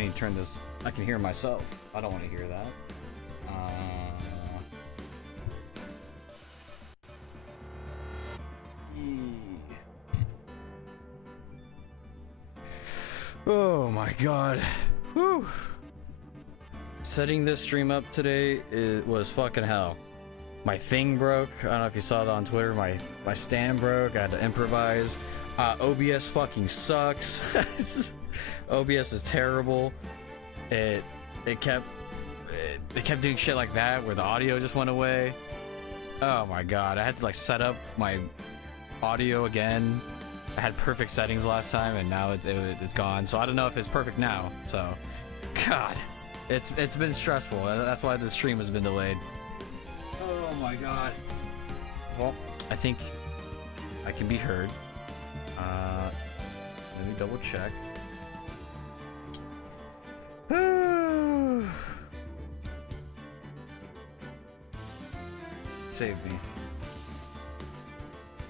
need to turn this. I can hear myself. I don't want to hear that. Oh my god. Whew. Setting this stream up today was fucking hell. My thing broke. I don't know if you saw that on Twitter. My stand broke. I had to improvise. OBS fucking sucks. OBS is terrible. It kept doing shit like that where the audio just went away. Oh my god. I had to like set up my audio again. I had perfect settings last time and now it's gone. So I don't know if it's perfect now. So god, it's been stressful. That's why the stream has been delayed. Oh my god. Well, I think I can be heard. Let me double check. Save me.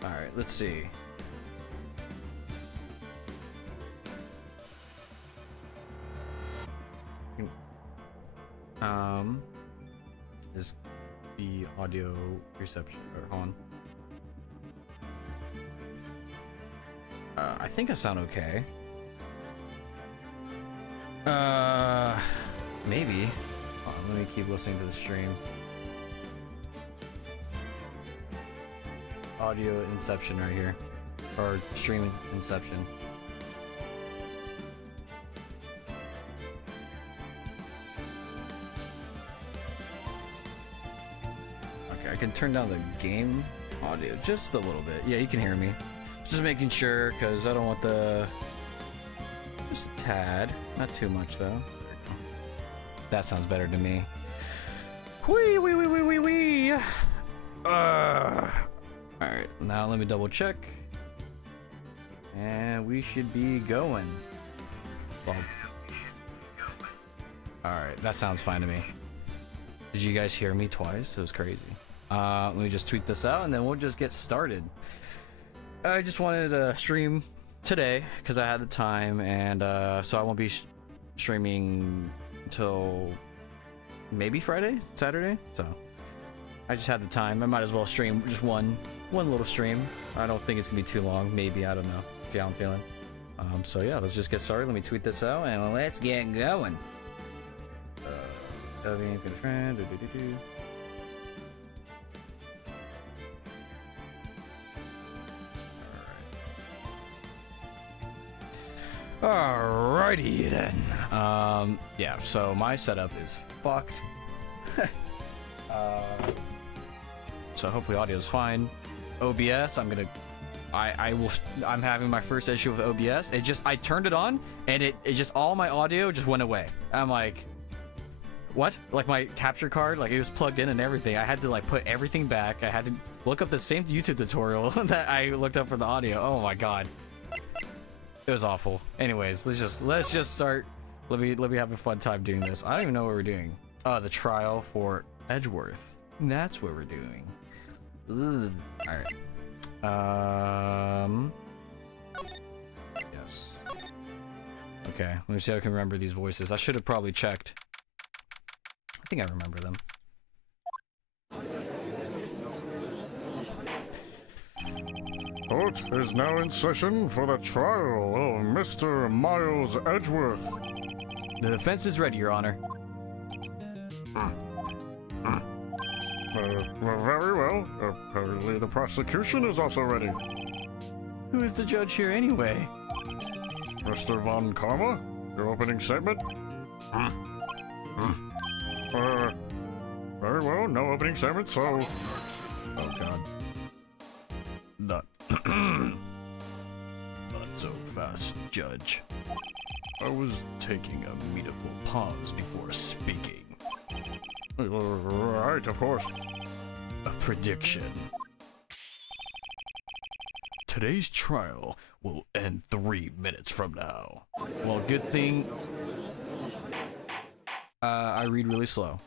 Alright, let's see. This the audio reception or on. I think I sound okay. Maybe. Hold on, let me keep listening to the stream. Audio inception right here, or stream inception. I can turn down the game audio just a little bit. Yeah, you can hear me. Just making sure, because I don't want the... Just a tad. Not too much, though. There we go. That sounds better to me. Wee, wee, wee, wee, wee, wee. Alright, now let me double check. And we should be going. Well, alright, that sounds fine to me. Did you guys hear me twice? It was crazy. Let me just tweet this out and then we'll just get started. I just wanted to stream today because I had the time, and so I won't be streaming until maybe Friday, Saturday. So I just had the time. I might as well stream just one little stream. I don't think it's gonna be too long. Maybe, I don't know. See how I'm feeling. So yeah, let's just get started. Let me tweet this out and let's get going. Alrighty then. Yeah, so my setup is fucked. So hopefully audio is fine. OBS, I'm having my first issue with OBS. I turned it on and it just, all my audio just went away. I'm like, what? Like my capture card, like it was plugged in and everything. I had to like put everything back. I had to look up the same YouTube tutorial that I looked up for the audio. Oh my god. It was awful. Anyways, let's just start. Let me have a fun time doing this. I don't even know what we're doing. The trial for Edgeworth. That's what we're doing. Ugh. All right. Yes. Okay. Let me see if I can remember these voices. I should have probably checked. I think I remember them. Court is now in session for the trial of Mr. Miles Edgeworth. The defense is ready, Your Honor. Very well. Apparently the prosecution is also ready. Who is the judge here anyway? Mr. Von Karma, your opening statement? Very well, no opening statement, so... Oh god. Not so fast, Judge. I was taking a meaningful pause before speaking. Right, of course. A prediction. Today's trial will end 3 minutes from now. Well, good thing I read really slow.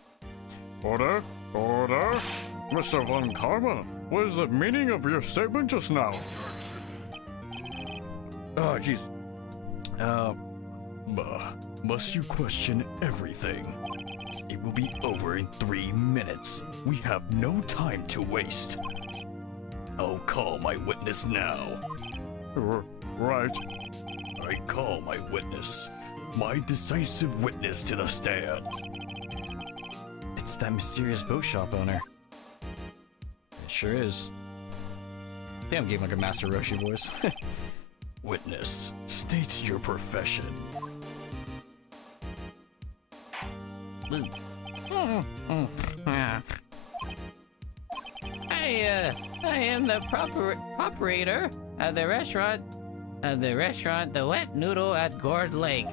Order? Order? Mr. Von Karma, what is the meaning of your statement just now? Oh, jeez. Must you question everything? It will be over in 3 minutes. We have no time to waste. I'll call my witness now. Right. I call my witness. My decisive witness to the stand. It's that mysterious boat shop owner. It sure is. Damn, gave him like a Master Roshi voice. Witness, state your profession. I am the operator of the restaurant, The Wet Noodle at Gourd Lake.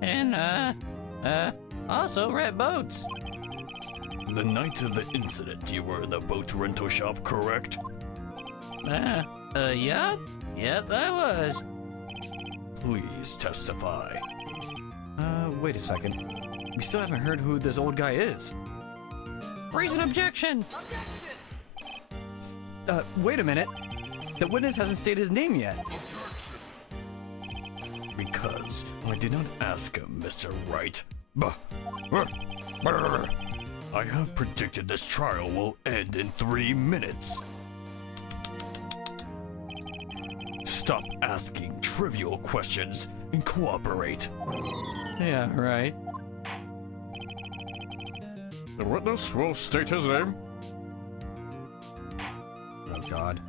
And, also Red Boats. The night of the incident, you were in the boat rental shop, correct? Yup. Yep, I was. Please testify. Wait a second. We still haven't heard who this old guy is. Raise an objection. Wait a minute. The witness hasn't stated his name yet. Because I did not ask him, Mr. Wright. I have predicted this trial will end in 3 minutes. Stop asking trivial questions and cooperate. Yeah, right. The witness will state his name. Oh, God.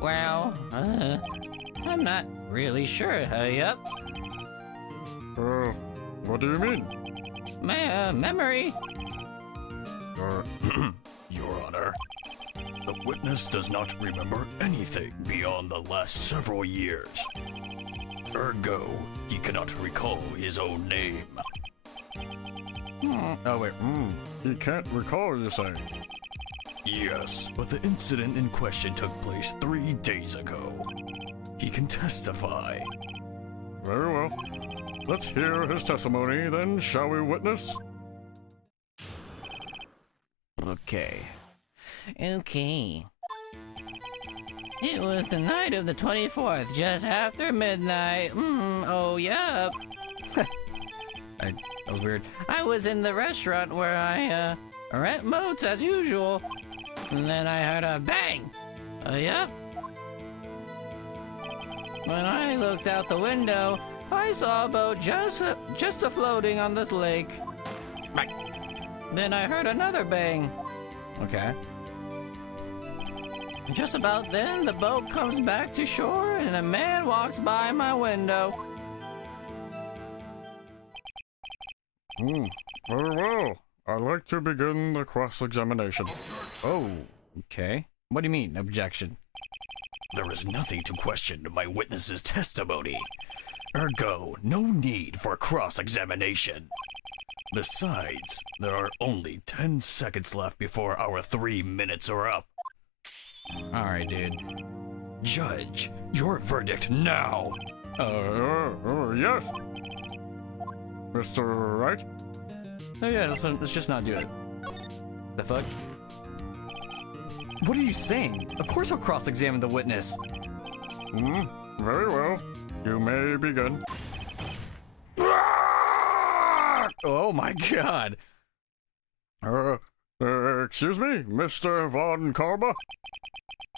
Well, I'm not really sure, yup. What do you mean? My, memory. Your Honor, the witness does not remember anything beyond the last several years. Ergo, he cannot recall his own name. Oh, wait. He can't recall, you say? Yes, but the incident in question took place 3 days ago. He can testify. Very well. Let's hear his testimony, then, shall we, witness? Okay. Okay. It was the night of the 24th, just after midnight. Oh, yup. That was weird. I was in the restaurant where I, rent boats as usual. And then I heard a bang. Yup. When I looked out the window, I saw a boat just floating on this lake. Right. Then I heard another bang. Okay. Just about then, the boat comes back to shore and a man walks by my window. Very well. I'd like to begin the cross-examination. Oh, okay. What do you mean, objection? There is nothing to question my witness's testimony. Ergo, no need for cross-examination. Besides, there are only 10 seconds left before our 3 minutes are up. Alright, dude. Judge, your verdict now! Yes. Mr. Wright? Oh yeah, let's just not do it. The fuck? What are you saying? Of course I'll cross-examine the witness. Very well. You may begin. Oh my god. Excuse me, Mr. Von Karma?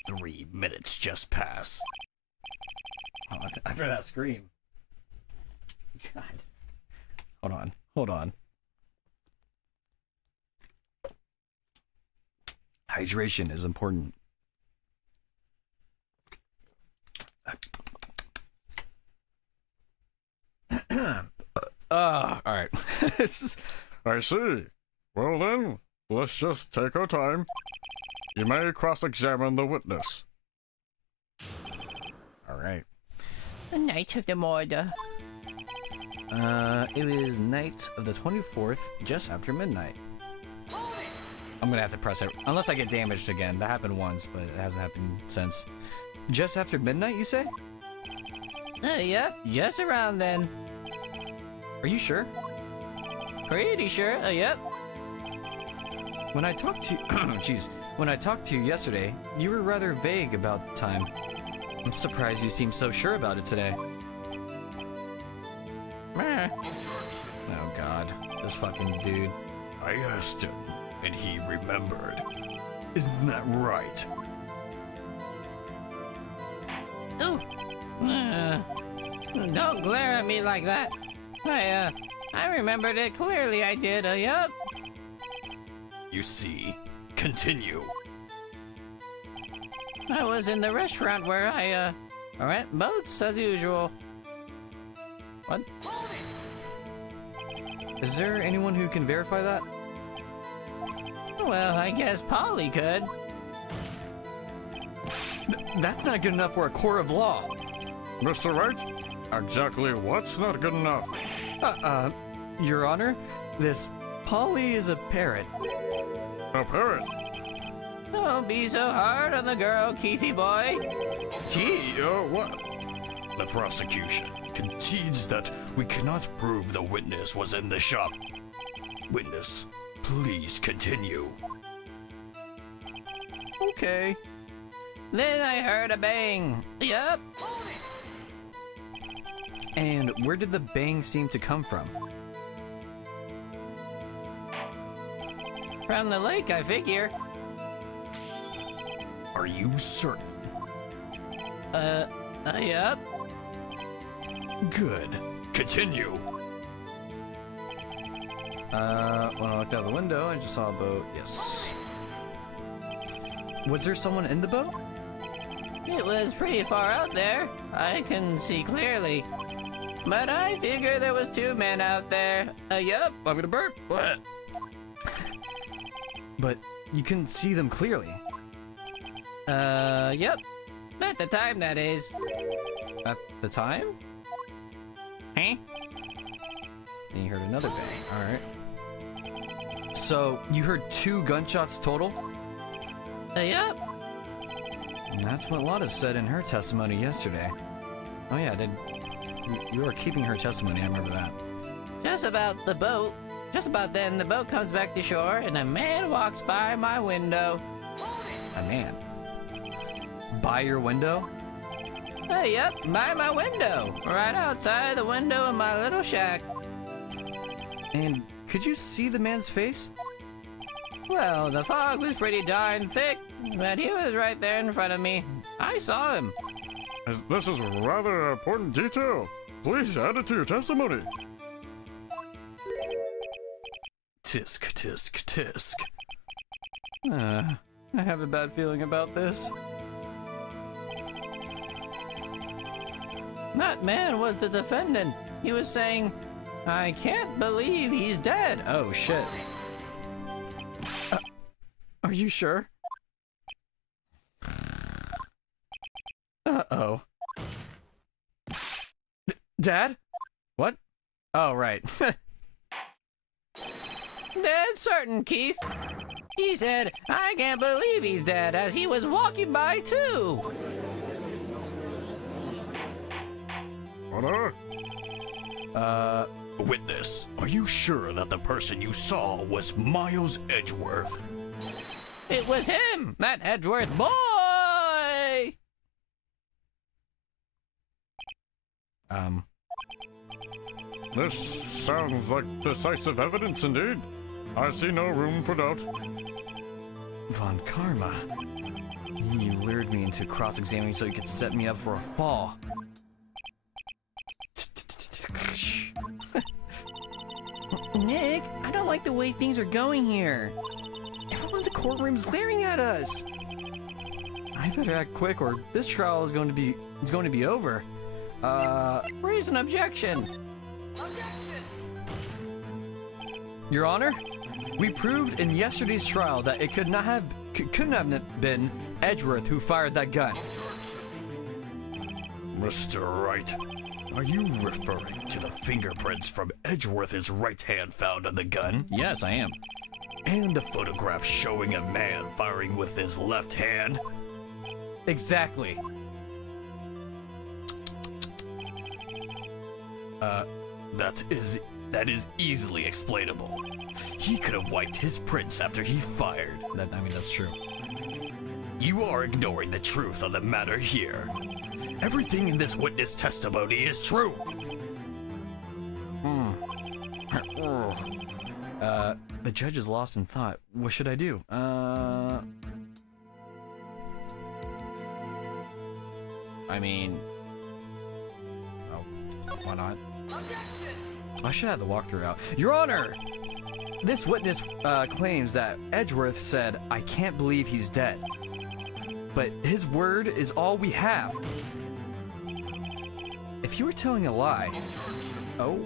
3 minutes just passed. Oh, after that scream. God. Hold on. Hydration is important. Alright. I see. Well then, let's just take our time. You may cross-examine the witness. Alright. The night of the murder. It is night of the 24th, just after midnight. I'm gonna have to press it, unless I get damaged again. That happened once, but it hasn't happened since. Just after midnight, you say? Yep, just around then. Are you sure? Pretty sure, yep. When I talked to, jeez, When I talked to you yesterday, you were rather vague about the time. I'm surprised you seem so sure about it today. Meh. Oh god, this fucking dude. I asked him, and he remembered. Isn't that right? Ooh. Don't glare at me like that. I remembered it clearly, I did, yup. You see, continue. I was in the restaurant where I rent boats as usual. What? Is there anyone who can verify that? Well, I guess Polly could. That's not good enough for a court of law. Mr. Wright? Exactly what's not good enough? Your Honor, this Polly is a parrot. A parrot? Don't be so hard on the girl, Keithy boy. Gee, what? The prosecution concedes that we cannot prove the witness was in the shop. Witness, please continue. Okay. Then I heard a bang. Yup. And where did the bang seem to come from? From the lake, I figure. Are you certain? Yup. Good. Continue. When I looked out the window, I just saw a boat. Yes. Was there someone in the boat? It was pretty far out there. I can see clearly. But I figure there was 2 men out there. Yup. I'm gonna burp. What? But you couldn't see them clearly. Yup. At the time, that is. At the time? Huh? And you heard another bang. Alright. So, you heard 2 gunshots total? Yup. And that's what Lotta said in her testimony yesterday. Oh yeah, you were keeping her testimony, I remember that. Just about the boat. Just about then, the boat comes back to shore, and a man walks by my window. A man. By your window? Yep, by my window. Right outside the window of my little shack. And could you see the man's face? Well, the fog was pretty darn thick, but he was right there in front of me. I saw him. This is rather important detail. Please add it to your testimony. Tisk, tisk, tisk. I have a bad feeling about this. That man was the defendant. He was saying, I can't believe he's dead. Oh shit. Are you sure? Uh-oh. Dad? What? Oh, right. Dead certain, Keith. He said, I can't believe he's dead, as he was walking by too. Honor? Witness, are you sure that the person you saw was Miles Edgeworth? It was him, that Edgeworth boy! This sounds like decisive evidence indeed. I see no room for doubt. Von Karma. You lured me into cross-examining so you could set me up for a fall. Nick, I don't like the way things are going here. Everyone in the courtroom's glaring at us. I better act quick or this trial is going to be over. Raise an objection. Your Honor, we proved in yesterday's trial that it couldn't have been Edgeworth who fired that gun. Mr. Wright, are you referring to the fingerprints from Edgeworth's right hand found on the gun? Yes, I am. And the photograph showing a man firing with his left hand? Exactly. That is easily explainable. He could have wiped his prints after he fired. I mean, that's true. You are ignoring the truth of the matter here. Everything in this witness testimony is true. The judge is lost in thought. What should I do? I mean... Oh, why not? I should have the walkthrough out. Your Honor! This witness claims that Edgeworth said, "I can't believe he's dead." But his word is all we have. If you were telling a lie... Oh?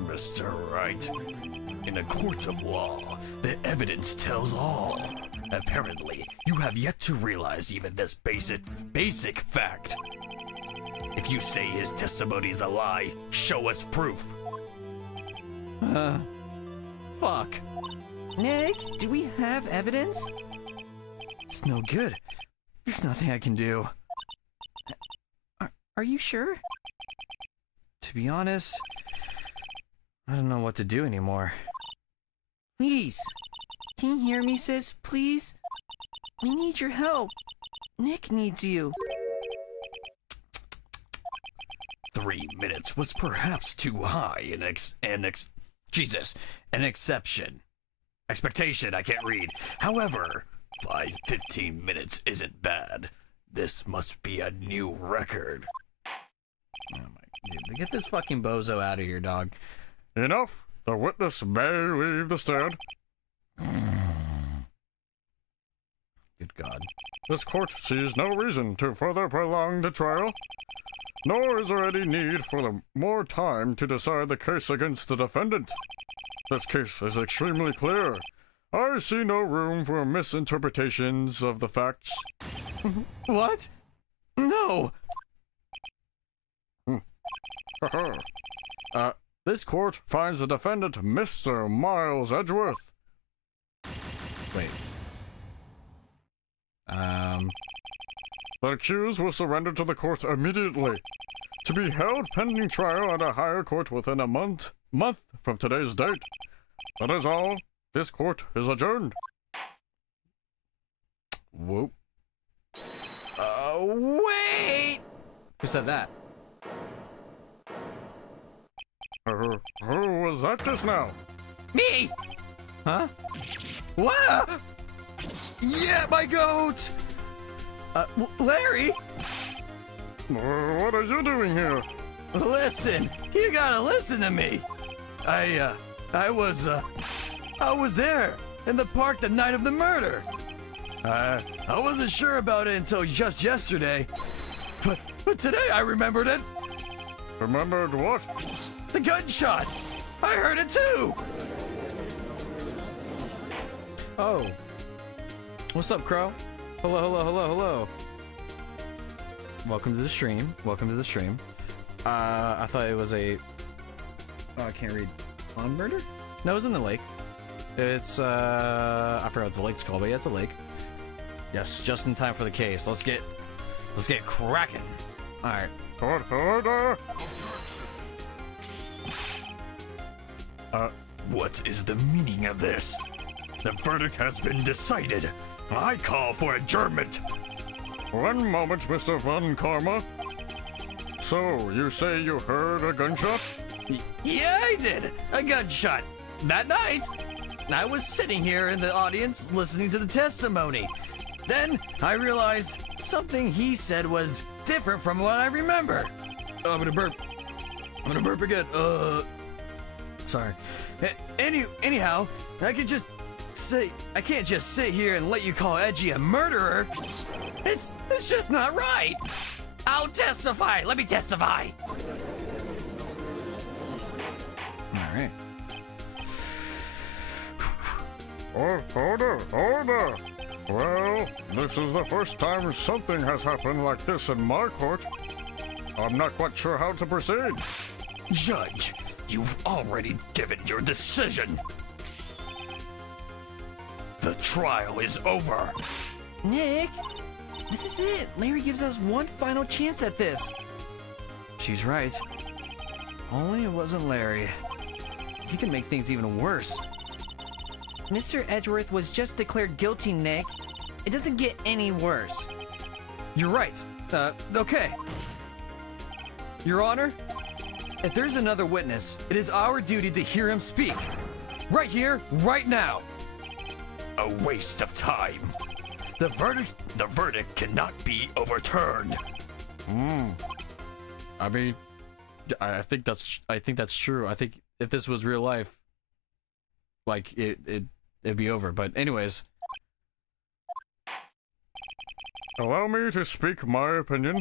Mr. Wright, in a court of law, the evidence tells all. Apparently, you have yet to realize even this basic fact. If you say his testimony is a lie, show us proof. Fuck. Nick, do we have evidence? It's no good. There's nothing I can do. Are you sure? To be honest, I don't know what to do anymore. Please. Can you hear me, sis? Please? We need your help. Nick needs you. 3 minutes was perhaps too high an exception. Expectation, I can't read. However, 15 minutes isn't bad. This must be a new record. Oh my dude, get this fucking bozo out of here, dog. Enough. The witness may leave the stand. Good God. This court sees no reason to further prolong the trial, nor is there any need for more time to decide the case against the defendant. This case is extremely clear. I see no room for misinterpretations of the facts. What? No! This court finds the defendant Mr. Miles Edgeworth. Wait. The accused will surrender to the court immediately, to be held pending trial at a higher court within a month from today's date. That is all. This court is adjourned. Whoop. Wait! Who said that? Who was that just now? Me! Huh? What? Yeah, my goat! Larry! What are you doing here? Listen, you gotta listen to me. I was there in the park the night of the murder. I wasn't sure about it until just yesterday, but today I remembered it. Remembered what? The gunshot. I heard it too. Oh. What's up, Crow? Hello. Welcome to the stream. I thought it was a... Oh, I can't read. On murder? No, it was in the lake. It's, I forgot what the lake's called, but yeah, it's a lake. Yes, just in time for the case. Let's get cracking. Alright. Order! What is the meaning of this? The verdict has been decided. I call for adjournment. One moment, Mr. Von Karma. So, you say you heard a gunshot? Yeah, I did. A gunshot. That night. I was sitting here in the audience listening to the testimony. Then I realized something he said was different from what I remember. Oh, I'm gonna burp again. Sorry. Anyhow, I can't just sit here and let you call Edgy a murderer. It's just not right. I'll testify. Let me testify. All right. Order! Well, this is the first time something has happened like this in my court. I'm not quite sure how to proceed. Judge, you've already given your decision. The trial is over. Nick, this is it. Larry gives us one final chance at this. She's right. Only it wasn't Larry. He can make things even worse. Mr. Edgeworth was just declared guilty, Nick. It doesn't get any worse. You're right. Okay. Your Honor, if there's another witness, it is our duty to hear him speak. Right here, right now. A waste of time. The verdict cannot be overturned. I mean, I think that's true. I think if this was real life, like it'd be over. But anyways, Allow me to speak my opinion.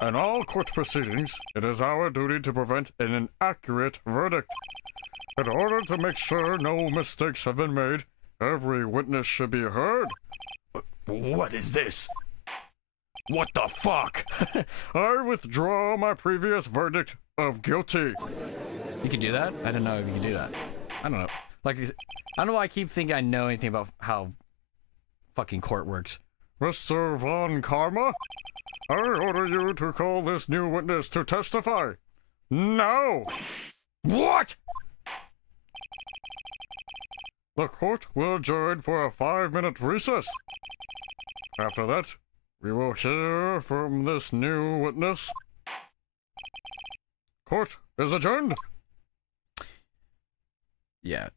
In all court proceedings, it is our duty to prevent an inaccurate verdict. In order to make sure no mistakes have been made, every witness should be heard. What is this? What the fuck? I withdraw my previous verdict of guilty. you can do that. I don't know if you can do that. I don't know. Like, I don't know why I keep thinking I know anything about how fucking court works. Mr. Von Karma, I order you to call this new witness to testify. Now! What? The court will adjourn for a 5-minute recess. After that, we will hear from this new witness. Court is adjourned. Yeah.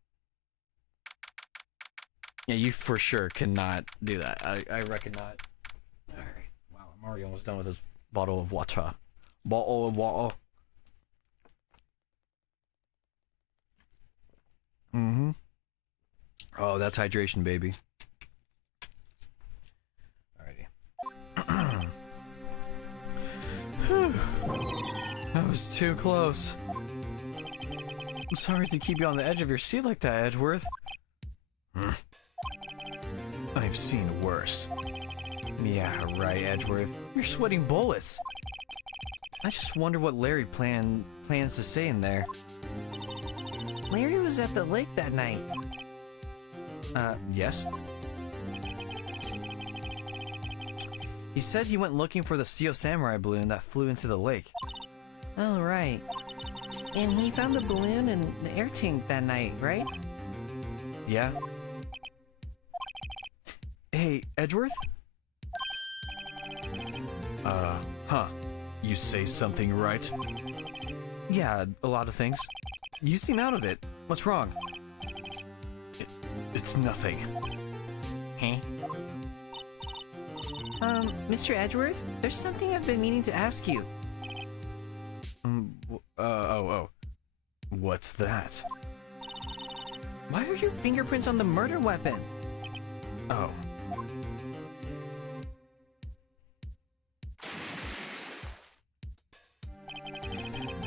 Yeah, you for sure cannot do that. I reckon not. Alright. Wow, I'm already almost done with this bottle of water. Bottle of water. Mm-hmm. Oh, that's hydration, baby. Alrighty. That was too close. I'm sorry to keep you on the edge of your seat like that, Edgeworth. I've seen worse. Yeah, right, Edgeworth. You're sweating bullets. I just wonder what Larry plans to say in there. Larry was at the lake that night. Yes? He said he went looking for the Steel Samurai balloon that flew into the lake. Oh, right. And he found the balloon in the air tank that night, right? Yeah? Hey, Edgeworth? Huh. You say something right? Yeah, a lot of things. You seem out of it. What's wrong? It's nothing. Huh? Mr. Edgeworth, there's something I've been meaning to ask you. What's that? Why are your fingerprints on the murder weapon? Oh.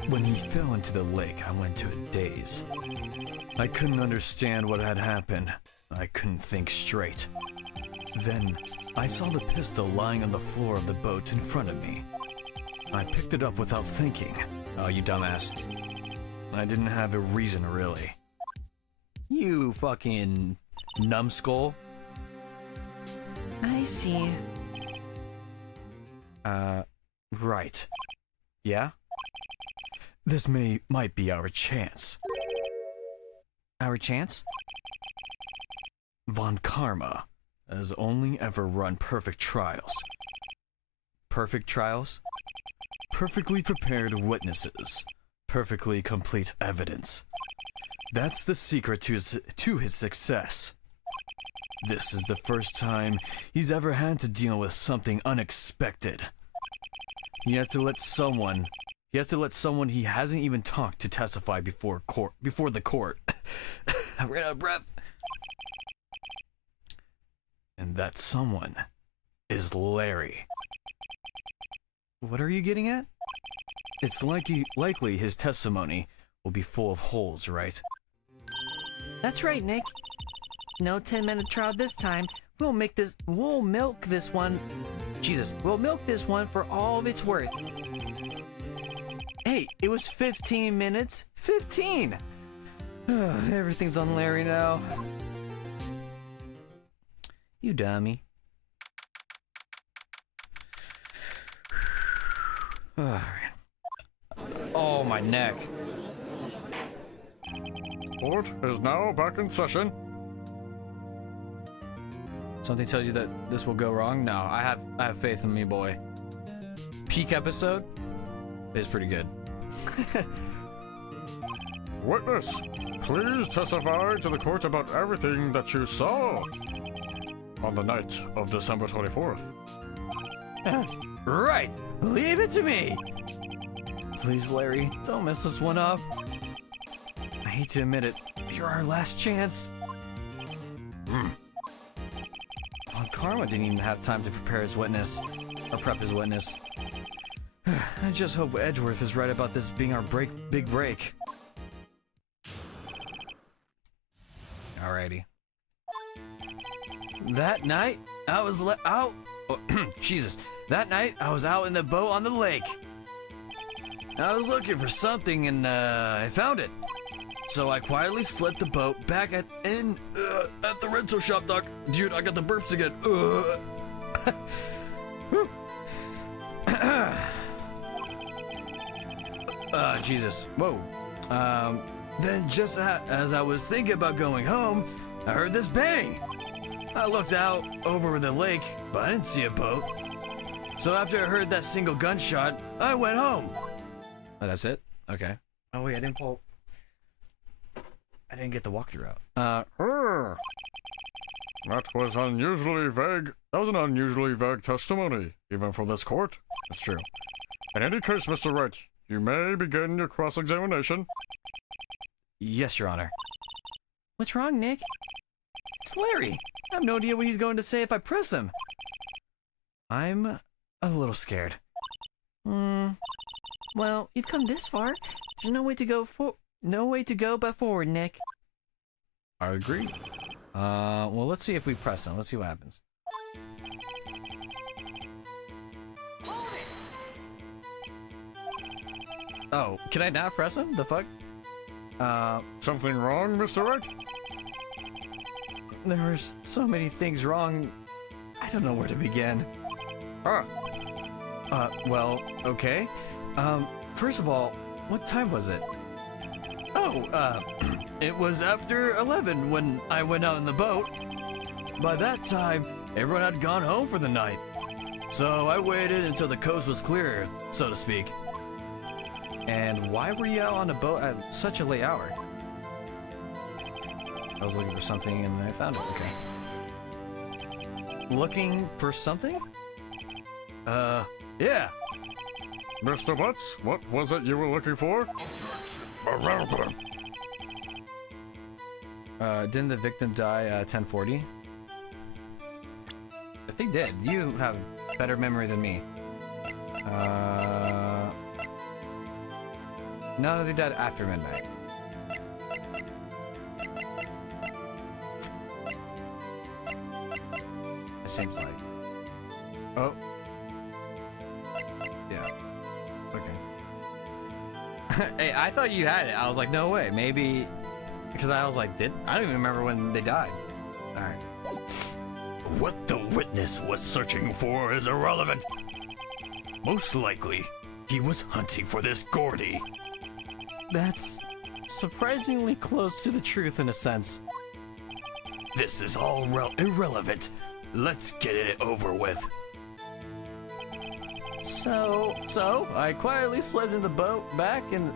When he fell into the lake, I went to a daze. I couldn't understand what had happened. I couldn't think straight. Then, I saw the pistol lying on the floor of the boat in front of me. I picked it up without thinking. Oh, you dumbass. I didn't have a reason, really. You fucking numbskull. I see. Right. Yeah? This might be our chance. Our chance? Von Karma has only ever run perfect trials. Perfect trials? Perfectly prepared witnesses. Perfectly complete evidence. That's the secret to his success. This is the first time he's ever had to deal with something unexpected. He has to let someone he hasn't even talked to testify before the court. I ran out of breath. And that someone is Larry. What are you getting at? It's likely his testimony will be full of holes, right? That's right, Nick. No 10-minute trial this time. We'll milk this one. Jesus, we'll milk this one for all of its worth. Hey, it was 15 minutes. 15! Everything's on Larry now. You dummy. Oh, my neck. Court is now back in session. Something tells you that this will go wrong? No, I have faith in me, boy. Peak episode is pretty good. Witness, please testify to the court about everything that you saw on the night of December 24th. Right, leave it to me. Please, Larry, don't mess this one up. I hate to admit it, you're our last chance. Well, Karma didn't even have time to prepare his witness, or prep his witness. I just hope Edgeworth is right about this being our big break. Alrighty. That night, I was out. Oh, Jesus. That night, I was out in the boat on the lake. I was looking for something and I found it. So I quietly slid the boat back at the rental shop dock. Dude, I got the burps again. Jesus. Whoa. Then just as I was thinking about going home, I heard this bang. I looked out over the lake, but I didn't see a boat. So after I heard that single gunshot, I went home. Oh, that's it? Okay. Oh wait, I didn't get the walkthrough out. That was unusually vague. That was an unusually vague testimony, even for this court. That's true. In any case, Mr. Wright, you may begin your cross-examination. Yes, Your Honor. What's wrong, Nick? It's Larry. I have no idea what he's going to say if I press him. I'm a little scared. Well, you've come this far. There's no way to go but forward, Nick. I agree. Well, let's see if we press him. Let's see what happens. Oh, can I not press him? The fuck? Something wrong, Mr. Wright? There were so many things wrong. I don't know where to begin. Well, okay. First of all, what time was it? Oh, it was after 11 when I went out in the boat. By that time, everyone had gone home for the night. So I waited until the coast was clear, so to speak. And why were you out on a boat at such a late hour? I was looking for something and I found it. Okay. Looking for something? Yeah. Mr. Butts, what was it you were looking for? Didn't the victim die at 10:40? If they did, you have better memory than me. No, they died after midnight. It seems like. Oh. Yeah. Okay. Hey, I thought you had it. I was like, no way. Maybe because I was like, I don't even remember when they died. All right. What the witness was searching for is irrelevant. Most likely, he was hunting for this Gordy. That's surprisingly close to the truth in a sense. This is all irrelevant. Let's get it over with. So I quietly slid in the boat back in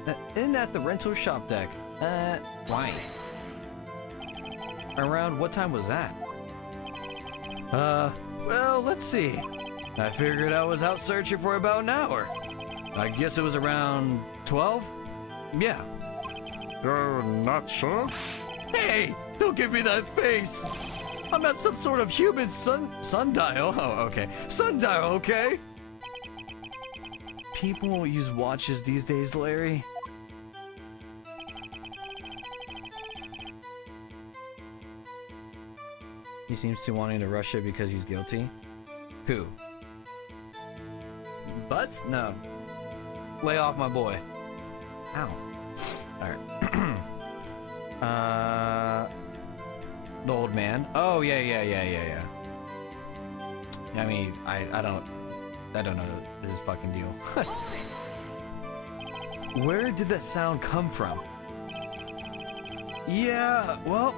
at the rental shop deck. Why? Around what time was that? Well, let's see. I figured I was out searching for about an hour. I guess it was around 12? Yeah. You're not sure? Hey, don't give me that face. I'm not some sort of human sundial. Oh, okay. Sundial, okay? People won't use watches these days, Larry. He seems to wanting to rush it because he's guilty. Who? Butts? No. Lay off my boy. Ow. Alright. The old man. Oh, yeah. I mean, I don't know his fucking deal. Where did that sound come from? Yeah, well,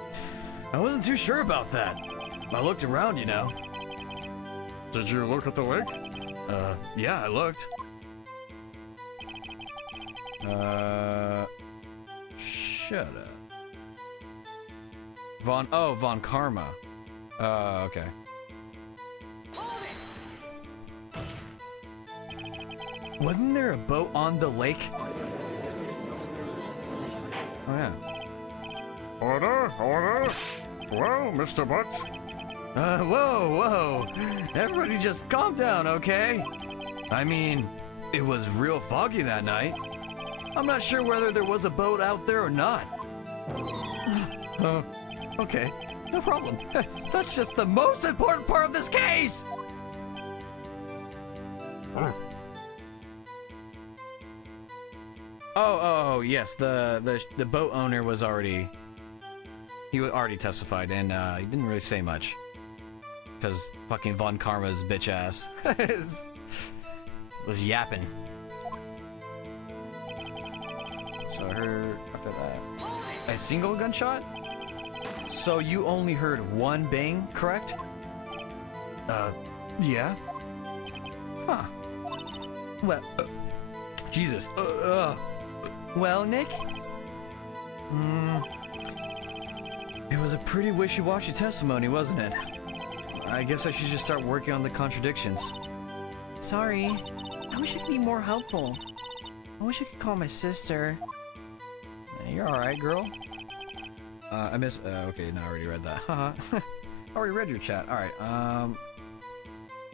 I wasn't too sure about that. I looked around, you know. Did you look at the lake? Yeah, I looked. Shut up. Von Karma. Okay. Wasn't there a boat on the lake? Oh yeah. Order, order. Well, Mr. Butts, Whoa. Everybody just calm down, okay? I mean, it was real foggy that night. I'm not sure whether there was a boat out there or not. Okay, no problem. That's just the most important part of this case! Oh, yes. The boat owner was already. He already testified, and he didn't really say much, because fucking Von Karma's bitch ass was yapping. So I heard after that a single gunshot. So you only heard one bang, correct? Yeah? Huh. Well, Jesus. Well, Nick? It was a pretty wishy-washy testimony, wasn't it? I guess I should just start working on the contradictions. Sorry. I wish I could be more helpful. I wish I could call my sister. You're alright, girl. I miss. Okay, no, I already read that. Haha. I already read your chat. Alright,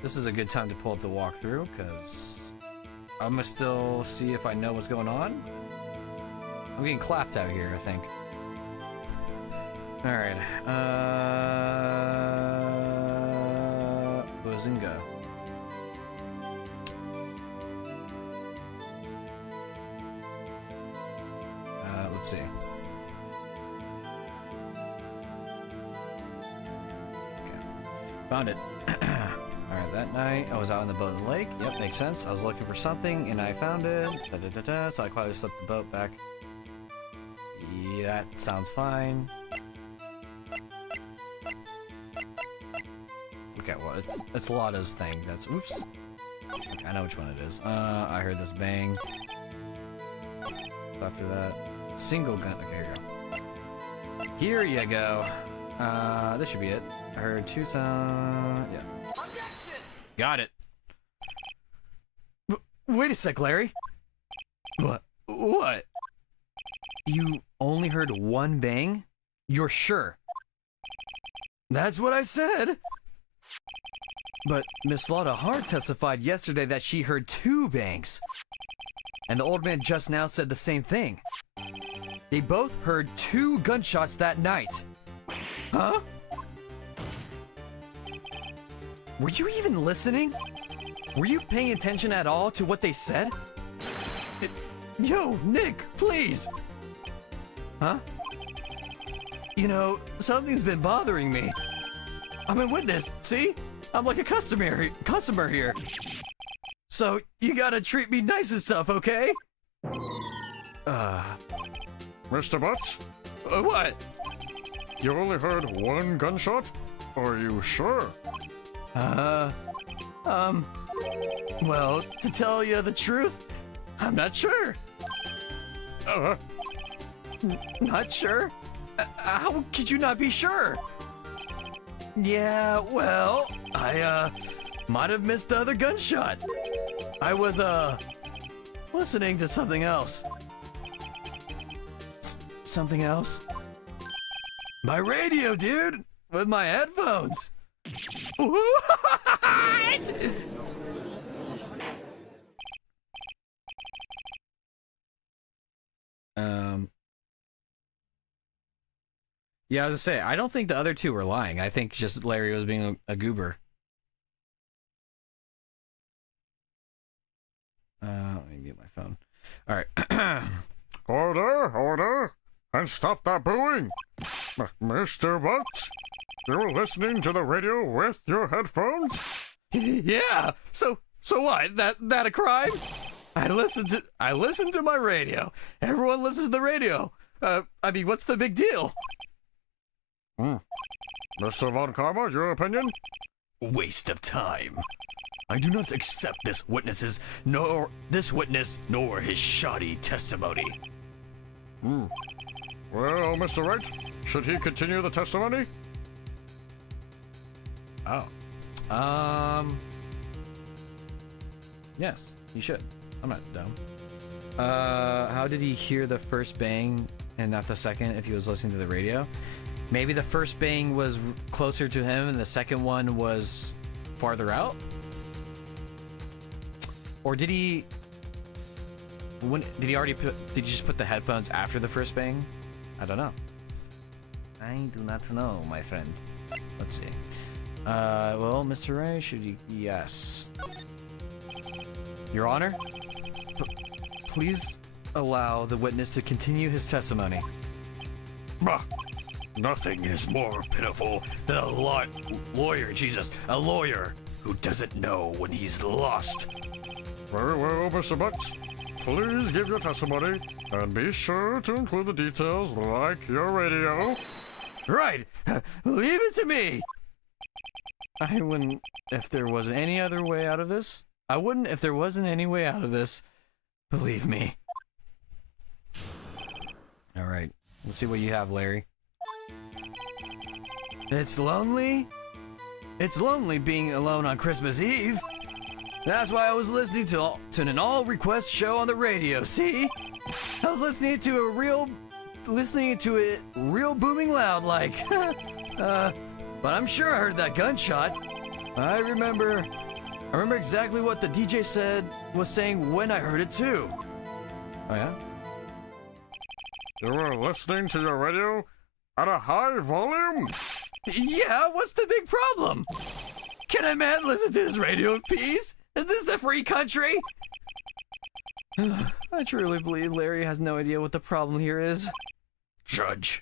this is a good time to pull up the walkthrough, because I'm gonna still see if I know what's going on. I'm getting clapped out here, I think. Alright, Bazinga. Let's see. Okay. Found it. Alright, that night I was out on the boat in the lake. Yep, makes sense. I was looking for something and I found it. So I quietly slipped the boat back. Yeah, that sounds fine. Okay, well, it's Lotto's thing. That's oops. Okay, I know which one it is. I heard this bang. After that, single gun. Okay, here you go. Here you go. This should be it. I heard two sound. Yeah. Got it. Wait a sec, Larry. What? You only heard one bang? You're sure? That's what I said. But Miss Lotta Hart testified yesterday that she heard two bangs. And the old man just now said the same thing. They both heard two gunshots that night. Huh? Were you even listening? Were you paying attention at all to what they said? Yo, Nick, please. Huh? You know, something's been bothering me. I'm a witness, see? I'm like a customer here. So, you gotta treat me nice and stuff, okay? Mr. Butts, What? you only heard one gunshot? Are you sure? Well, to tell you the truth, I'm not sure. Not sure? How could you not be sure? Yeah, well, I, might have missed the other gunshot. I was, listening to something else. Something else? My radio, dude! With my headphones! What? Yeah, I was gonna say, I don't think the other two were lying. I think just Larry was being a goober. Let me mute my phone. Alright. Order! And stop that booing! Mr. Butts, you were listening to the radio with your headphones? Yeah. So what? That a crime? I listened to my radio. Everyone listens to the radio. I mean, what's the big deal? Mr. Von Karma, your opinion? Waste of time. I do not accept this witness nor his shoddy testimony. Well, Mr. Wright, should he continue the testimony? Oh. Yes, he should. I'm not dumb. How did he hear the first bang and not the second if he was listening to the radio? Maybe the first bang was closer to him and the second one was farther out? Or did he just put the headphones after the first bang? I don't know. I do not know, my friend. Let's see. Well, Mr. Ray, should you... Yes. Your Honor, please allow the witness to continue his testimony. Bah! Nothing is more pitiful than a lawyer who doesn't know when he's lost. Very well, Mr. Butts. Please give your testimony, and be sure to include the details like your radio. Right! Leave it to me! I wouldn't if there was any other way out of this. I wouldn't if there wasn't any way out of this. Believe me. Alright, let's see what you have, Larry. It's lonely. It's lonely being alone on Christmas Eve. That's why I was listening to an all-request show on the radio, see? I was listening to it real booming loud like, but I'm sure I heard that gunshot. I remember exactly what the DJ was saying when I heard it too. Oh yeah? You were listening to your radio at a high volume? Yeah, what's the big problem? Can a man listen to his radio in peace? Is this the free country? I truly believe Larry has no idea what the problem here is. Judge,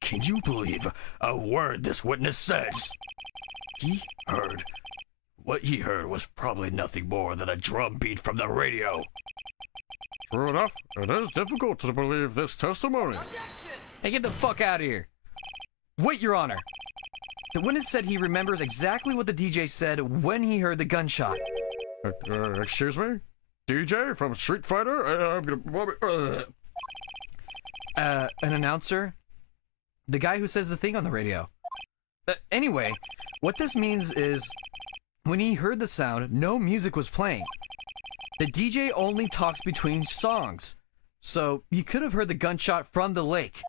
can you believe a word this witness says? What he heard was probably nothing more than a drum beat from the radio. True enough, it is difficult to believe this testimony. Hey, get the fuck out of here. Wait, Your Honor. The witness said he remembers exactly what the DJ said when he heard the gunshot. Excuse me? DJ from Street Fighter? I'm gonna vomit. An announcer? The guy who says the thing on the radio. Anyway, what this means is, when he heard the sound, no music was playing. The DJ only talks between songs, so you could have heard the gunshot from the lake.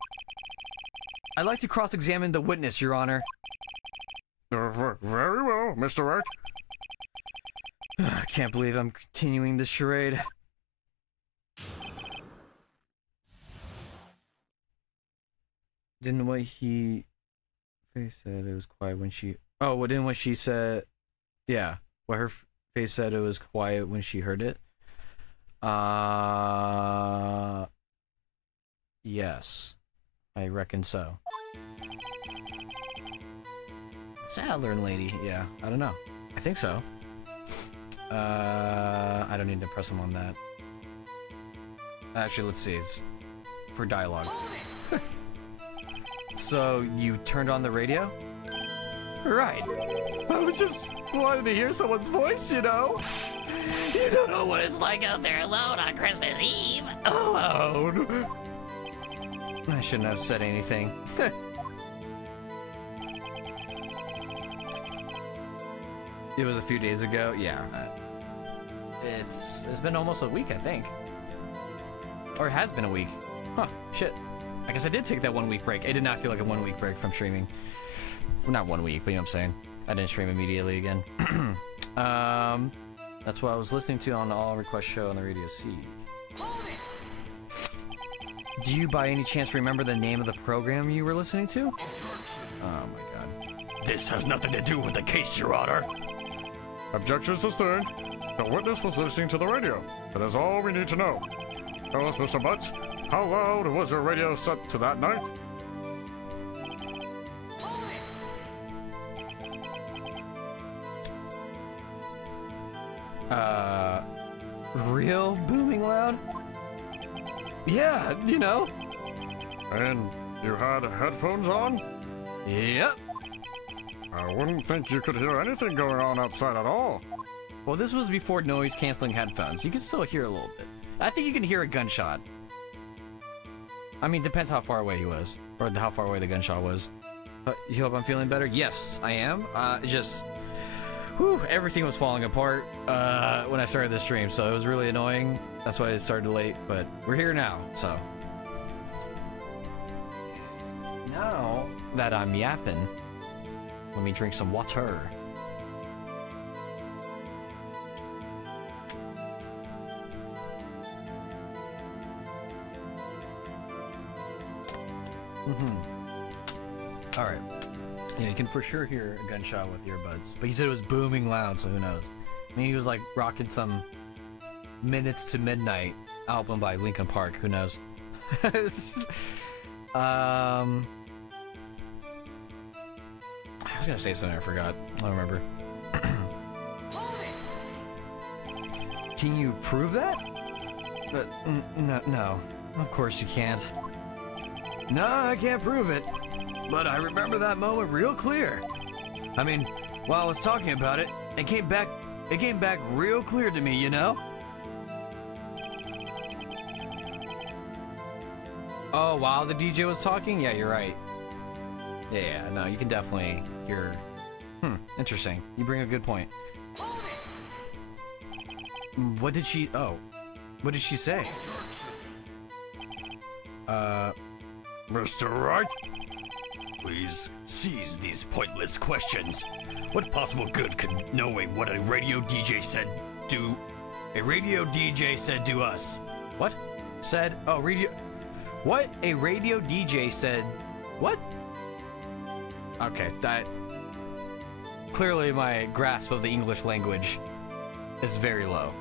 I'd like to cross-examine the witness, Your Honor. Very well, Mr. Wright. I can't believe I'm continuing this charade. Didn't what he face said it was quiet when she... Oh, what didn't what she said... Yeah, what her face said it was quiet when she heard it. Yes. I reckon so. Sadler lady, yeah, I don't know. I think so. I don't need to press him on that. Actually, let's see. It's for dialogue. So, you turned on the radio? Right. I was just wanted to hear someone's voice, you know? You don't know what it's like out there alone on Christmas Eve. Alone. I shouldn't have said anything. It was a few days ago. Yeah. It's been almost a week, I think. Or it has been a week. Huh, shit. I guess I did take that 1 week break. It did not feel like a 1 week break from streaming. Well, not 1 week, but you know what I'm saying. I didn't stream immediately again. That's what I was listening to on the all request show on the radio C. Do you by any chance remember the name of the program you were listening to? Oh my god. This has nothing to do with the case, Your Honor. Objection sustained. The witness was listening to the radio. That is all we need to know. Tell us, Mr. Butts, how loud was your radio set to that night? Real booming loud? Yeah, you know. And you had headphones on? Yep. I wouldn't think you could hear anything going on outside at all. Well, this was before noise-canceling headphones. You can still hear a little bit. I think you can hear a gunshot. I mean, depends how far away he was, or how far away the gunshot was. You hope I'm feeling better? Yes, I am. Just, whew, everything was falling apart when I started this stream, so it was really annoying. That's why I started late, but we're here now, so. Now that I'm yapping, let me drink some water. All right. Yeah, you can for sure hear a gunshot with earbuds. But you said it was booming loud, so who knows? Maybe he was like rocking some Minutes to Midnight album by Linkin Park. Who knows? I was gonna say something, I forgot. I don't remember. Can you prove that? No. Of course you can't. No, I can't prove it. But I remember that moment real clear. I mean, while I was talking about it, it came back real clear to me, you know? Oh, while the DJ was talking? Yeah, you're right. Yeah, no, you can definitely hear. Interesting. You bring a good point. What did she say? Mr. Wright? Please cease these pointless questions. What possible good could knowing what a radio DJ said do? A radio DJ said to us. What? Said? Oh, radio. What? A radio DJ said. What? Okay, that. Clearly, my grasp of the English language is very low.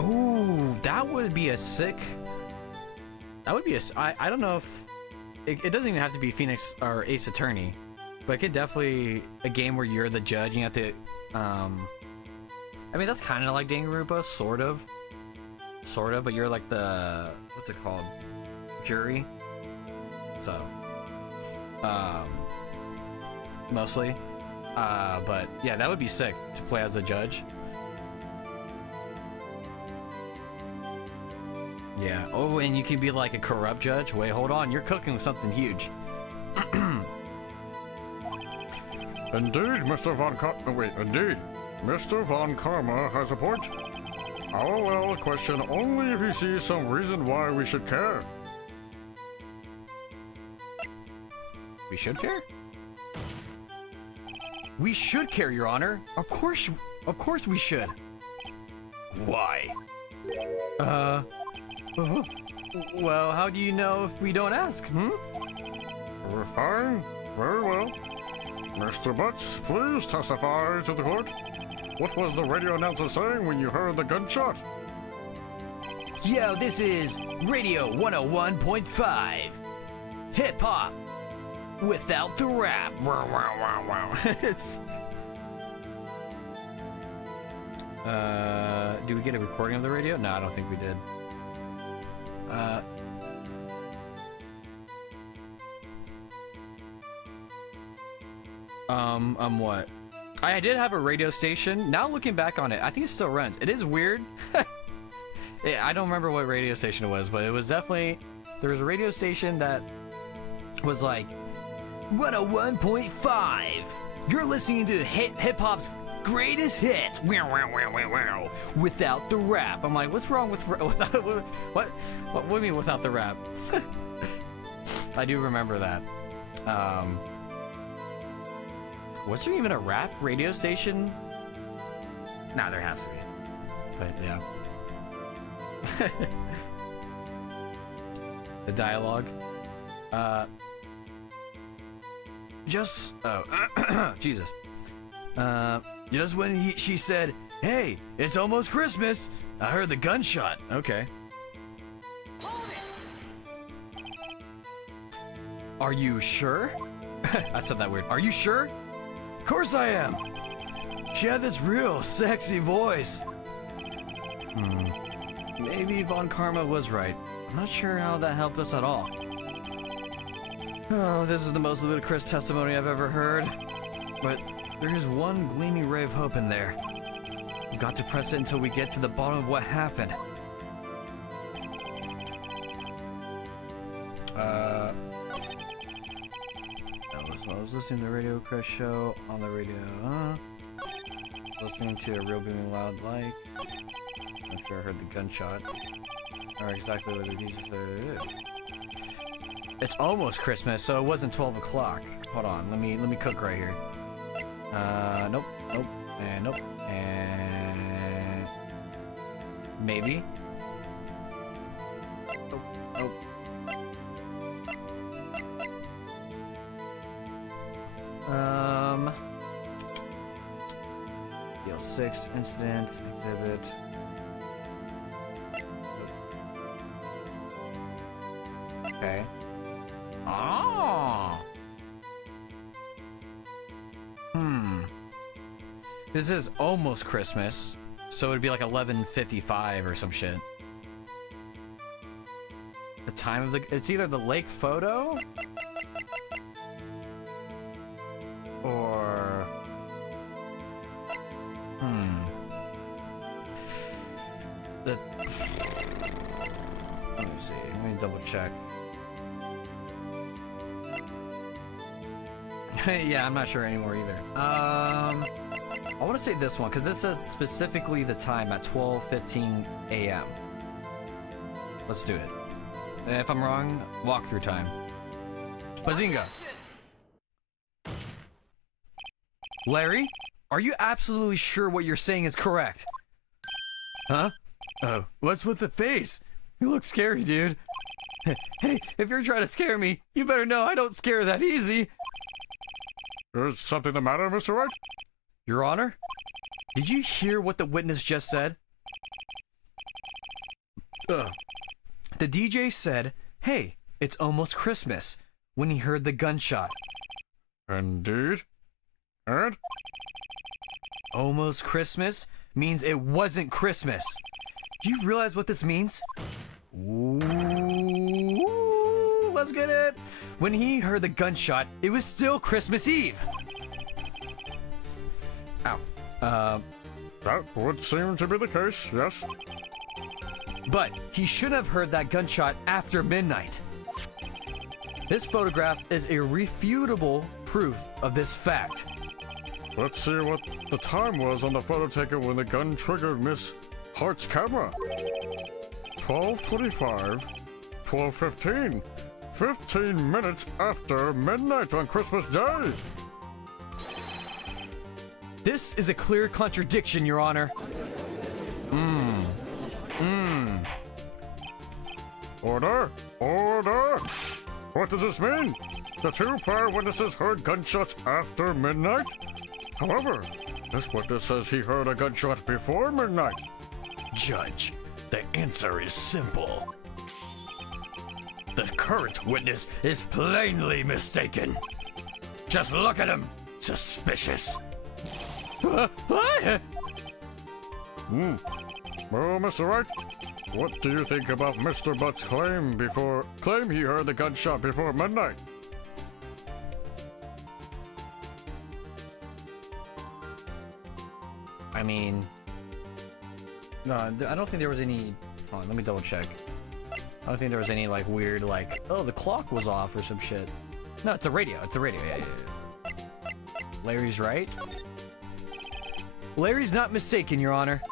Ooh, that would be a sick. That would be a. I don't know if it doesn't even have to be Phoenix or Ace Attorney, but it could definitely a game where you're the judge and you have to. I mean that's kind of like Danganronpa, sort of, but you're like the what's it called, jury. So, mostly, but yeah, that would be sick to play as the judge. Yeah. Oh, and you can be like a corrupt judge. Wait, hold on. You're cooking with something huge. Indeed, Mr. Mr. Von Karma has a point. I'll allow a question only if he sees some reason why we should care. We should care? We should care, Your Honor. Of course we should. Why? Well, how do you know if we don't ask, We're fine. Very well. Mr. Butts, please testify to the court. What was the radio announcer saying when you heard the gunshot? Yo, this is Radio 101.5. Hip hop without the rap. It's. Do we get a recording of the radio? No, I don't think we did. What? I did have a radio station. Now looking back on it, I think it still runs. It is weird. Yeah, I don't remember what radio station it was, but it was definitely, there was a radio station that was like 101.5. You're listening to hip hop's greatest hits. Without the rap. I'm like, what's wrong with what do you mean without the rap? I do remember that. Was there even a rap radio station? Nah, there has to be. But yeah. The dialogue. Jesus. Just when she said, "Hey, it's almost Christmas," I heard the gunshot. Okay. Are you sure? I said that weird. Are you sure? Of course I am. She had this real sexy voice. maybe Von Karma was right. I'm not sure how that helped us at all. Oh, this is the most ludicrous testimony I've ever heard. But there's one gleaming ray of hope in there. We've got to press it until we get to the bottom of what happened. I was listening to the Radio Crush show on the radio, listening to a real booming loud like. I'm sure I heard the gunshot. Or exactly what the DJ said. It's almost Christmas, so it wasn't 12 o'clock. Hold on, let me cook right here. Nope, and nope, and maybe. Nope. Deal 6 incident exhibit. Okay. Oh. This is almost Christmas, so it'd be like 11:55 or some shit. The time of it's either the lake photo or let me see. Let me double check. Yeah, I'm not sure anymore either. I want to say this one because this says specifically the time at 12:15 a.m. Let's do it. If I'm wrong, walkthrough time. Bazinga! Larry, are you absolutely sure what you're saying is correct? Huh? Oh, what's with the face? You look scary, dude. Hey, if you're trying to scare me, you better know I don't scare that easy. Is something the matter, Mr. Wright? Your Honor, did you hear what the witness just said? The DJ said, "Hey, it's almost Christmas," when he heard the gunshot. Indeed. And? Almost Christmas means it wasn't Christmas. Do you realize what this means? Ooh, let's get it. When he heard the gunshot, it was still Christmas Eve. Ow. That would seem to be the case, yes. But he shouldn't have heard that gunshot after midnight. This photograph is irrefutable proof of this fact. Let's see what the time was on the photo taken when the gun triggered Miss Hart's camera. 12:25, 12:15, 15 minutes after midnight on Christmas Day. This is a clear contradiction, Your Honor. Order! Order! What does this mean? The two prior witnesses heard gunshots after midnight? However, this witness says he heard a gunshot before midnight. Judge, the answer is simple. The current witness is plainly mistaken. Just look at him. Suspicious. Well, Mr. Wright, what do you think about Mr. Butt's claim he heard the gunshot before midnight? I mean, no, I don't think there was any. Hold on, let me double check. I don't think there was any like weird like, oh, the clock was off or some shit. No, it's a radio. It's a radio. Yeah. Larry's right. Larry's not mistaken, Your Honor.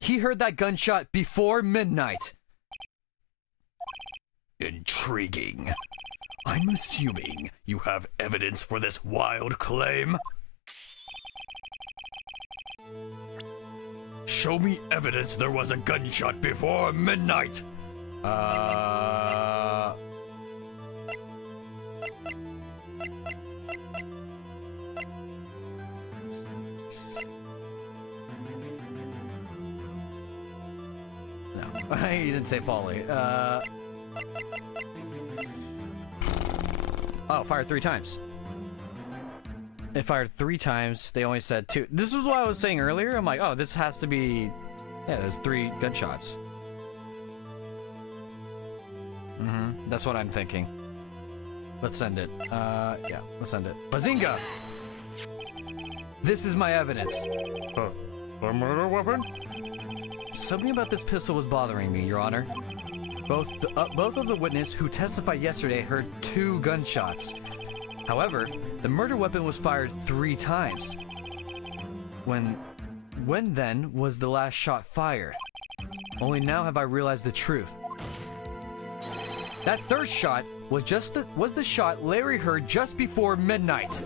He heard that gunshot before midnight. Intriguing. I'm assuming you have evidence for this wild claim. Show me evidence there was a gunshot before midnight. No, he didn't say Polly. Oh, fired 3 times. It fired 3 times. They only said 2. This was what I was saying earlier. I'm like, oh, this has to be Yeah, there's 3 gunshots. That's what I'm thinking. Let's send it. Yeah, let's send it. Bazinga! This is my evidence. The murder weapon? Something about this pistol was bothering me, Your Honor. Both of the witnesses who testified yesterday heard 2 gunshots. However, the murder weapon was fired 3 times. When then was the last shot fired? Only now have I realized the truth. That 3rd shot was the shot Larry heard just before midnight.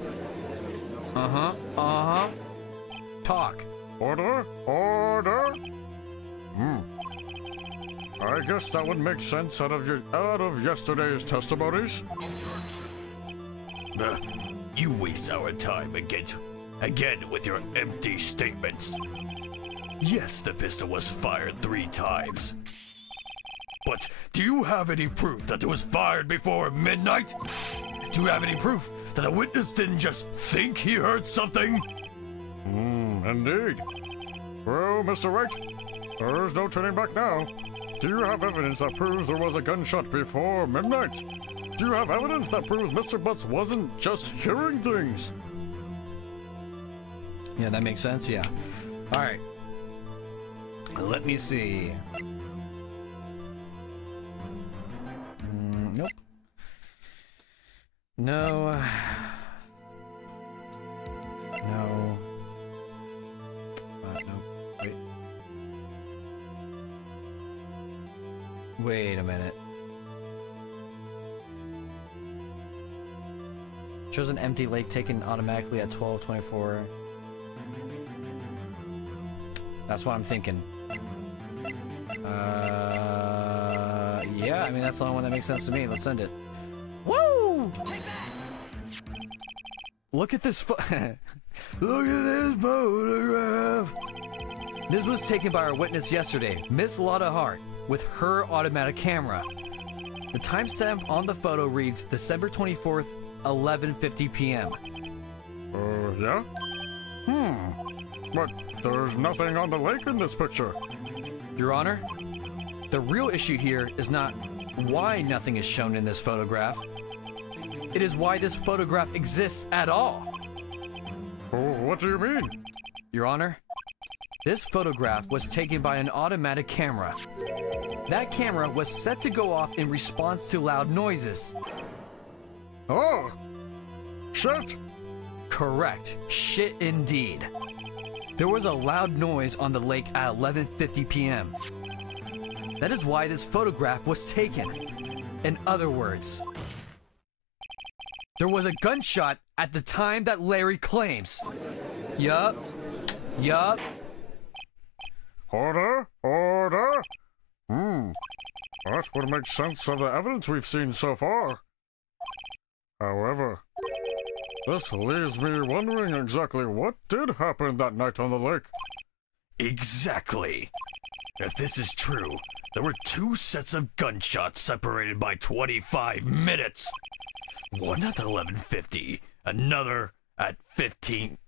Talk. Order? Order? I guess that would make sense out of yesterday's testimonies. You waste our time again with your empty statements. Yes, the pistol was fired 3 times. But do you have any proof that it was fired before midnight? Do you have any proof that the witness didn't just think he heard something? Indeed. Well, Mr. Wright, there's no turning back now. Do you have evidence that proves there was a gunshot before midnight? Do you have evidence that proves Mr. Butts wasn't just hearing things? Yeah, that makes sense, yeah. Alright. Let me see. Nope. No. No. No. Wait. Wait a minute. Shows an empty lake taken automatically at 12:24. That's what I'm thinking. Yeah, I mean, that's the only one that makes sense to me. Let's send it. Woo! Look at this Look at this photograph! This was taken by our witness yesterday, Miss Lotta Hart, with her automatic camera. The timestamp on the photo reads December 24th, 11:50 p.m. Yeah? But there's nothing on the lake in this picture. Your Honor, the real issue here is not why nothing is shown in this photograph. It is why this photograph exists at all. What do you mean? Your Honor, this photograph was taken by an automatic camera. That camera was set to go off in response to loud noises. Oh! Shit! Correct. Shit indeed. There was a loud noise on the lake at 11:50 p.m. That is why this photograph was taken. In other words, there was a gunshot at the time that Larry claims. Yup. Yup. Order? Order? That would make sense of the evidence we've seen so far. However, this leaves me wondering exactly what did happen that night on the lake. Exactly. If this is true, there were 2 sets of gunshots separated by 25 minutes. One at 11:50, another at 15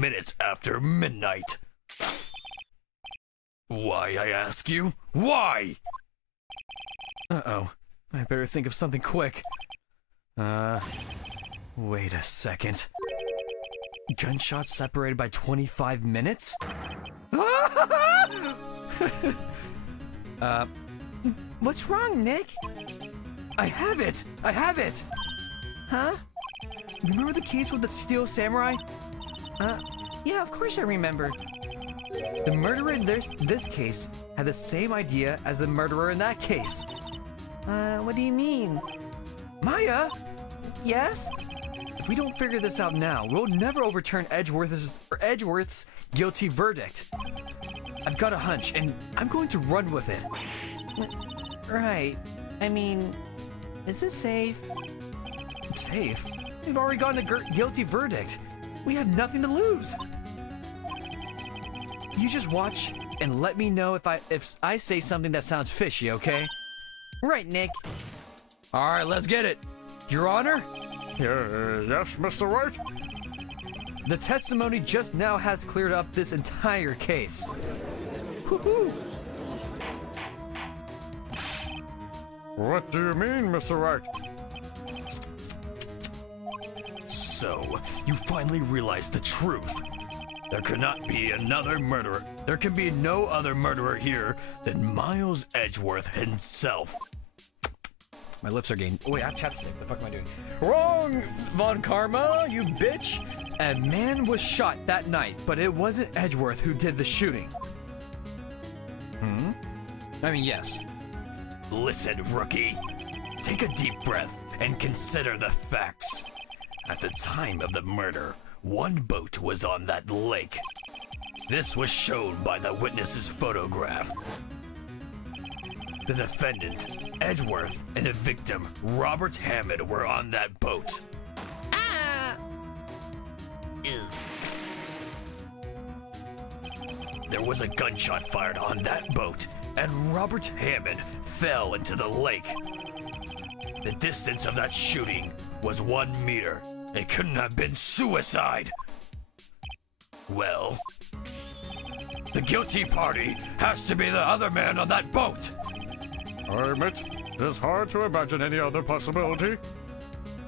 minutes after midnight. Why, I ask you? Why? Uh-oh. I better think of something quick. Wait a second. Gunshots separated by 25 minutes? What's wrong, Nick? I have it! I have it! Huh? Remember the case with the Steel Samurai? Yeah, of course I remember. The murderer in this case had the same idea as the murderer in that case. What do you mean? Maya? Yes? If we don't figure this out now, we'll never overturn Edgeworth's guilty verdict. I've got a hunch, and I'm going to run with it. Right. I mean, is this safe? Safe? We've already gotten a guilty verdict. We have nothing to lose. You just watch and let me know if I say something that sounds fishy, okay? Right, Nick. All right, let's get it. Your Honor? Yes, Mr. Wright? The testimony just now has cleared up this entire case. What do you mean, Mr. Wright? So, you finally realized the truth. There cannot be another murderer. There can be no other murderer here than Miles Edgeworth himself. My lips are getting. Oh, wait, I have chapstick. The fuck am I doing? Wrong, Von Karma, you bitch! A man was shot that night, but it wasn't Edgeworth who did the shooting. I mean, yes. Listen, rookie. Take a deep breath and consider the facts. At the time of the murder, one boat was on that lake. This was shown by the witness's photograph. The defendant, Edgeworth, and the victim, Robert Hammond, were on that boat. There was a gunshot fired on that boat, and Robert Hammond fell into the lake. The distance of that shooting was 1 meter. It couldn't have been suicide. Well, the guilty party has to be the other man on that boat. I admit, it is hard to imagine any other possibility.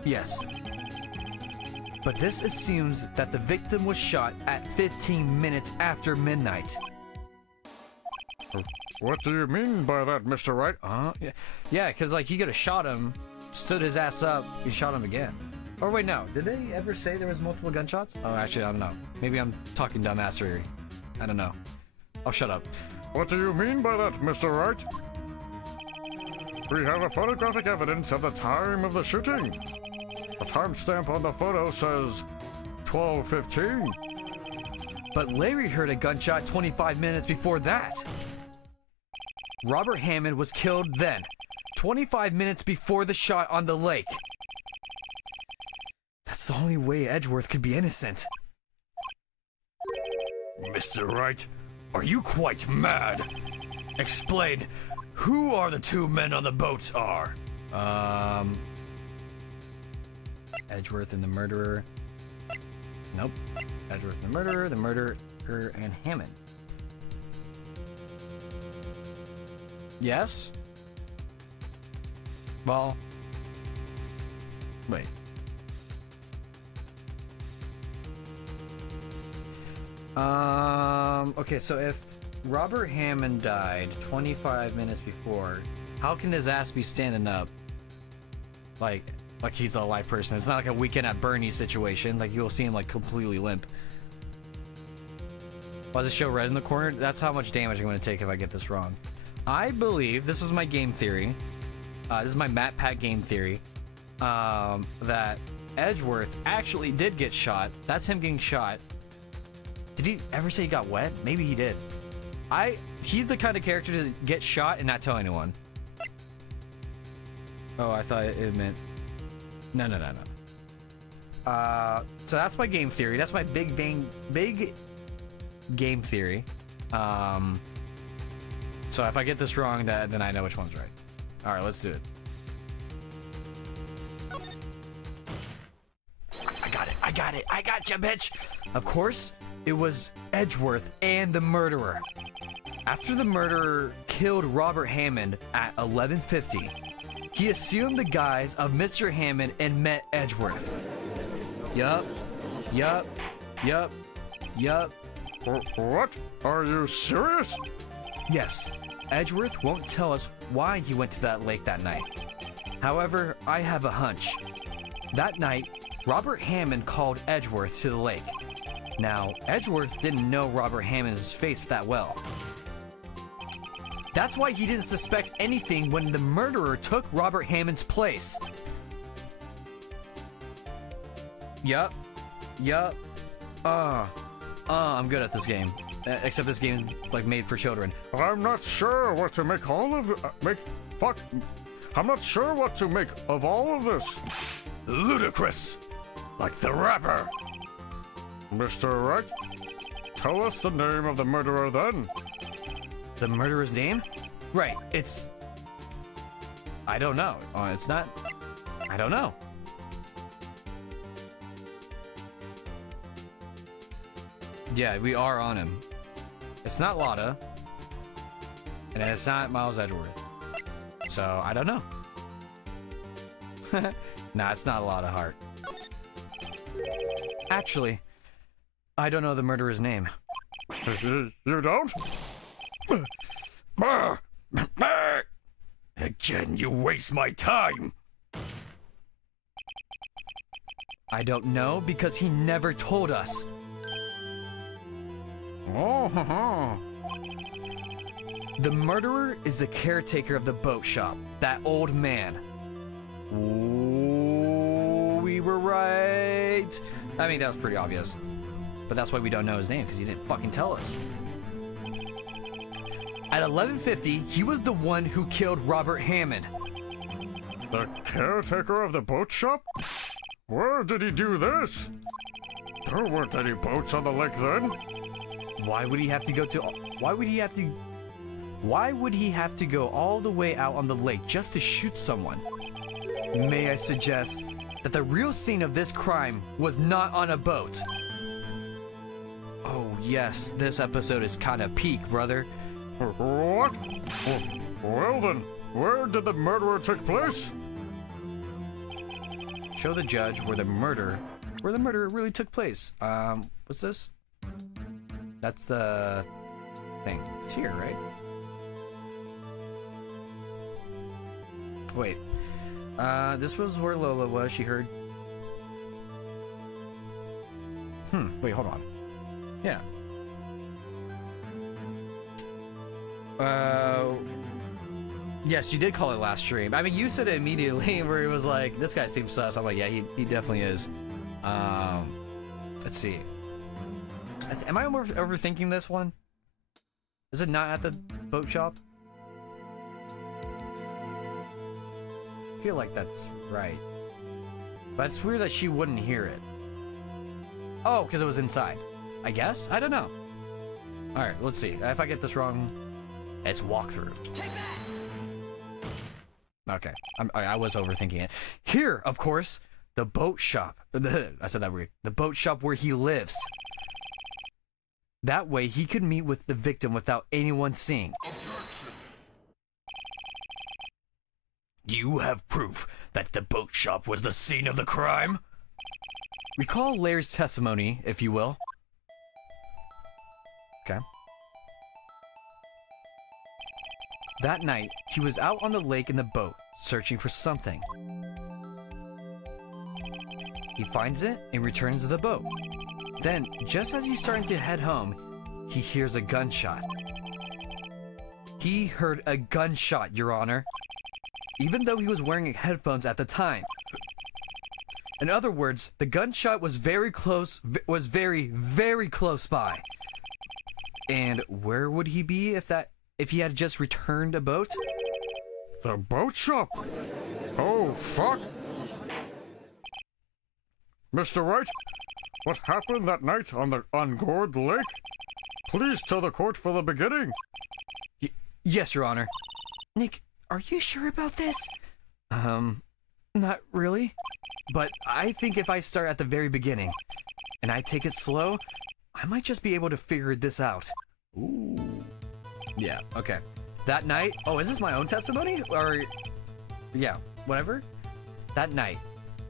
Yes. But this assumes that the victim was shot at 15 minutes after midnight. What do you mean by that, Mr. Wright? Yeah, because like he could have shot him, stood his ass up, and shot him again. Or wait, no. Did they ever say there was multiple gunshots? Oh, actually, I don't know. Maybe I'm talking dumbassery. I don't know. I'll shut up. What do you mean by that, Mr. Wright? We have a photographic evidence of the time of the shooting. The timestamp on the photo says 12:15. But Larry heard a gunshot 25 minutes before that. Robert Hammond was killed then, 25 minutes before the shot on the lake. That's the only way Edgeworth could be innocent. Mr. Wright, are you quite mad? Explain, who are the two men on the boat are? Edgeworth and the murderer. Nope. Edgeworth and the murderer, and Hammond. Yes? Well, wait. Okay, so if Robert Hammond died 25 minutes before, how can his ass be standing up? Like he's a live person. It's not like a Weekend at Bernie's situation. Like you'll see him like completely limp. Why does it show red in the corner? That's how much damage I'm going to take if I get this wrong. I believe, this is my game theory. This is my Matt Pat game theory. That Edgeworth actually did get shot. That's him getting shot. Did he ever say he got wet? Maybe he did. He's the kind of character to get shot and not tell anyone. Oh, I thought it meant... No. So that's my game theory. That's my big game theory. So if I get this wrong, then I know which one's right. All right, let's do it. I got you, bitch. Of course, it was Edgeworth and the murderer. After the murderer killed Robert Hammond at 11:50, he assumed the guise of Mr. Hammond and met Edgeworth. Yup. What? Are you serious? Yes, Edgeworth won't tell us why he went to that lake that night. However, I have a hunch. That night, Robert Hammond called Edgeworth to the lake. Now, Edgeworth didn't know Robert Hammond's face that well. That's why he didn't suspect anything when the murderer took Robert Hammond's place. Yup. I'm good at this game. Except this game like made for children. I'm not sure what to make all of I'm not sure what to make of all of this. Ludicrous! Like the rapper! Mr. Wright, tell us the name of the murderer then. The murderer's name? Right, it's... I don't know. It's not... I don't know. Yeah, we are on him. It's not Lotta. And it's not Miles Edgeworth. So, I don't know. Nah, it's not a lot of heart. Actually, I don't know the murderer's name. You don't? Again, you waste my time. I don't know because he never told us. Oh, The murderer is the caretaker of the boat shop, that old man. Ooh, we were right. I mean, that was pretty obvious. But that's why we don't know his name, because he didn't fucking tell us. At 11:50, he was the one who killed Robert Hammond. the caretaker of the boat shop? Where did he do this? There weren't any boats on the lake then. Why would he have to go to... Why would he have to go all the way out on the lake just to shoot someone? May I suggest that the real scene of this crime was not on a boat? Oh yes, this episode is kinda peak, brother. What? Well then, where did the murderer take place? Show the judge where the murder really took place. What's this? That's the thing. It's here, right? Wait. This was where Lola was. She heard. Wait, hold on. Yeah. Yes, you did call it last stream. I mean, you said it immediately where it was like, this guy seems sus. I'm like, yeah, he definitely is. Let's see. Am I overthinking this one? Is it not at the boat shop? I feel like that's right. But it's weird that she wouldn't hear it. Oh, because it was inside. I guess? I don't know. Alright, let's see. If I get this wrong, it's walkthrough. Okay, I was overthinking it. Here, of course, the boat shop. I said that weird. The boat shop where he lives. That way, he could meet with the victim without anyone seeing. You have proof that the boat shop was the scene of the crime? Recall Larry's testimony, if you will. Okay. That night, he was out on the lake in the boat, searching for something. He finds it and returns to the boat. Then, just as he's starting to head home, he hears a gunshot. He heard a gunshot, Your Honor, even though he was wearing headphones at the time. In other words, the gunshot was very close, very close by. And where would he be if he had just returned a boat? The boat shop? Oh, fuck. Mr. Wright, what happened that night on the ungored lake? Please tell the court for the beginning. Yes, Your Honor. Nick, are you sure about this? Not really. But I think if I start at the very beginning, and I take it slow, I might just be able to figure this out. Ooh. Yeah, okay. That night... Oh, is this my own testimony? Or... Yeah, whatever. That night,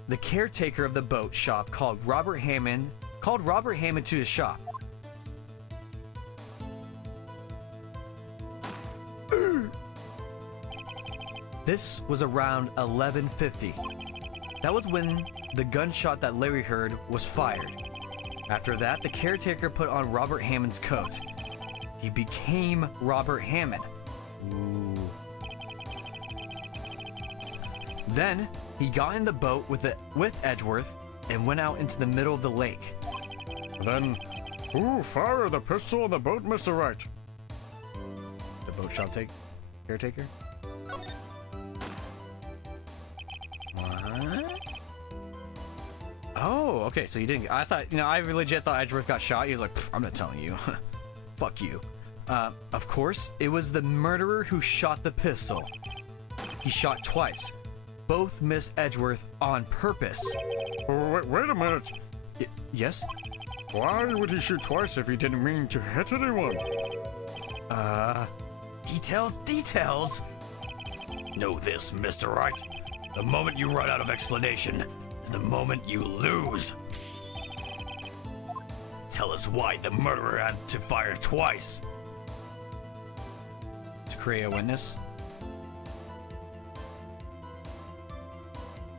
the caretaker of the boat shop called Robert Hammond to his shop. This was around 11:50. That was when the gunshot that Larry heard was fired. After that, the caretaker put on Robert Hammond's coat. He became Robert Hammond. Ooh. Then, he got in the boat with Edgeworth and went out into the middle of the lake. Then, who fired the pistol on the boat, Mr. Wright? The boat shop caretaker? What? Oh, okay, so you didn't... I thought, I legit thought Edgeworth got shot. He was like, I'm not telling you. Fuck you. Of course, it was the murderer who shot the pistol. He shot twice. Both missed Edgeworth on purpose. Wait a minute. Yes? Why would he shoot twice if he didn't mean to hit anyone? Details, details. Know this, Mr. Wright. The moment you run out of explanation is the moment you lose. Tell us why the murderer had to fire twice. To create a witness?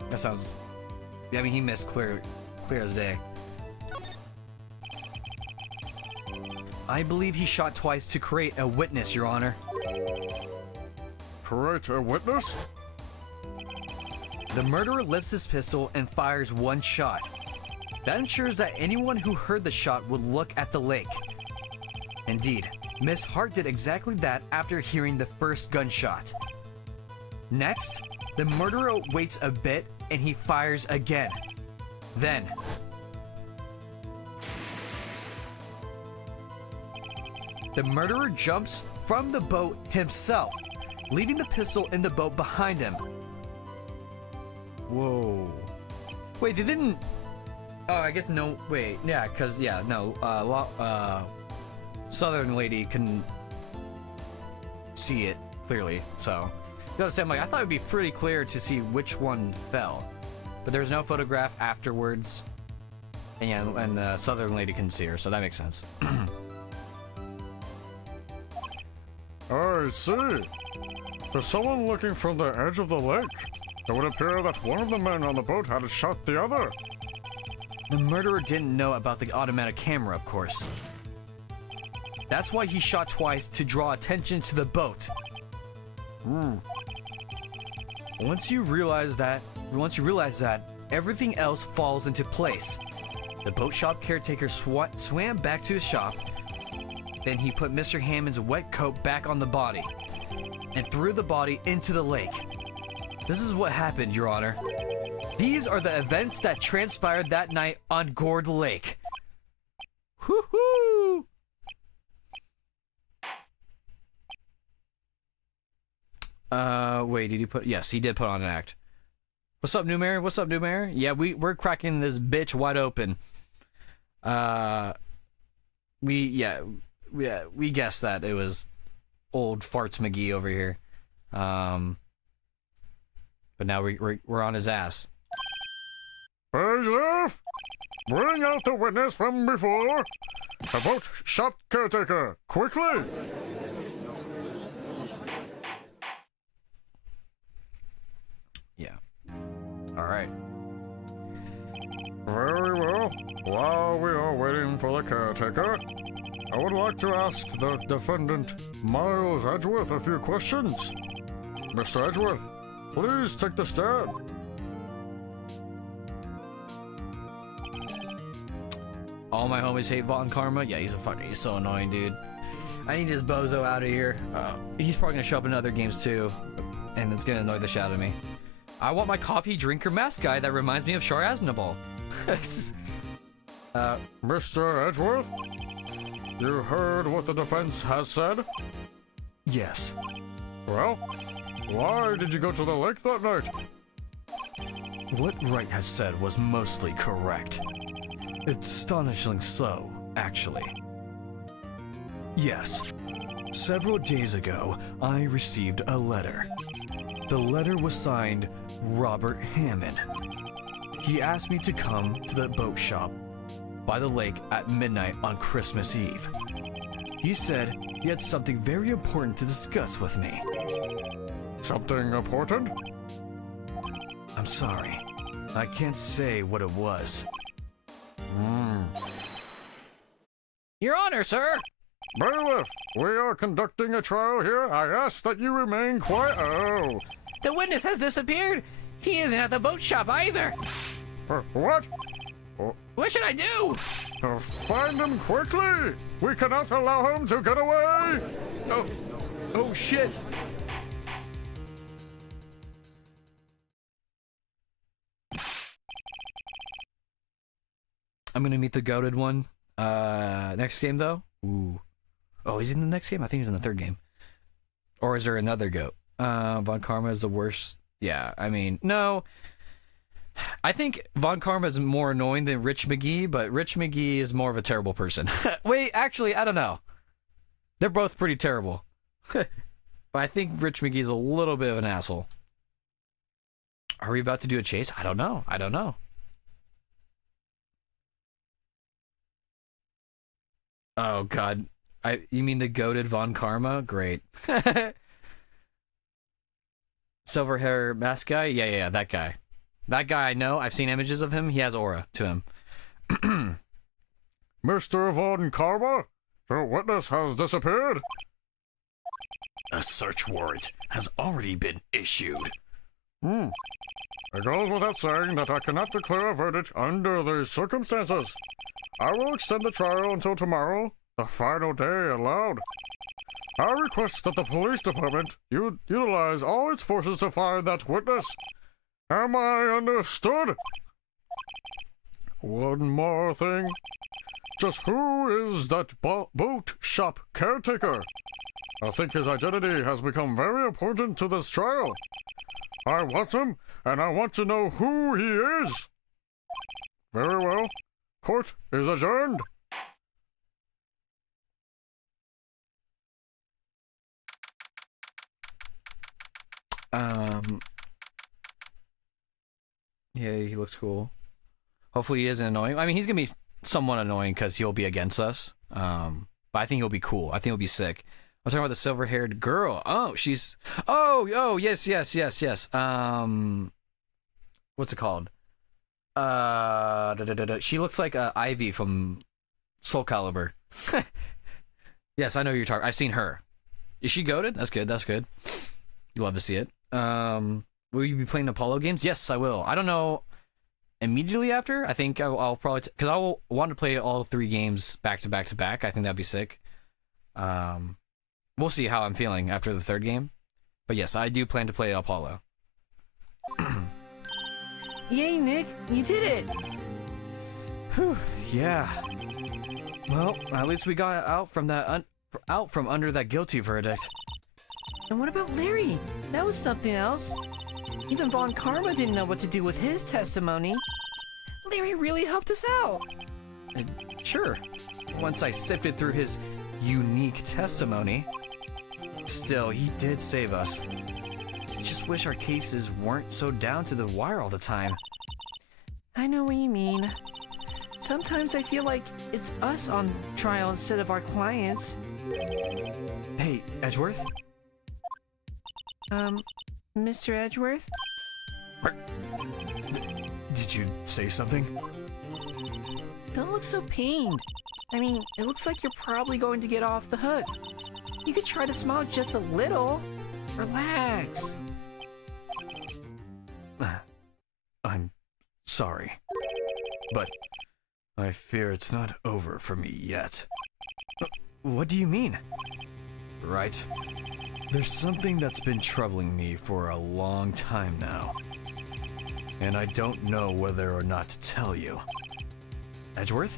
That sounds... I mean, he missed clear as day. I believe he shot twice to create a witness, Your Honor. Create a witness? The murderer lifts his pistol and fires one shot. That ensures that anyone who heard the shot would look at the lake. Indeed, Miss Hart did exactly that after hearing the first gunshot. Next, the murderer waits a bit and he fires again. Then, the murderer jumps from the boat himself, leaving the pistol in the boat behind him. Whoa. Wait, they didn't... Oh, I guess no... Wait, yeah, because, yeah, no. Southern lady can see it clearly, so... You know what I'm saying? Like, I thought it would be pretty clear to see which one fell. But there's no photograph afterwards. And yeah, and the Southern lady can see her, so that makes sense. I see. There's someone looking from the edge of the lake. It would appear that one of the men on the boat had shot the other. The murderer didn't know about the automatic camera, of course. That's why he shot twice, to draw attention to the boat. Once you realize that, everything else falls into place. The boat shop caretaker swam back to his shop. Then he put Mr. Hammond's wet coat back on the body and threw the body into the lake. This is what happened, Your Honor. These are the events that transpired that night on Gourd Lake. Woohoo! Wait, did he put... Yes, he did put on an act. What's up, new mayor? What's up, new mayor? Yeah, we're cracking this bitch wide open. We guessed that it was old Farts McGee over here. But now we're on his ass. Bailiff! Bring out the witness from before! The boat shop caretaker, quickly! Yeah. Alright. Very well. While we are waiting for the caretaker, I would like to ask the defendant, Miles Edgeworth, a few questions. Mr. Edgeworth, please take the stand. All my homies hate Von Karma. Yeah, he's so annoying, dude. I need this bozo out of here. He's probably gonna show up in other games too, and it's gonna annoy the shit out of me. I want my coffee drinker mask guy that reminds me of Char Aznavour. Mr. Edgeworth, you heard what the defense has said? Yes. Well, why did you go to the lake that night? What Wright has said was mostly correct. It's astonishingly so, actually. Yes. Several days ago, I received a letter. The letter was signed Robert Hammond. He asked me to come to the boat shop by the lake at midnight on Christmas Eve. He said he had something very important to discuss with me. Something important? I'm sorry. I can't say what it was. Your Honor, sir! Bailiff, we are conducting a trial here. I ask that you remain quiet. Oh. The witness has disappeared. He isn't at the boat shop either. What? What should I do? Find him quickly! We cannot allow him to get away! Oh shit! I'm gonna meet the goated one. Next game though? Ooh. Oh, he's in the next game? I think he's in the third game. Or is there another goat? Von Karma is the worst. Yeah, I mean, no. I think Von Karma is more annoying than Rich McGee, but Rich McGee is more of a terrible person. Wait, actually, I don't know. They're both pretty terrible. But I think Rich McGee's a little bit of an asshole. Are we about to do a chase? I don't know. I don't know. Oh God. You mean the goated Von Karma? Great. Silver hair mask guy? Yeah, that guy. That guy I know. I've seen images of him. He has aura to him. Mr. Von Karma, the witness has disappeared. A search warrant has already been issued. It goes without saying that I cannot declare a verdict under these circumstances. I will extend the trial until tomorrow, the final day allowed. I request that the police department utilize all its forces to find that witness. Am I understood? One more thing. Just who is that boat shop caretaker? I think his identity has become very important to this trial. I want him, and I want to know who he is. Very well. Court is adjourned. Yeah, he looks cool. Hopefully he isn't annoying. I mean, he's gonna be somewhat annoying because he'll be against us. But I think he'll be cool. I think he'll be sick. I'm talking about the silver-haired girl. Oh, she's... Oh, yes. What's it called? She looks like Ivy from Soul Calibur. Yes, I know who you're talking. I've seen her. Is she goated? That's good. You love to see it. Will you be playing Apollo games? Yes, I will. I don't know immediately after. I think I'll probably... Because I will want to play all 3 games back to back to back. I think that'd be sick. We'll see how I'm feeling after the 3rd game. But yes, I do plan to play Apollo. Yay, Nick! You did it! Whew, yeah. Well, at least we got out from that out from under that guilty verdict. And what about Larry? That was something else. Even Von Karma didn't know what to do with his testimony. Larry really helped us out. Sure. Once I sifted through his unique testimony. Still, he did save us. I just wish our cases weren't so down to the wire all the time. I know what you mean. Sometimes I feel like it's us on trial instead of our clients. Hey, Edgeworth? Mr. Edgeworth? Did you say something? Don't look so pained. I mean, it looks like you're probably going to get off the hook. You could try to smile just a little. Relax. I'm sorry. But I fear it's not over for me yet. What do you mean? Right? There's something that's been troubling me for a long time now. And I don't know whether or not to tell you. Edgeworth?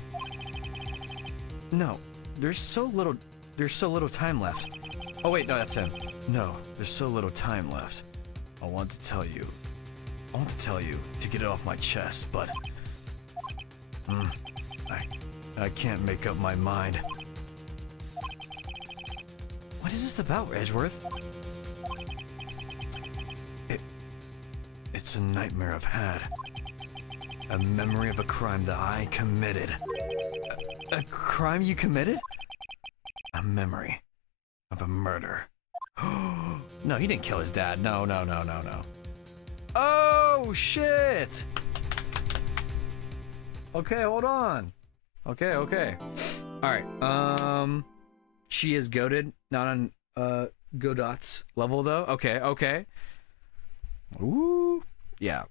No, there's so little time left. Oh wait, no, that's him. No, there's so little time left. I want to tell you to get it off my chest, but I can't make up my mind. What is this about, Edgeworth? It's a nightmare I've had. A memory of a crime that I committed. A crime you committed? A memory of a murder. No, he didn't kill his dad. No. Oh, shit! Okay, hold on. Okay. Alright, she is goated, not on, Godot's level, though. Okay. Ooh. Yeah.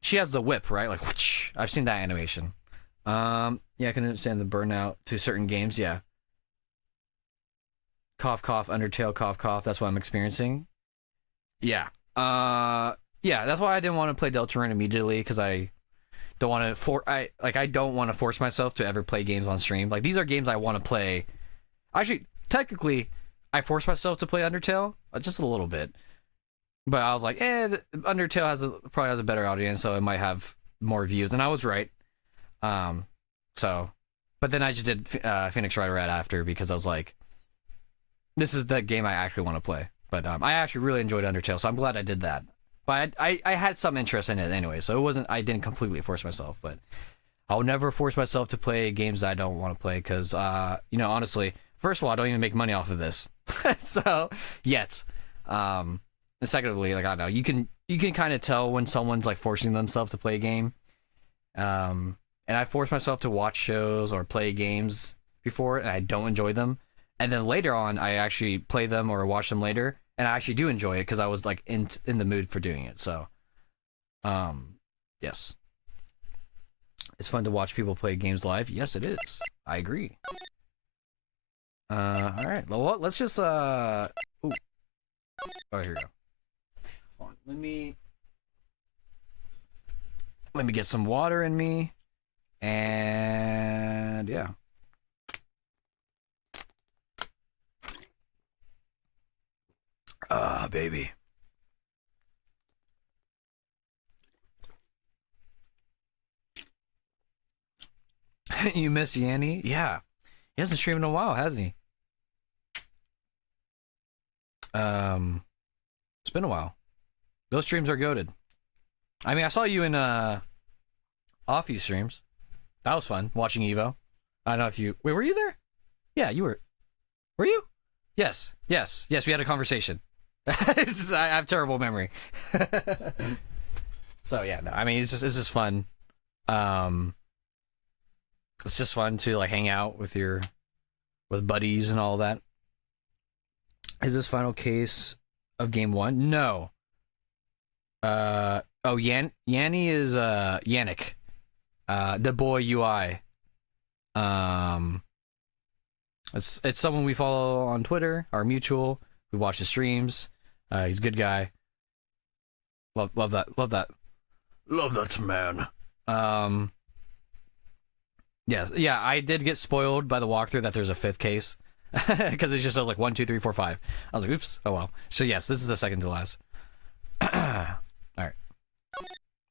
She has the whip, right? Like, whoosh. I've seen that animation. Yeah, I can understand the burnout to certain games, yeah. Cough, Undertale, cough. That's what I'm experiencing. Yeah. Yeah, that's why I didn't want to play Deltarune immediately, because I don't want to I don't want to force myself to ever play games on stream. Like, these are games I want to play. Actually, technically, I forced myself to play Undertale, just a little bit. But I was like, Undertale probably has a better audience, so it might have more views, and I was right. But then I just did Phoenix Wright right after, because I was like, this is the game I actually want to play. But I actually really enjoyed Undertale, so I'm glad I did that. But I had some interest in it anyway, so it wasn't, I didn't completely force myself. But I'll never force myself to play games that I don't want to play because, you know, honestly, first of all, I don't even make money off of this. So, yet. And secondly, like, I don't know, you can kind of tell when someone's like forcing themselves to play a game. And I force myself to watch shows or play games before, and I don't enjoy them. And then later on, I actually play them or watch them later, and I actually do enjoy it because I was like in the mood for doing it. So, yes, it's fun to watch people play games live. Yes, it is. I agree. All right. Well, let's just ooh. Oh, here we go. Hold on. Let me get some water in me, and yeah. Ah, baby. You miss Yanni? Yeah. He hasn't streamed in a while, hasn't he? It's been a while. Those streams are goated. I mean, I saw you in Offie streams. That was fun, watching Evo. I don't know if you... Wait, were you there? Yeah, you were. Were you? Yes, we had a conversation. I have terrible memory. So yeah, no, I mean, it's just fun. It's just fun to like hang out with buddies and all that. Is this final case of game 1? No. Yanni is Yannick. The boy UI. It's someone we follow on Twitter, our mutual. We watch his streams. He's a good guy. Love that. Love that man. Yeah, I did get spoiled by the walkthrough that there's a 5th case. Because it just says like 1, 2, 3, 4, 5. I was like, oops, oh well. So yes, this is the second to last. Alright.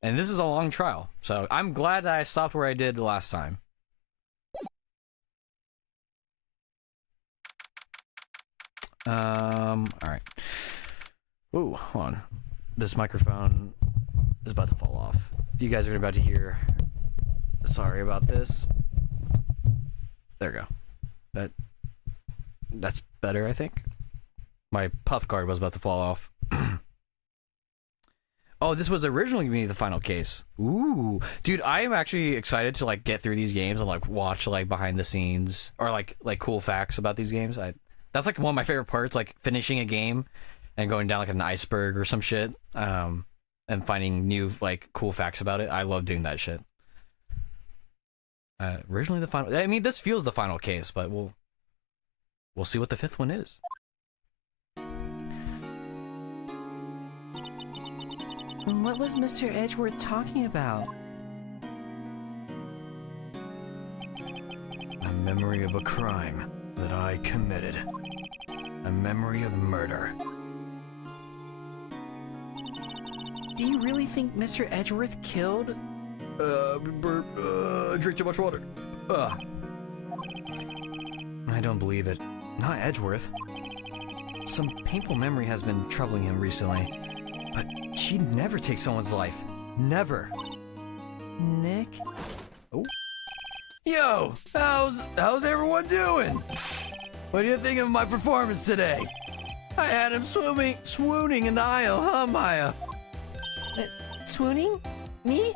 And this is a long trial. So I'm glad that I stopped where I did last time. Alright. Ooh, hold on. This microphone is about to fall off. You guys are about to hear. Sorry about this. There we go. That's better, I think. My puff guard was about to fall off. Oh, this was originally going to be the final case. Ooh. Dude, I am actually excited to like get through these games and like watch like behind the scenes or like cool facts about these games. That's like one of my favorite parts, like finishing a game and going down like an iceberg or some shit, and finding new like cool facts about it. I love doing that shit. Originally the final, I mean, this feels the final case, but we'll see what the 5th one is. What was Mr. Edgeworth talking about? A memory of a crime that I committed. A memory of murder. Do you really think Mr. Edgeworth killed? Drink too much water. I don't believe it. Not Edgeworth. Some painful memory has been troubling him recently. But she'd never take someone's life. Never. Nick? Oh. Yo! How's everyone doing? What do you think of my performance today? I had him swooning in the aisle, huh, Maya? Swooning? Me?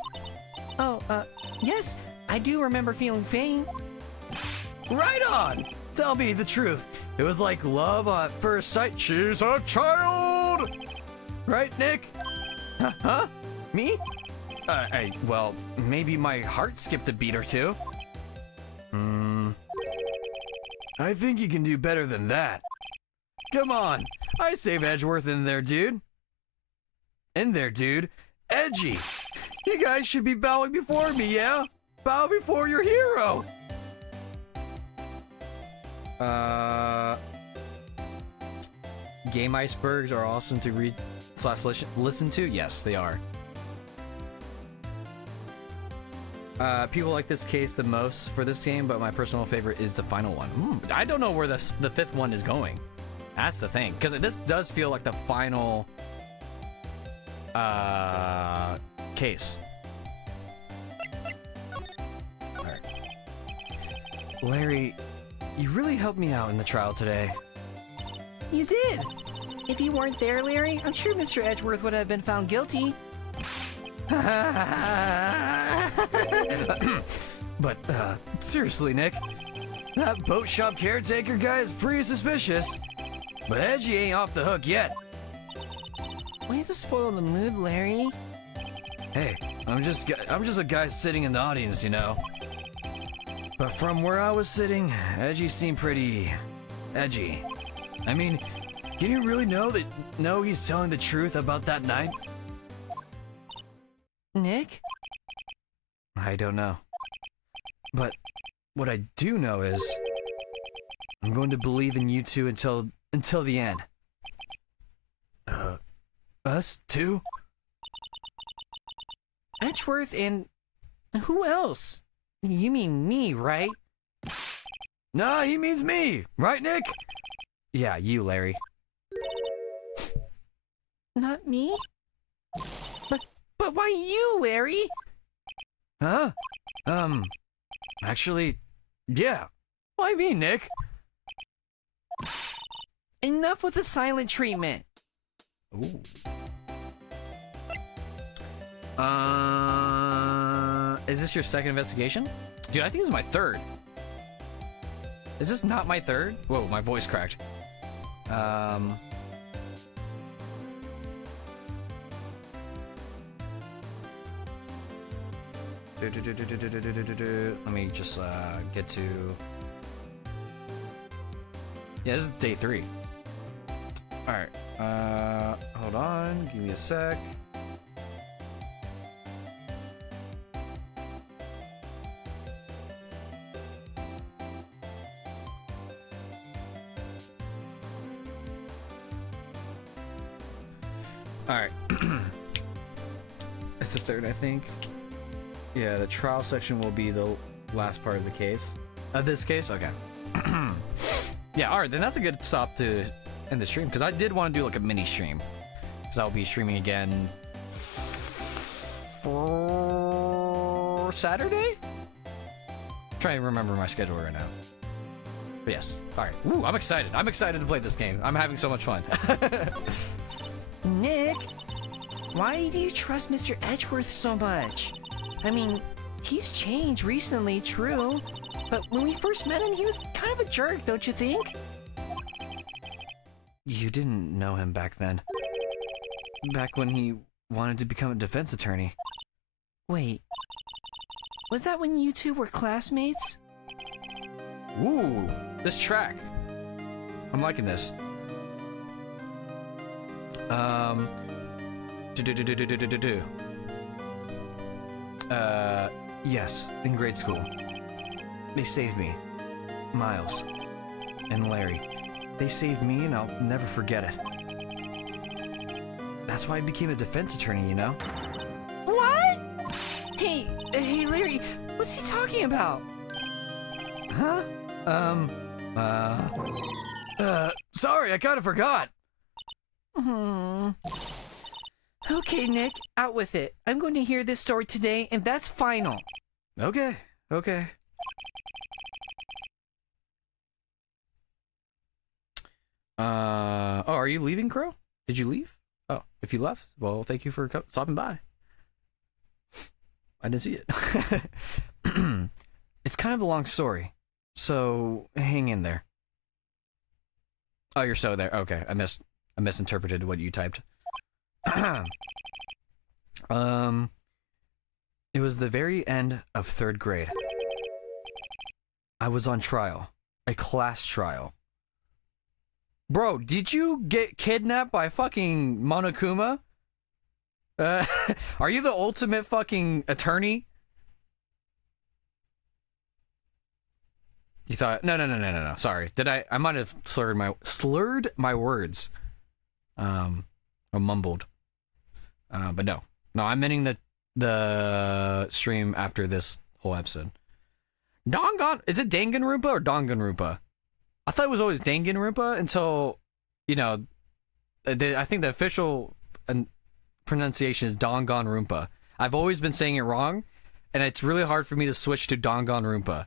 Oh, yes. I do remember feeling pain. Right on! Tell me the truth. It was like love at first sight. She's a child! Right, Nick? Huh? Me? Well, maybe my heart skipped a beat or two. I think you can do better than that. Come on, I save Edgeworth in there, dude. Edgy! You guys should be bowing before me, yeah? Bow before your hero! Game icebergs are awesome to read / listen to? Yes, they are. People like this case the most for this game, but my personal favorite is the final one. I don't know where the 5th one is going. That's the thing, because this does feel like the final case. Alright. Larry, you really helped me out in the trial today. You did. If you weren't there, Larry, I'm sure Mr. Edgeworth would have been found guilty. But, seriously, Nick, that boat shop caretaker guy is pretty suspicious. But Edgy ain't off the hook yet. Way to spoil the mood, Larry. Hey, I'm just a guy sitting in the audience, you know. But from where I was sitting, Edgy seemed pretty edgy. I mean, can you really know he's telling the truth about that night? Nick? I don't know. But what I do know is I'm going to believe in you two until the end. Us too? Edgeworth and who else? You mean me, right? Nah, he means me, right, Nick? Yeah, you, Larry. Not me? But why you, Larry? Huh? Actually, yeah. Why me, Nick? Enough with the silent treatment. Ooh. Is this your second investigation? Dude, I think this is my third. Is this not my third? Whoa, my voice cracked. Let me just get to. Yeah, this is day 3. All right. Hold on. Give me a sec. All right. It's the third, I think. Yeah, the trial section will be the last part of the case. This case? Okay. Yeah, alright, then that's a good stop to end the stream, because I did want to do like a mini stream. Because I'll be streaming again for Saturday? I'm trying to remember my schedule right now. But yes, alright. Ooh, I'm excited. I'm excited to play this game. I'm having so much fun. Nick, why do you trust Mr. Edgeworth so much? I mean, he's changed recently, true. But when we first met him, he was kind of a jerk, don't you think? You didn't know him back then. Back when he wanted to become a defense attorney. Wait, was that when you two were classmates? Ooh, this track. I'm liking this. Yes, in grade school. They saved me. Miles. And Larry. They saved me and I'll never forget it. That's why I became a defense attorney, you know? What? Hey, Larry, what's he talking about? Huh? Sorry, I kinda forgot. Okay, Nick, out with it. I'm going to hear this story today, and that's final. Okay. Oh, are you leaving, Crow? Did you leave? Oh, if you left, well, thank you for stopping by. I didn't see it. It's kind of a long story, so hang in there. Oh, you're so there. Okay, I misinterpreted what you typed. It was the very end of 3rd grade. I was on trial. A class trial. Bro, did you get kidnapped by fucking Monokuma? Are you the ultimate fucking attorney? You thought no. Sorry. Did I might have slurred my words. Or mumbled. But no. No, I'm ending the stream after this whole episode. Is it Danganronpa or Danganronpa? I thought it was always Danganronpa until you know, I think the official pronunciation is Danganronpa. I've always been saying it wrong, and it's really hard for me to switch to Danganronpa.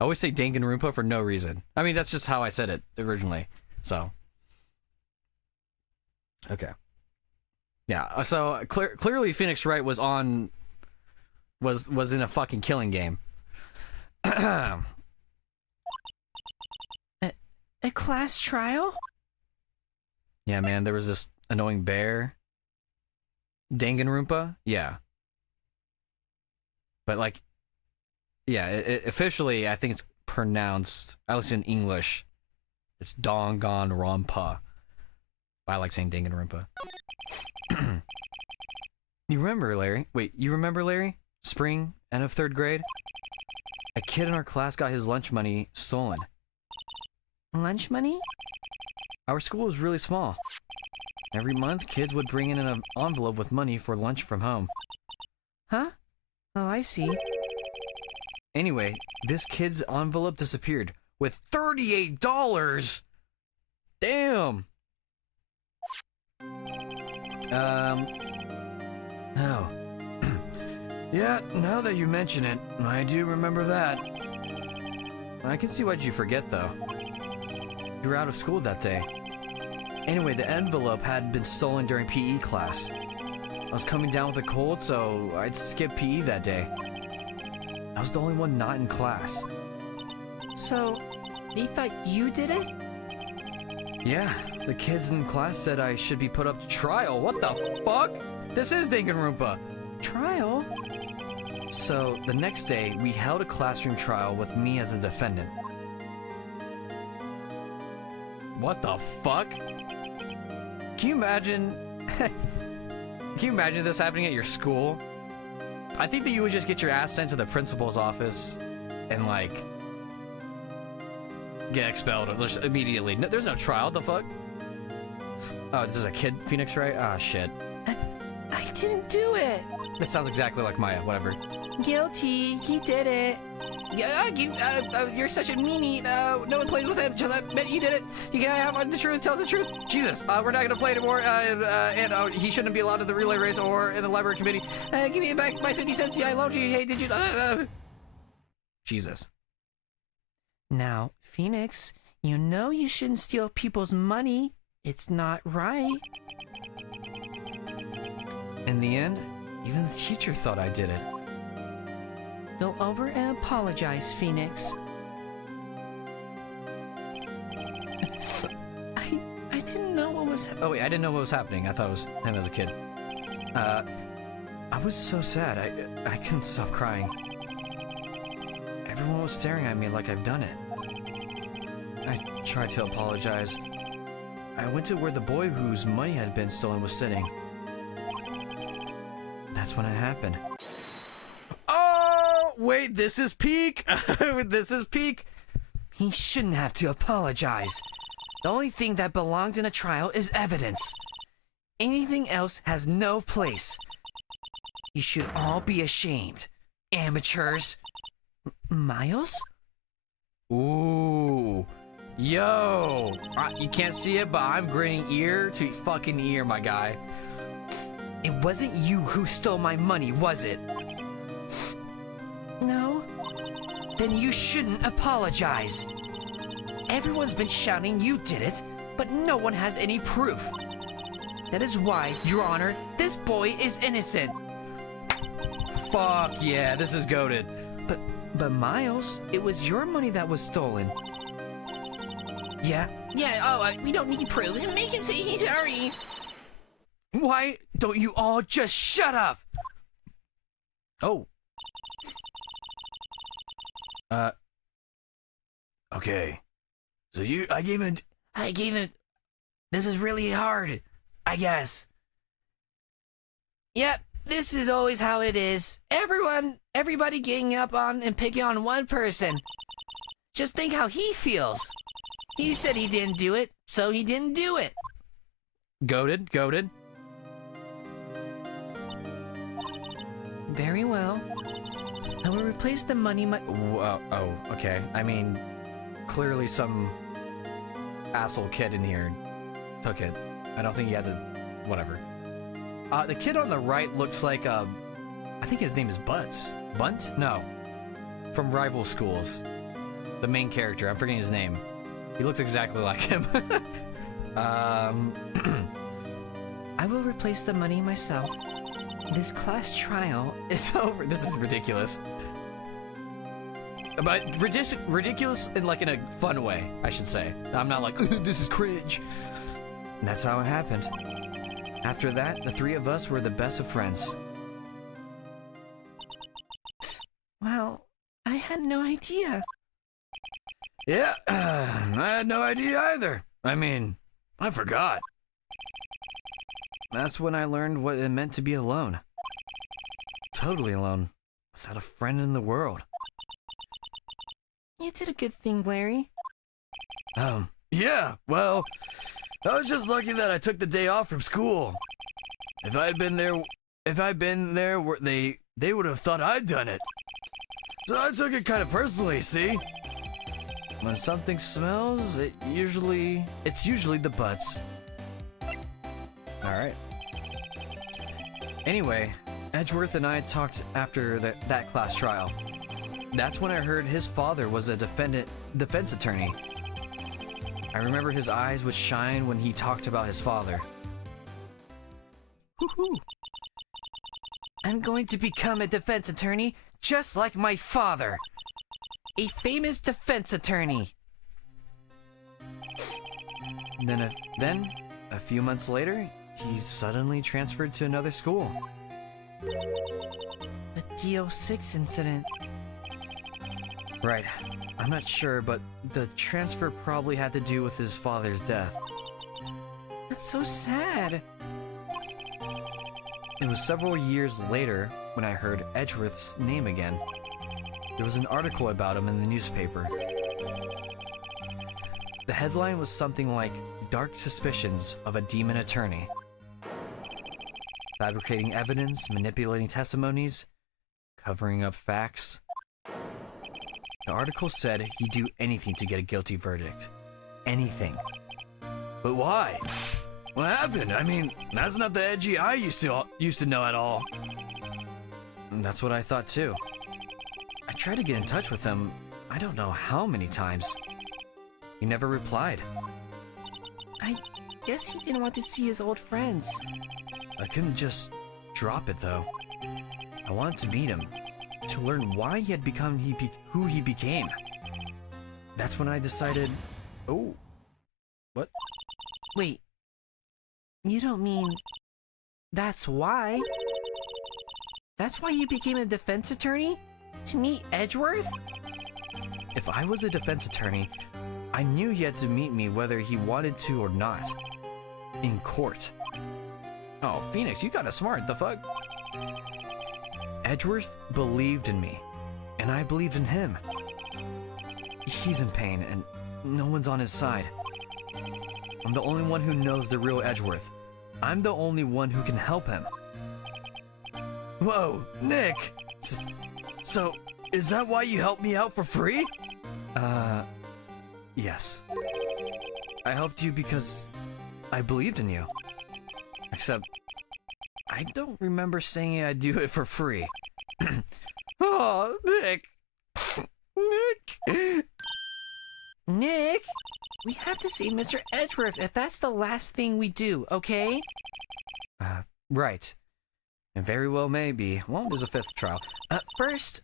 I always say Danganronpa for no reason. I mean, that's just how I said it originally. So, okay, yeah. So clearly, Phoenix Wright was in a fucking killing game. A class trial? Yeah, man. There was this annoying bear. Danganronpa? Yeah. But like, yeah, officially, I think it's pronounced, at least in English, it's Danganronpa. I like saying Danganronpa. You remember, Larry? Wait, you remember, Larry? Spring, end of 3rd grade? A kid in our class got his lunch money stolen. Lunch money? Our school was really small. Every month, kids would bring in an envelope with money for lunch from home. Huh? Oh, I see. Anyway, this kid's envelope disappeared with $38. Damn. Oh. Yeah, now that you mention it, I do remember that. I can see why'd you forget, though. You were out of school that day. Anyway, the envelope had been stolen during PE class. I was coming down with a cold, so I'd skip PE that day. I was the only one not in class. So, they thought you did it? Yeah, the kids in class said I should be put up to trial. What the fuck? This is Danganronpa. Trial? So, the next day, we held a classroom trial with me as a defendant. What the fuck? Can you imagine... Can you imagine this happening at your school? I think that you would just get your ass sent to the principal's office and, like, get expelled just immediately. No, there's no trial, the fuck? Oh, this is a kid, Phoenix Wright? Ah, shit. I didn't do it. This sounds exactly like Maya, whatever. Guilty. He did it. You're such a meanie. No one plays with him. Just admit you did it. You can't have the truth. Tell us the truth. Jesus, we're not gonna play anymore. And he shouldn't be allowed to the relay race or in the library committee. Give me back my 50 cents. Yeah, I loaned you. Hey, did you? Jesus. Now, Phoenix, you know you shouldn't steal people's money. It's not right. In the end, even the teacher thought I did it. Go over and apologize, Phoenix. I didn't know what was... Oh, wait, I didn't know what was happening. I thought it was him as a kid. I was so sad. I couldn't stop crying. Everyone was staring at me like I've done it. I tried to apologize. I went to where the boy whose money had been stolen was sitting. That's when it happened. Oh, wait, this is peak. This is peak. He shouldn't have to apologize. The only thing that belongs in a trial is evidence. Anything else has no place. You should all be ashamed. Amateurs. Miles? Ooh. Yo. You can't see it, but I'm grinning ear to fucking ear, my guy. It wasn't you who stole my money, was it? No. Then you shouldn't apologize. Everyone's been shouting you did it, but no one has any proof. That is why, Your Honor, this boy is innocent. Fuck yeah, this is goated. But Miles, it was your money that was stolen. Yeah, we don't need proof. Make him say he's sorry. Why don't you all just shut up? Oh. Okay. So I gave it. This is really hard, I guess. Yep, this is always how it is. Everybody getting up on and picking on one person. Just think how he feels. He said he didn't do it, so he didn't do it. Goated. Very well. I will replace the money Okay. I mean, clearly some asshole kid in here took it. I don't think he had to. Whatever. The kid on the right looks like I think his name is Bunt? No. From Rival Schools. The main character. I'm forgetting his name. He looks exactly like him. I will replace the money myself. This class trial It's over. This is ridiculous. But ridiculous in like in a fun way, I should say. I'm not like, this is cringe. And that's how it happened. After that, the three of us were the best of friends. Wow, I had no idea. Yeah, I had no idea either. I mean, I forgot. That's when I learned what it meant to be alone. Totally alone. Without a friend in the world. You did a good thing, Larry. Yeah, well, I was just lucky that I took the day off from school. If I'd been there, they would have thought I'd done it. So I took it kind of personally, see? When something smells, it's usually the butts. Alright. Anyway, Edgeworth and I talked after that class trial. That's when I heard his father was a defense attorney. I remember his eyes would shine when he talked about his father. Woohoo! I'm going to become a defense attorney just like my father. A famous defense attorney. Then, a few months later, he suddenly transferred to another school. The DO6 incident. Right. I'm not sure, but the transfer probably had to do with his father's death. That's so sad. It was several years later when I heard Edgeworth's name again. There was an article about him in the newspaper. The headline was something like, "Dark Suspicions of a Demon Attorney." Fabricating evidence, manipulating testimonies, covering up facts. The article said he'd do anything to get a guilty verdict. Anything. But why? What happened? I mean, that's not the Edgy I used to know at all. And that's what I thought too. I tried to get in touch with him, I don't know how many times. He never replied. I guess he didn't want to see his old friends. I couldn't just drop it though. I wanted to meet him, to learn why he had become who he became. That's when I decided... Oh. What? Wait. You don't mean... That's why? That's why you became a defense attorney? To meet Edgeworth? If I was a defense attorney, I knew he had to meet me whether he wanted to or not. In court. Oh, Phoenix, you kinda smart, the fuck? Edgeworth believed in me, and I believed in him. He's in pain, and no one's on his side. I'm the only one who knows the real Edgeworth. I'm the only one who can help him. Whoa, Nick! So, is that why you helped me out for free? Yes. I helped you because I believed in you. Except, I don't remember saying I'd do it for free. Oh, Nick! Nick! Nick! We have to see Mr. Edgeworth if that's the last thing we do, okay? Right. And very well may be. Well, there's a fifth trial. First,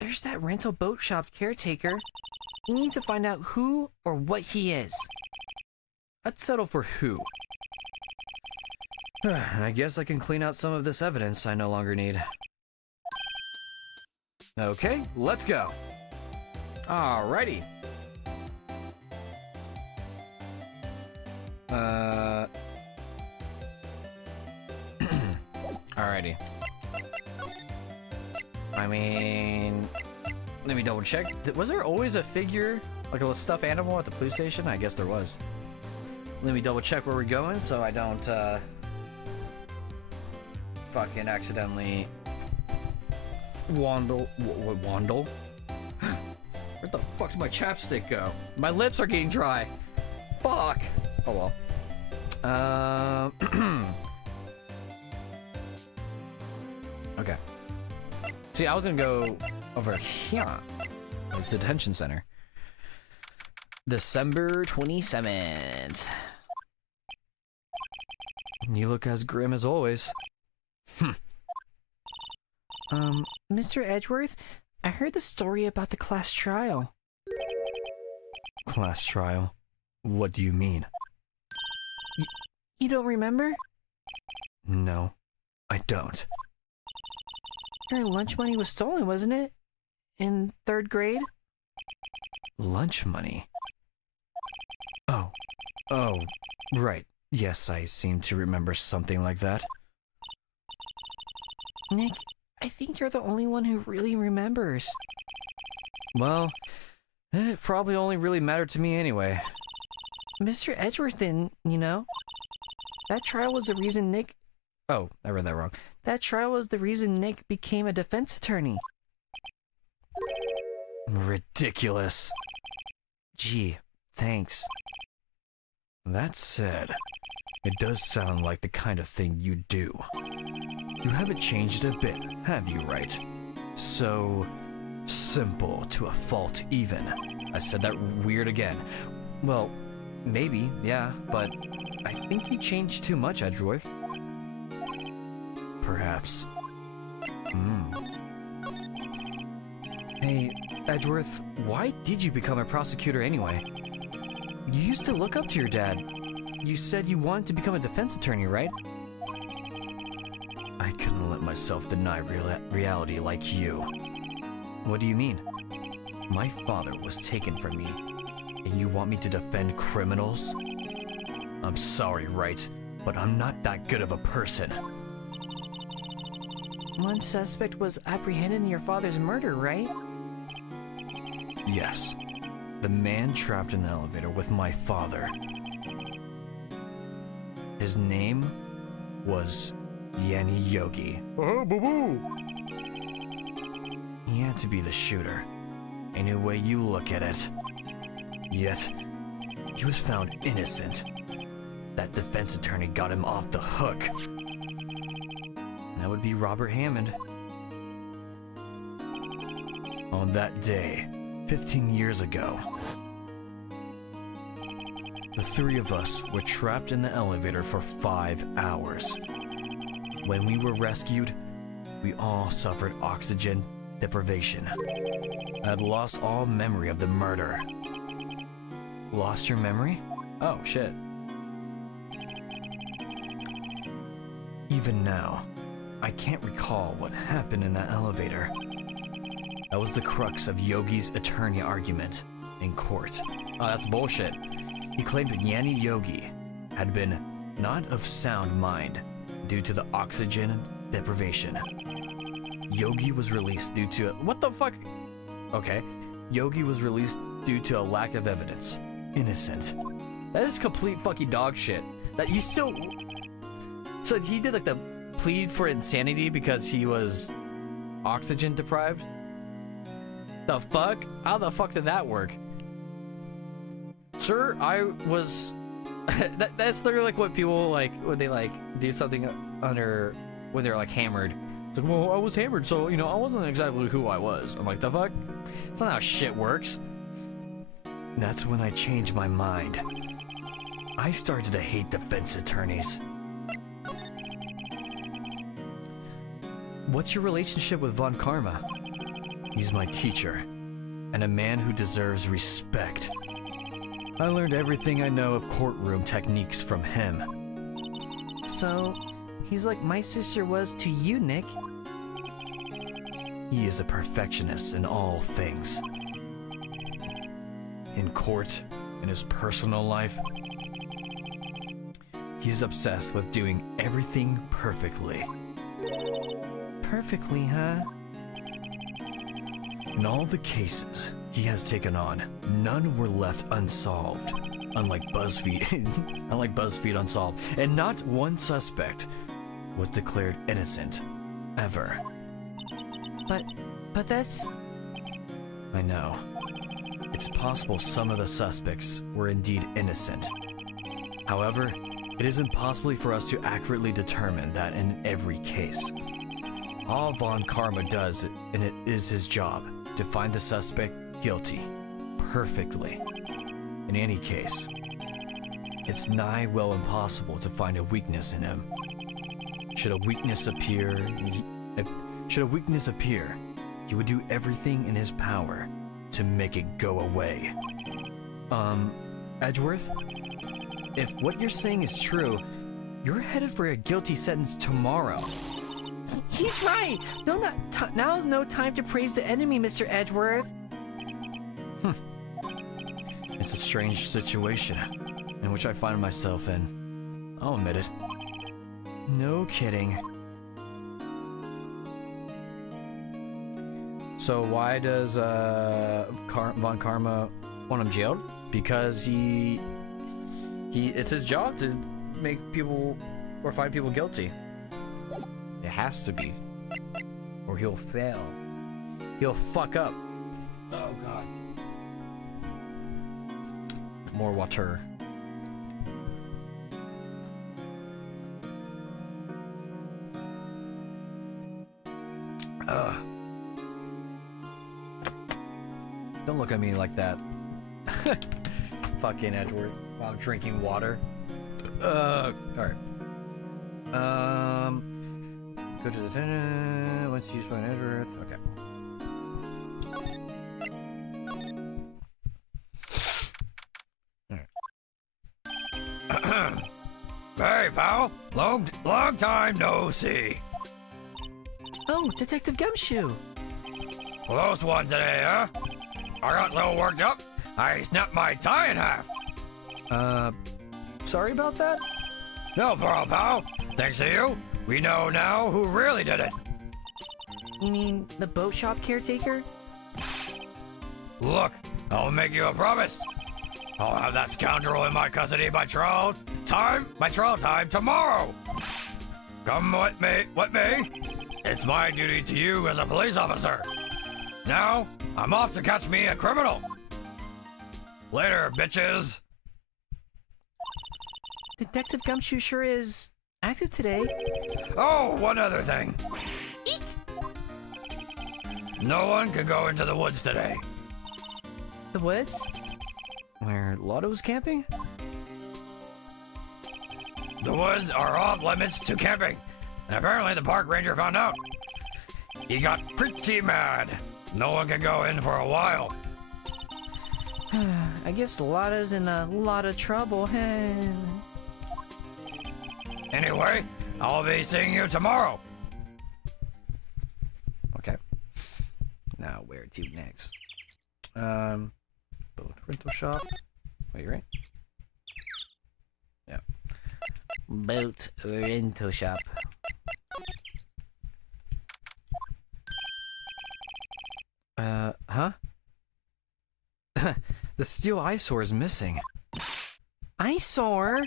there's that rental boat shop caretaker. You need to find out who or what he is. Let's settle for who. I guess I can clean out some of this evidence I no longer need. Okay, let's go. Alrighty. Alrighty. I mean, let me double check. Was there always a figure, like a stuffed animal at the police station? I guess there was. Let me double check where we're going so I don't fucking accidentally wandle. What wandle? Where the fuck's my chapstick go? My lips are getting dry. Fuck. Oh well. Okay. See, I was gonna go over here. It's the detention center. December 27th. You look as grim as always. Mr. Edgeworth, I heard the story about the class trial. Class trial? What do you mean? You don't remember? No, I don't. Your lunch money was stolen, wasn't it? In 3rd grade? Lunch money? Oh, right. Yes, I seem to remember something like that. Nick, I think you're the only one who really remembers. Well, it probably only really mattered to me anyway. Mr. Edgeworth didn't, you know? That trial was the reason Nick... Oh, I read that wrong. That trial was the reason Nick became a defense attorney. Ridiculous. Gee, thanks. That said, it does sound like the kind of thing you do. You haven't changed a bit, have you, Wright? So simple to a fault even. I said that weird again. Well, maybe, yeah, but I think you changed too much, Edgeworth. Perhaps. Hey, Edgeworth, why did you become a prosecutor anyway? You used to look up to your dad. You said you wanted to become a defense attorney, right? I couldn't let myself deny reality like you. What do you mean? My father was taken from me, and you want me to defend criminals? I'm sorry, Wright, but I'm not that good of a person. One suspect was apprehended in your father's murder, right? Yes. The man trapped in the elevator with my father. His name was Yanni Yogi. Oh, boo-boo! He had to be the shooter, any way you look at it. Yet, he was found innocent. That defense attorney got him off the hook. That would be Robert Hammond. On that day, 15 years ago, the three of us were trapped in the elevator for 5 hours. When we were rescued, we all suffered oxygen deprivation. I had lost all memory of the murder. Lost your memory? Oh, shit. Even now, I can't recall what happened in that elevator. That was the crux of Yogi's attorney argument in court. Oh, that's bullshit. He claimed Yanni Yogi had been not of sound mind due to the oxygen deprivation. Yogi was released due to what the fuck? Okay. Yogi was released due to a lack of evidence. Innocent. That is complete fucking dog shit. That you still... So he did like the plead for insanity because he was oxygen deprived? The fuck? How the fuck did that work? Sir, I was... that's literally like what people like when they like do something under... when they're like hammered. It's like, well, I was hammered, so, you know, I wasn't exactly who I was. I'm like, the fuck? That's not how shit works. That's when I changed my mind. I started to hate defense attorneys. What's your relationship with Von Karma? He's my teacher, and a man who deserves respect. I learned everything I know of courtroom techniques from him. So, he's like my sister was to you, Nick. He is a perfectionist in all things. In court, in his personal life, he's obsessed with doing everything perfectly. Perfectly, huh? In all the cases he has taken on, none were left unsolved. Unlike BuzzFeed Unsolved. And not one suspect was declared innocent. Ever. But that's... I know. It's possible some of the suspects were indeed innocent. However, It is impossible for us to accurately determine that in every case. All Von Karma does, and it is his job, to find the suspect guilty. Perfectly. In any case, it's nigh well impossible to find a weakness in him. Should a weakness appear, he would do everything in his power to make it go away. Edgeworth? If what you're saying is true, you're headed for a guilty sentence tomorrow. He's right! Now is no time to praise the enemy, Mr. Edgeworth. It's a strange situation in which I find myself in. I'll admit it. No kidding. So why does Von Karma want him jailed? Because it's his job to make people or find people guilty. It has to be, or he'll fail. He'll fuck up. Oh god. More water. Don't look at me like that. Fucking Edgeworth. While I'm drinking water. Alright. Go to the tenant. Let's use by Edgeworth. Okay. Hey, pal. Long time no see. Oh, Detective Gumshoe. Close one today, huh? I got a little worked up. I snapped my tie in half. Sorry about that? No problem, pal. Thanks to you, we know now who really did it. You mean the boat shop caretaker? Look, I'll make you a promise. I'll have that scoundrel in my custody by trial time tomorrow. Come with me. It's my duty to you as a police officer. Now, I'm off to catch me a criminal. Later, bitches. Detective Gumshoe sure is active today. Oh, one other thing. Eek! No one can go into the woods today. The woods? Where Lotto's camping? The woods are off limits to camping. And apparently the park ranger found out. He got pretty mad. No one can go in for a while. I guess Lotta's in a lot of trouble. Anyway, I'll be seeing you tomorrow. Okay. Now where to next? Boat rental shop. Wait, right? Yeah. Boat rental shop. Huh? The steel eyesore is missing. Eyesore?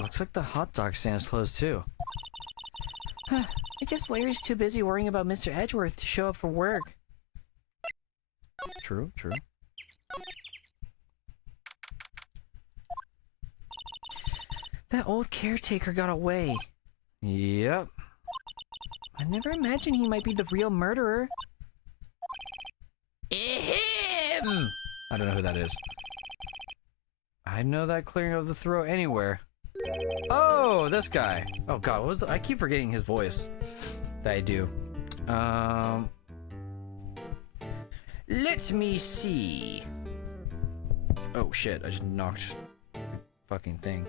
Looks like the hot dog stand is closed too. I guess Larry's too busy worrying about Mr. Edgeworth to show up for work. True. That old caretaker got away. Yep. I never imagined he might be the real murderer. Ahem! I don't know who that is. I know that clearing of the throat anywhere. Oh, this guy. Oh god, what was I keep forgetting his voice. That I do. Let me see. Oh shit, I just knocked the fucking thing.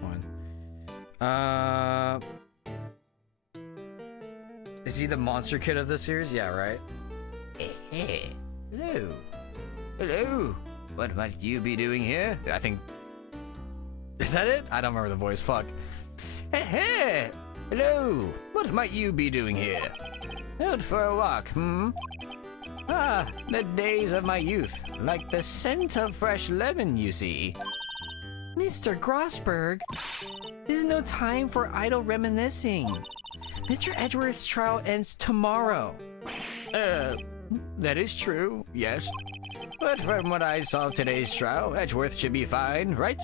One. Is he the monster kid of this series? Yeah, right? Hey. Hello. Hello. What might you be doing here? I think... Is that it? I don't remember the voice. Fuck. Hey. Hello. What might you be doing here? Out for a walk, Ah, the days of my youth. Like the scent of fresh lemon, you see. Mr. Grossberg, this is no time for idle reminiscing. Mr. Edgeworth's trial ends tomorrow. That is true, yes. But from what I saw of today's trial, Edgeworth should be fine, right?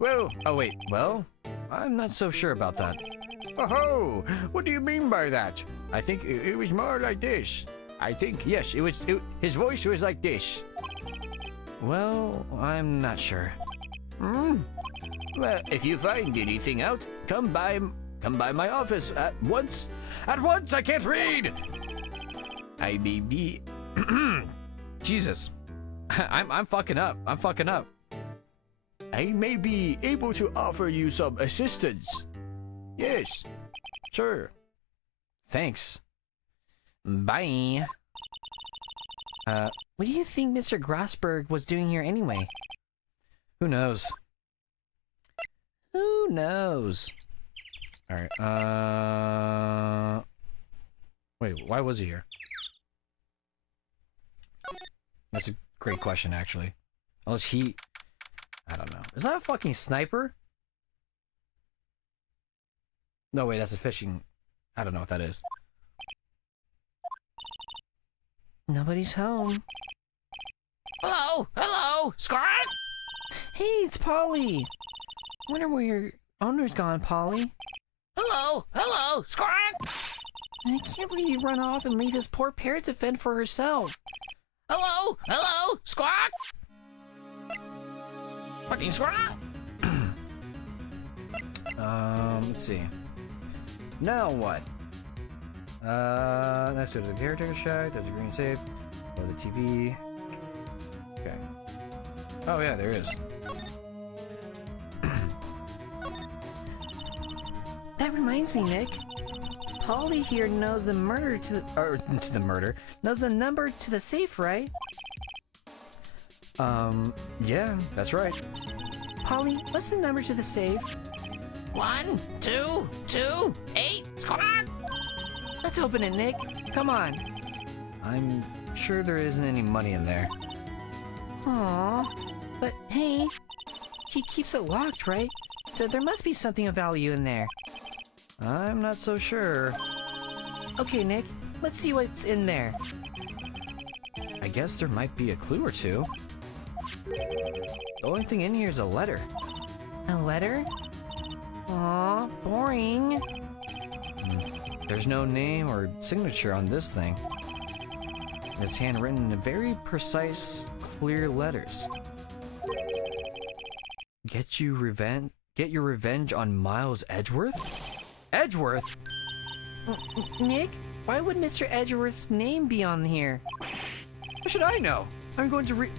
Well, oh wait, well, I'm not so sure about that. Oh, what do you mean by that? I think it was more like this. I think, yes, his voice was like this. Well, I'm not sure. Well, if you find anything out, come by my office at once. At once, I can't read! I may be... Jesus. I'm fucking up. I'm fucking up. I may be able to offer you some assistance. Yes. Sure. Thanks. Bye. What do you think Mr. Grossberg was doing here anyway? Who knows? Who knows? Alright, wait, why was he here? That's a great question, actually. Unless he... I don't know. Is that a fucking sniper? No, wait, that's a fishing... I don't know what that is. Nobody's home. Hello? Hello? Squirrel? Hey, it's Polly. Wonder where your owner's gone, Polly. Hello? Hello? Squirrel? I can't believe you run off and leave this poor parrot to fend for herself. Hello? Hello? Squawk? Fucking squawk? Let's see. Now what? Next to the caretaker shack, there's a green safe. Oh, the TV. Okay. Oh yeah, there is. That reminds me, Nick. Polly here knows the murder to the... Or, to the murder. Knows the number to the safe, right? Yeah, that's right. Polly, what's the number to the safe? 1, 2, 2, 8, squawk? Let's open it, Nick. Come on. I'm sure there isn't any money in there. Aw. But hey, he keeps it locked, right? So there must be something of value in there. I'm not so sure. Okay, Nick, let's see what's in there. I guess there might be a clue or two. The only thing in here is a letter. A letter? Aw, boring. There's no name or signature on this thing. It's handwritten in very precise, clear letters. Get your revenge on Miles Edgeworth? Edgeworth? Nick, why would Mr. Edgeworth's name be on here? How should I know? I'm going to read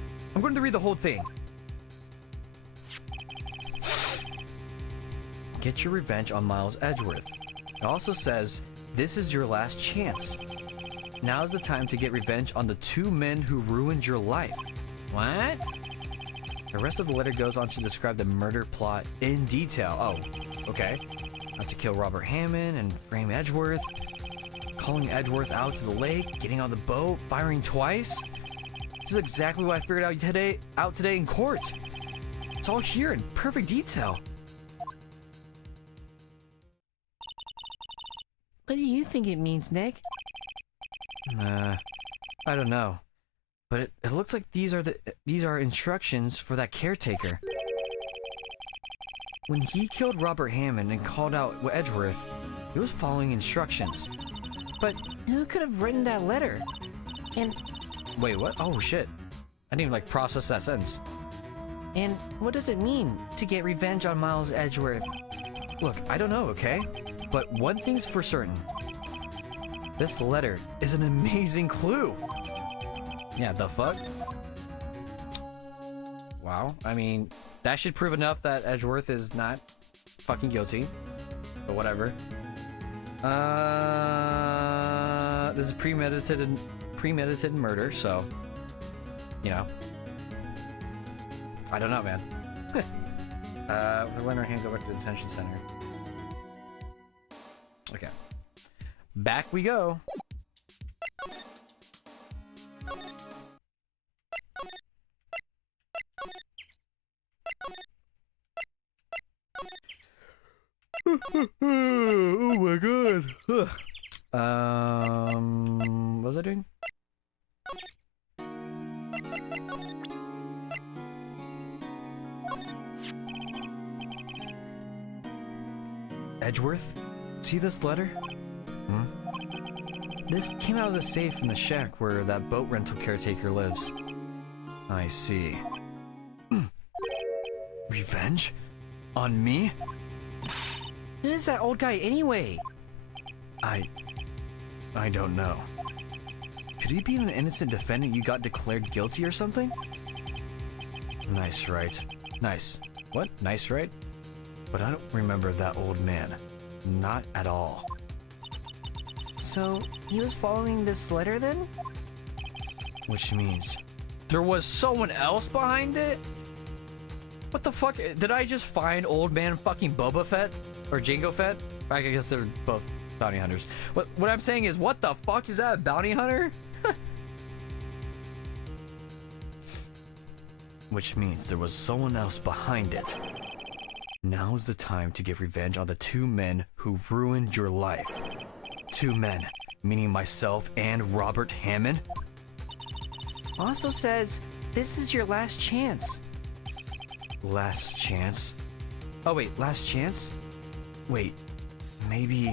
the whole thing. Get your revenge on Miles Edgeworth. It also says, this is your last chance. Now is the time to get revenge on the 2 men who ruined your life. What? The rest of the letter goes on to describe the murder plot in detail. Oh, okay. Not to kill Robert Hammond and frame Edgeworth. Calling Edgeworth out to the lake, getting on the boat, firing twice. This is exactly what I figured out today in court. It's all here in perfect detail. What do you think it means, Nick? I don't know. But it looks like these are instructions for that caretaker. When he killed Robert Hammond and called out Edgeworth, he was following instructions. But who could have written that letter? And Wait, what? Oh shit. I didn't even like process that sentence. and what does it mean to get revenge on Miles Edgeworth? Look, I don't know, okay? But one thing's for certain. This letter is an amazing clue. Yeah, the fuck? Wow, I mean, that should prove enough that Edgeworth is not fucking guilty. But whatever. This is premeditated murder, so, you know. I don't know, man. The Leonard hand go back to the detention center. Okay. Back we go. Oh my god. What was I doing? Edgeworth? See this letter? Hmm? This came out of the safe in the shack where that boat rental caretaker lives. I see. Revenge? On me? Who is that old guy anyway? I don't know. Could he be an innocent defendant you got declared guilty or something? Nice, right? Nice. What? Nice, right? But I don't remember that old man. Not at all. So, he was following this letter then? Which means there was someone else behind it? What the fuck? Did I just find old man fucking Boba Fett? Or Jango Fett? I guess they're both bounty hunters. What I'm saying is, what the fuck is that, a bounty hunter? Which means there was someone else behind it. Now is the time to get revenge on the two men who ruined your life. Two men, meaning myself and Robert Hammond. Also says, this is your last chance. Last chance? Oh wait, last chance? Wait, maybe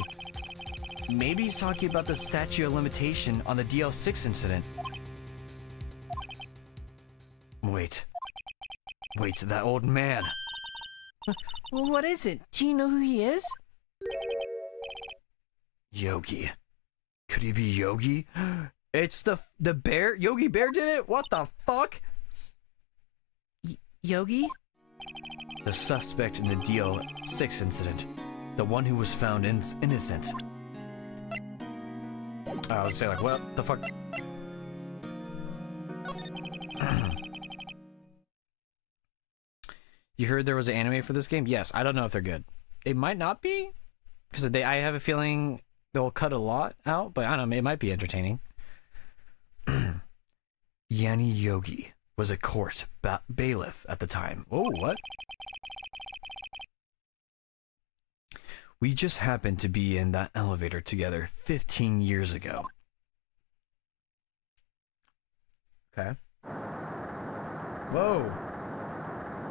he's talking about the statute of limitation on the DL6 incident. Wait, that old man. Well, what is it? Do you know who he is? Yogi. Could he be Yogi? It's the bear? Yogi Bear did it? What the fuck? Yogi? The suspect in the DL6 incident. The one who was found innocent. I was saying, like, what the fuck? You heard there was an anime for this game? Yes, I don't know if they're good. They might not be, because I have a feeling they'll cut a lot out, but I don't know, it might be entertaining. Yanni Yogi was a court bailiff at the time. Oh, what? We just happened to be in that elevator together 15 years ago. Okay. Whoa.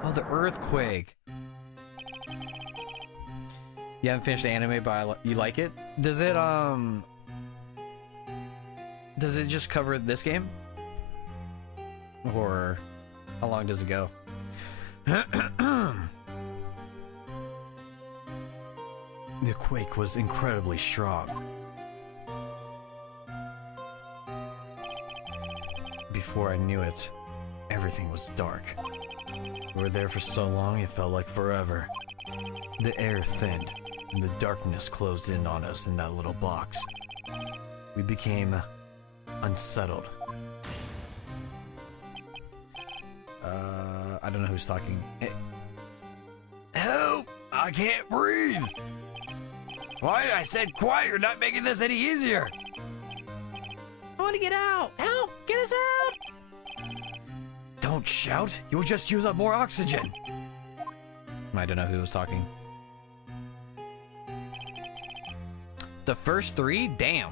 Oh, the earthquake. You haven't finished the anime, but you like it? Does it just cover this game? Or how long does it go? The quake was incredibly strong. Before I knew it, everything was dark. We were there for so long it felt like forever. The air thinned, and the darkness closed in on us in that little box. We became unsettled. I don't know who's talking. Help! I can't breathe! Why? I said quiet, you're not making this any easier! I want to get out! Help! Get us out! Don't shout, you'll just use up more oxygen! I don't know who was talking. The first three? Damn.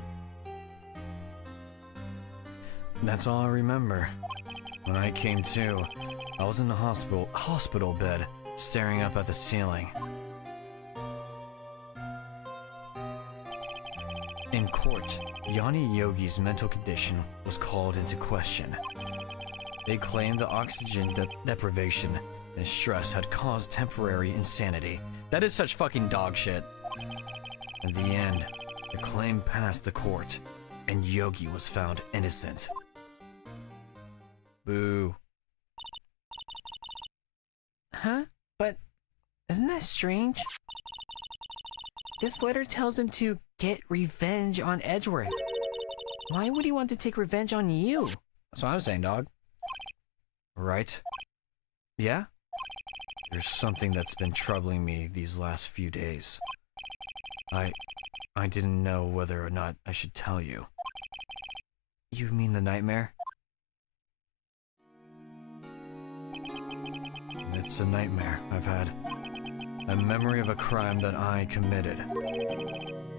That's all I remember. When I came to, I was in the hospital bed, staring up at the ceiling. In court, Yanni Yogi's mental condition was called into question. They claimed the oxygen deprivation and stress had caused temporary insanity. That is such fucking dog shit. In the end, the claim passed the court, and Yogi was found innocent. Boo. Huh? But isn't that strange? This letter tells him to get revenge on Edgeworth. Why would he want to take revenge on you? That's what I'm saying, dog. Right? Yeah? There's something that's been troubling me these last few days. I didn't know whether or not I should tell you. You mean the nightmare? It's a nightmare I've had. A memory of a crime that I committed.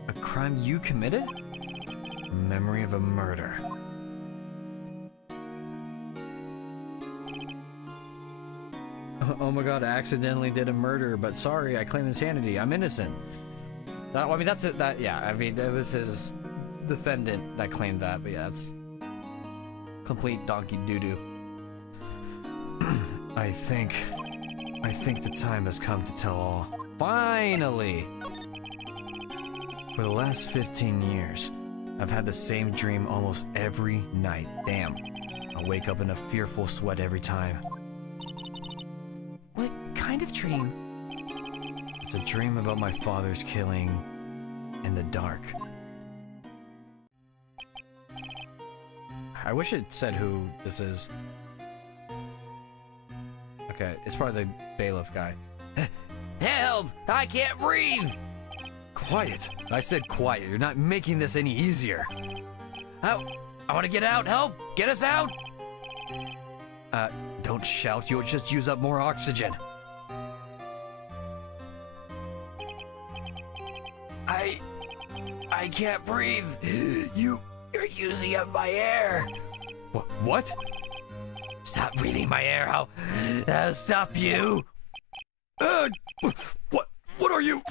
A crime you committed? A memory of a murder. Oh my god, I accidentally did a murder, but sorry, I claim insanity. I'm innocent. I mean, that's it. Yeah, I mean, it was his defendant that claimed that, but yeah, it's complete donkey doo-doo. I think the time has come to tell all. Finally! For the last 15 years, I've had the same dream almost every night. Damn. I wake up in a fearful sweat every time. What kind of dream? It's a dream about my father's killing in the dark. I wish it said who this is. Okay, it's probably the bailiff guy. Help! I can't breathe! Quiet! I said quiet. You're not making this any easier. I want to get out. Help! Get us out! Don't shout. You'll just use up more oxygen. I can't breathe. You're using up my air. What? Stop breathing my air. I'll stop you. What are you?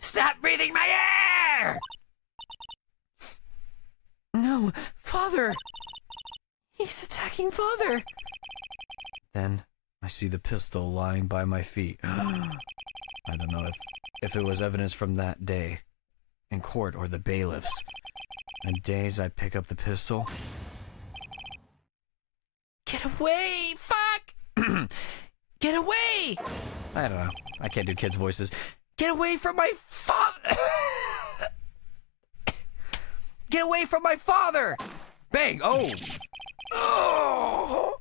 Stop breathing my air! No, Father! He's attacking Father! Then I see the pistol lying by my feet. I don't know if it was evidence from that day in court or the bailiffs. In days I pick up the pistol. Get away! Fuck! Get away! I don't know. I can't do kids' voices. Get away from my father! Get away from my father! Bang! Oh! Oh!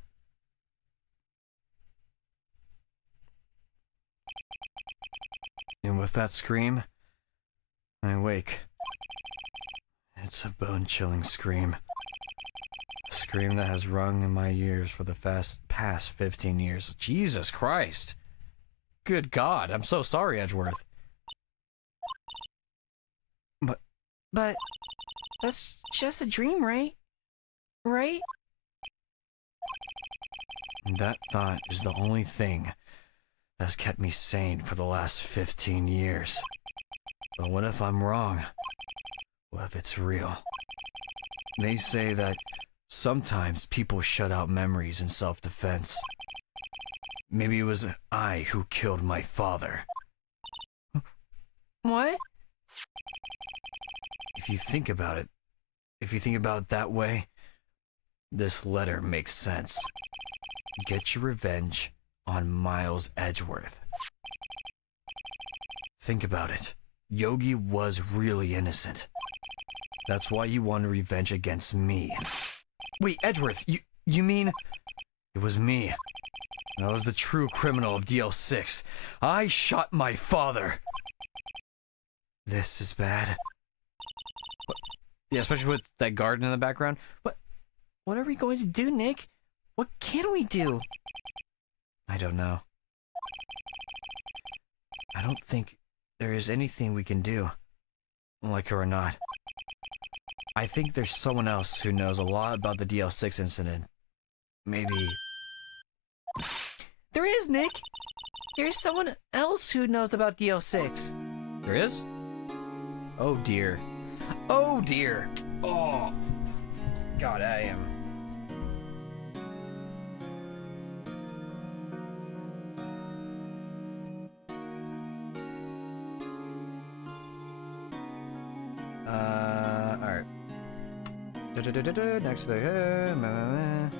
And with that scream, I wake. It's a bone-chilling scream. A scream that has rung in my ears for the past 15 years. Jesus Christ. Good God. I'm so sorry, Edgeworth. But that's just a dream, right? Right? And that thought is the only thing that's kept me sane for the last 15 years. But what if I'm wrong? What if it's real? They say that sometimes people shut out memories in self-defense. Maybe it was I who killed my father. What? If you think about it that way, this letter makes sense. Get your revenge on Miles Edgeworth. Think about it. Yogi was really innocent. That's why he wanted revenge against me. Wait, Edgeworth, you mean... It was me. I was the true criminal of DL6. I shot my father. This is bad. Yeah, especially with that garden in the background. What are we going to do, Nick? What can we do? I don't know. I don't think there is anything we can do, like her or not. I think there's someone else who knows a lot about the DL6 incident. Maybe... There is, Nick! There's someone else who knows about DL6. There is? Oh dear. Oh dear. Oh. God, I am. Alright. Next to the...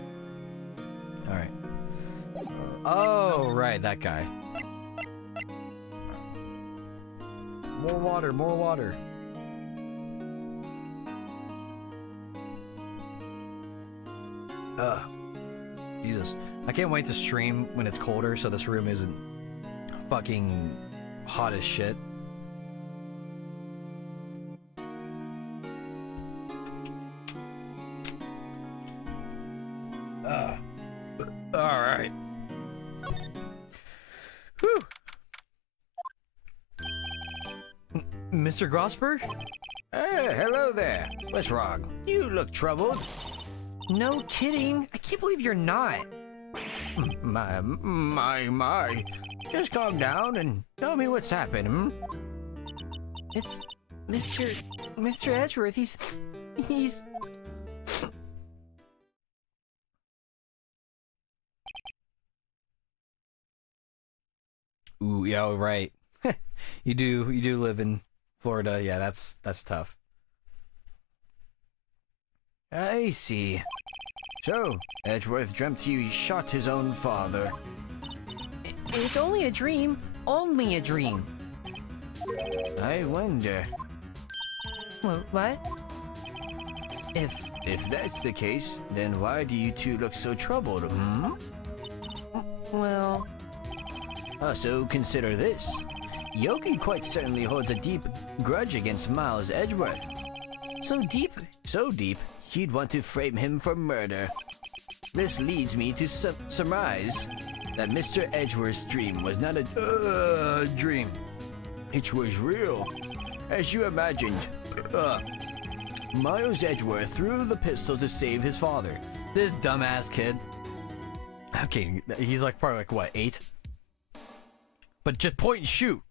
Alright. Oh, right, that guy. More water, more water. Jesus. I can't wait to stream when it's colder so this room isn't fucking hot as shit. Alright. Whew. Mr. Grossberg? Hey, hello there. What's wrong? You look troubled. No kidding. I can't believe you're not. My. Just calm down and tell me what's happened, hmm? It's Mr. Edgeworth. He's... Ooh, yeah, right. You do live in Florida. Yeah, that's tough. I see. So, Edgeworth dreamt you shot his own father. It's only a dream. Only a dream. I wonder. What? If that's the case, then why do you two look so troubled, hmm? Well... Also, consider this. Yogi quite certainly holds a deep grudge against Miles Edgeworth. So deep, he'd want to frame him for murder. This leads me to surmise that Mr. Edgeworth's dream was not a dream. It was real. As you imagined, Miles Edgeworth threw the pistol to save his father. This dumbass kid. Okay, he's like probably like what, 8? But just point and shoot.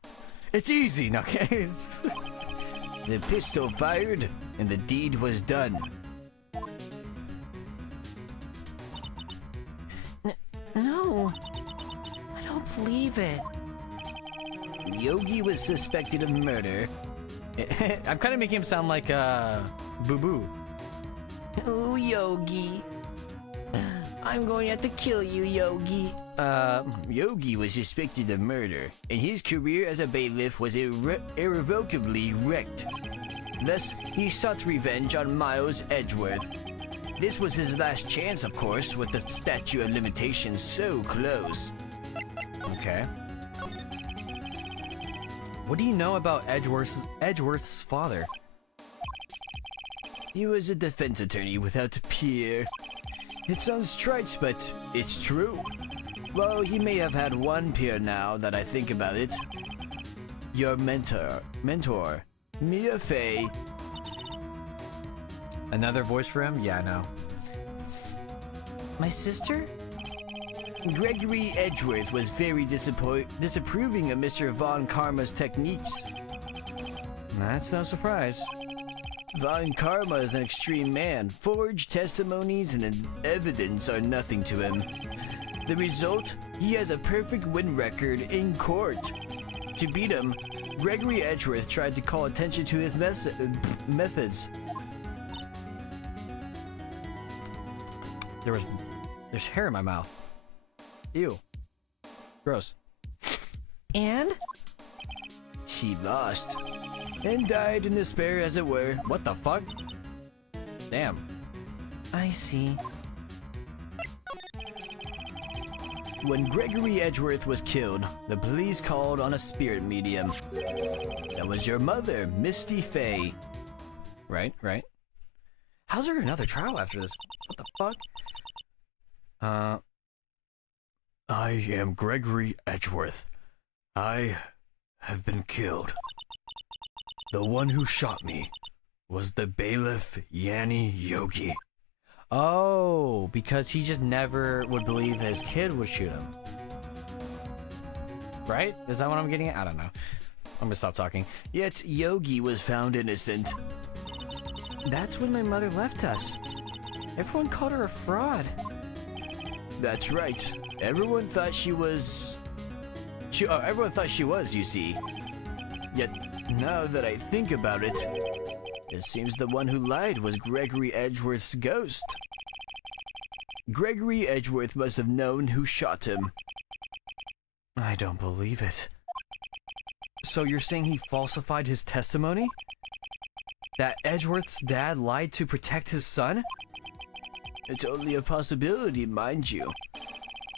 It's easy, no, okay? The pistol fired, and the deed was done. No. I don't believe it. Yogi was suspected of murder. I'm kind of making him sound like Boo Boo. Oh, Yogi. I'm going to have to kill you, Yogi. Yogi was suspected of murder, and his career as a bailiff was irrevocably wrecked. Thus, he sought revenge on Miles Edgeworth. This was his last chance, of course, with the statute of limitations so close. Okay. What do you know about Edgeworth's father? He was a defense attorney without a peer. It sounds trite, but it's true. Well, he may have had one peer now that I think about it. Your mentor, Mia Fey. Another voice for him? Yeah, I know. My sister? Gregory Edgeworth was very disapproving of Mr. Von Karma's techniques. That's no surprise. Von Karma is an extreme man. Forged testimonies and evidence are nothing to him. The result? He has a perfect win record in court. To beat him, Gregory Edgeworth tried to call attention to his methods. There's hair in my mouth. Ew. Gross. And? He lost. And died in despair, as it were. What the fuck? Damn. I see. When Gregory Edgeworth was killed, the police called on a spirit medium. That was your mother, Misty Fey. Right. How's there another trial after this? What the fuck? I am Gregory Edgeworth. I have been killed. The one who shot me was the bailiff Yanni Yogi. Oh, because he just never would believe his kid would shoot him. Right? Is that what I'm getting at? I don't know. I'm gonna stop talking. Yet Yogi was found innocent. That's when my mother left us. Everyone called her a fraud. That's right. Everyone thought she was, you see. Yet, now that I think about it, it seems the one who lied was Gregory Edgeworth's ghost. Gregory Edgeworth must have known who shot him. I don't believe it. So you're saying he falsified his testimony? That Edgeworth's dad lied to protect his son? It's only a possibility, mind you.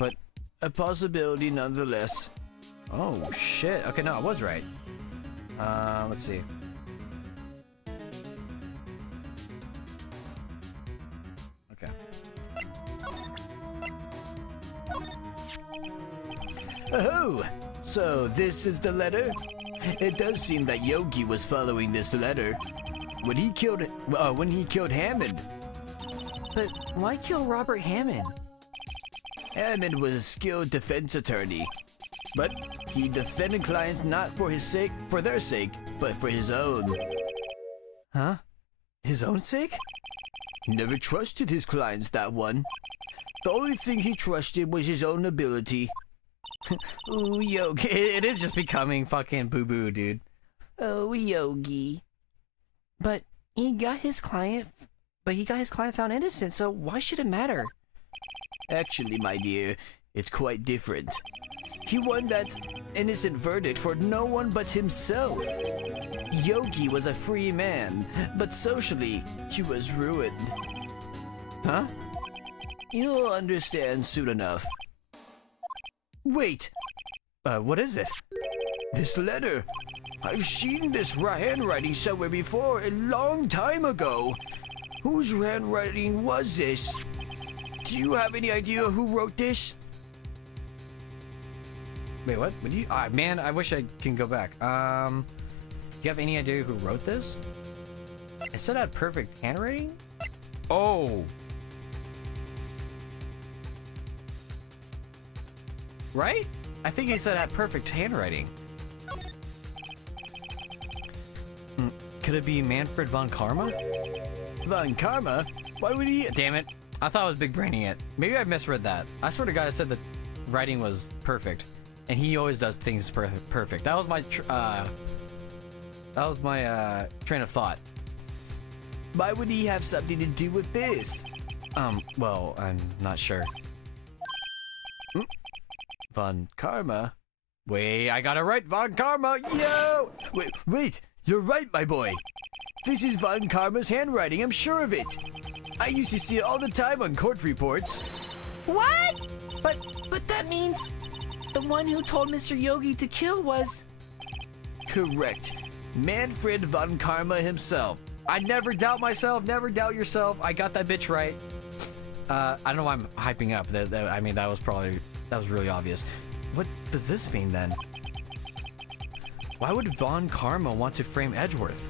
But a possibility nonetheless. Oh, shit. Okay, no, I was right. Let's see. Okay. Oh, so this is the letter? It does seem that Yogi was following this letter. When he killed Hammond. But why kill Robert Hammond? Hammond was a skilled defense attorney. But he defended clients not for their sake, but for his own. Huh? His own sake? He never trusted his clients, that one. The only thing he trusted was his own ability. Ooh, Yogi. It is just becoming fucking boo-boo, dude. Oh, Yogi. But he got his client found innocent, so why should it matter? Actually, my dear, it's quite different. He won that innocent verdict for no one but himself. Yogi was a free man, but socially, he was ruined. Huh? You'll understand soon enough. Wait! What is it? This letter. I've seen this handwriting somewhere before, a long time ago. Whose handwriting was this? Do you have any idea who wrote this? Wait, what? Would you? Man, I wish I can go back. Do you have any idea who wrote this? It said it had perfect handwriting? Oh! Right? I think he said it had perfect handwriting. Could it be Manfred von Karma? Von Karma? Why would he? Damn it. I thought I was big braining it. Maybe I misread that. I swear to God, I said the writing was perfect. And he always does things perfect. That was my train of thought. Why would he have something to do with this? Well, I'm not sure. Von Karma? Wait, I got it right. Von Karma, yo! Wait, you're right, my boy. This is Von Karma's handwriting, I'm sure of it. I used to see it all the time on court reports. What? But that means the one who told Mr. Yogi to kill was... Correct. Manfred von Karma himself. I never doubt myself, never doubt yourself. I got that bitch right. I don't know why I'm hyping up. I mean, that was really obvious. What does this mean then? Why would Von Karma want to frame Edgeworth?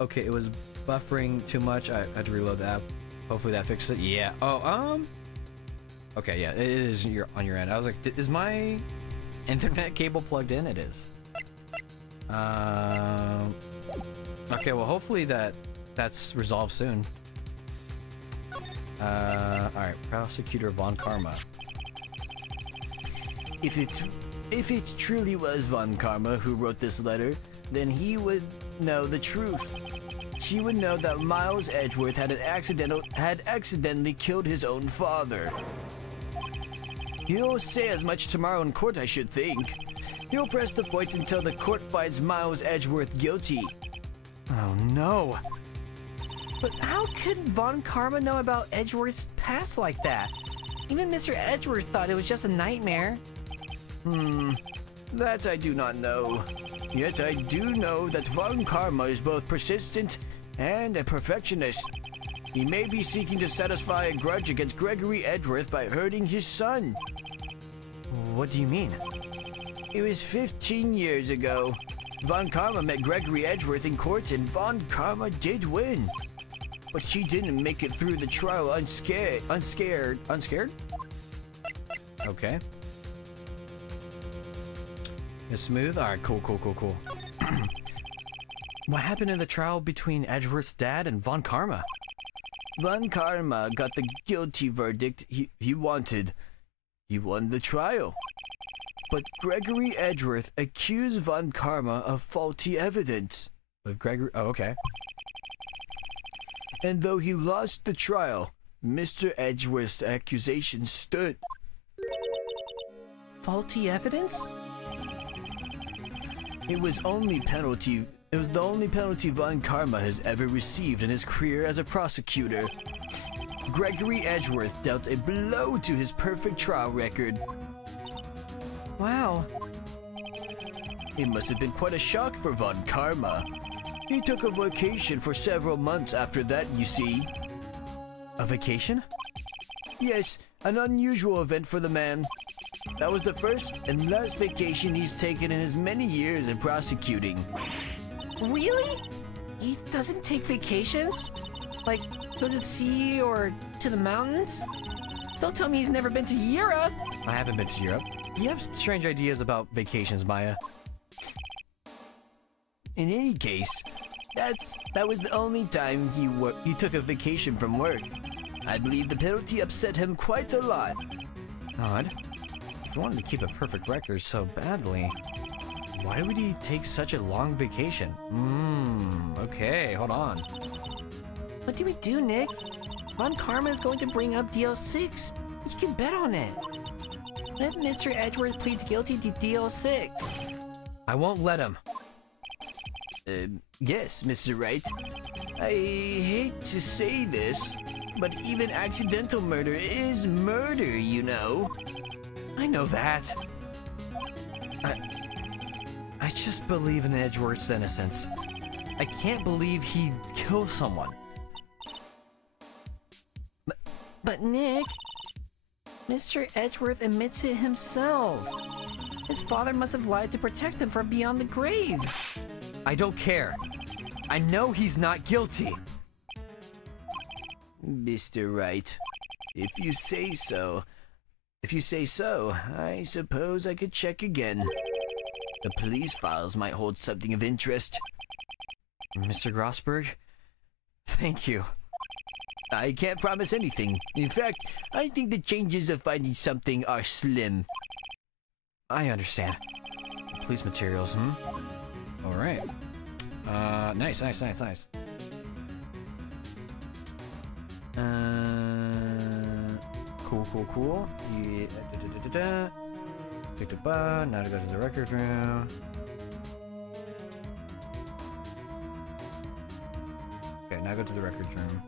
Okay, it was buffering too much. I had to reload the app. Hopefully that fixes it. Yeah. Oh, okay, yeah, it is on your end. I was like, is my internet cable plugged in? It is. Okay, well, hopefully that's resolved soon. Alright, Prosecutor Von Karma. If it truly was Von Karma who wrote this letter, then he would know the truth. He would know that Miles Edgeworth had accidentally killed his own father. He'll say as much tomorrow in court, I should think. He'll press the point until the court finds Miles Edgeworth guilty. Oh no. But how could Von Karma know about Edgeworth's past like that? Even Mr. Edgeworth thought it was just a nightmare. That I do not know. Yet I do know that Von Karma is both persistent and a perfectionist. He may be seeking to satisfy a grudge against Gregory Edgeworth by hurting his son. What do you mean? It was 15 years ago. Von Karma met Gregory Edgeworth in court and Von Karma did win. But she didn't make it through the trial unscared. Unscared? Okay. It's smooth? Alright, cool. What happened in the trial between Edgeworth's dad and Von Karma? Von Karma got the guilty verdict he wanted. He won the trial. But Gregory Edgeworth accused Von Karma of faulty evidence. Of Gregory? Oh, okay. And though he lost the trial, Mr. Edgeworth's accusation stood. Faulty evidence? It was the only penalty Von Karma has ever received in his career as a prosecutor. Gregory Edgeworth dealt a blow to his perfect trial record. Wow. It must have been quite a shock for Von Karma. He took a vacation for several months after that, you see. A vacation? Yes, an unusual event for the man. That was the first and last vacation he's taken in his many years in prosecuting. Really? He doesn't take vacations? Like, go to the sea or to the mountains? Don't tell me he's never been to Europe! I haven't been to Europe. You have strange ideas about vacations, Maya. In any case, that was the only time he took a vacation from work. I believe the penalty upset him quite a lot. Odd. If he wanted to keep a perfect record so badly, why would he take such a long vacation? Okay, hold on. What do we do, Nick? Von Karma is going to bring up DL6. You can bet on it. What if Mr. Edgeworth pleads guilty to DL6? I won't let him. Yes, Mr. Wright. I hate to say this, but even accidental murder is murder, you know. I know that. I just believe in Edgeworth's innocence. I can't believe he'd kill someone. But Nick, Mr. Edgeworth admits it himself. His father must have lied to protect him from beyond the grave. I don't care. I know he's not guilty. Mr. Wright, if you say so, I suppose I could check again. The police files might hold something of interest. Mr. Grossberg, thank you. I can't promise anything. In fact, I think the chances of finding something are slim. I understand. Police materials, Alright. Nice. Cool. Yeah. Picked up now to go to the record room. Okay, now go to the record room.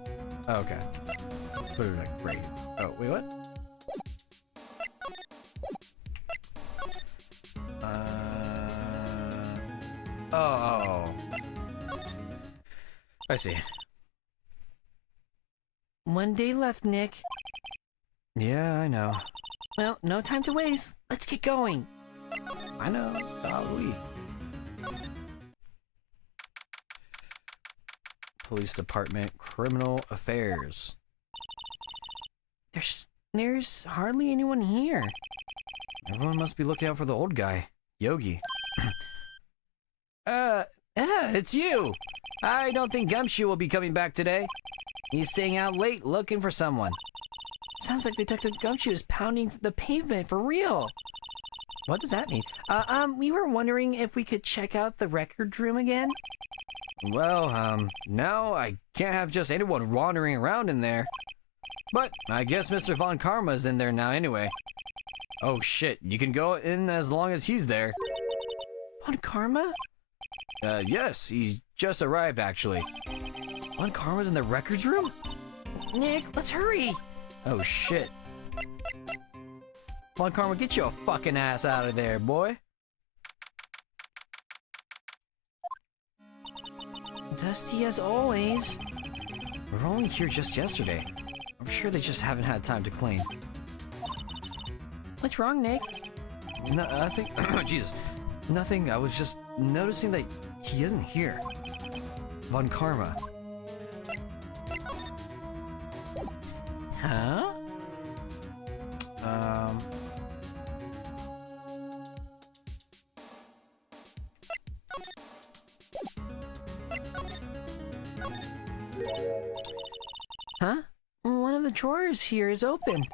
Oh, okay. Let's put it like right. Oh, wait, what? Oh. I see. One day left, Nick. Yeah, I know. Well, no time to waste. Let's get going. I know. Golly. Police Department, Criminal Affairs. There's hardly anyone here. Everyone must be looking out for the old guy, Yogi. It's you! I don't think Gumshoe will be coming back today. He's staying out late looking for someone. Sounds like Detective Gumshoe is pounding the pavement for real. What does that mean? We were wondering if we could check out the record room again. Well, now I can't have just anyone wandering around in there. But I guess Mr. Von Karma's in there now anyway. Oh shit, you can go in as long as he's there. Von Karma? Yes, he's just arrived actually. Von Karma's in the records room? Nick, let's hurry! Oh shit. Von Karma, get your fucking ass out of there, boy. Dusty as always. We were only here just yesterday. I'm sure they just haven't had time to clean. What's wrong, Nick? Nothing. Jesus. Nothing. I was just noticing that he isn't here. Von Karma. Huh? Huh? One of the drawers here is open.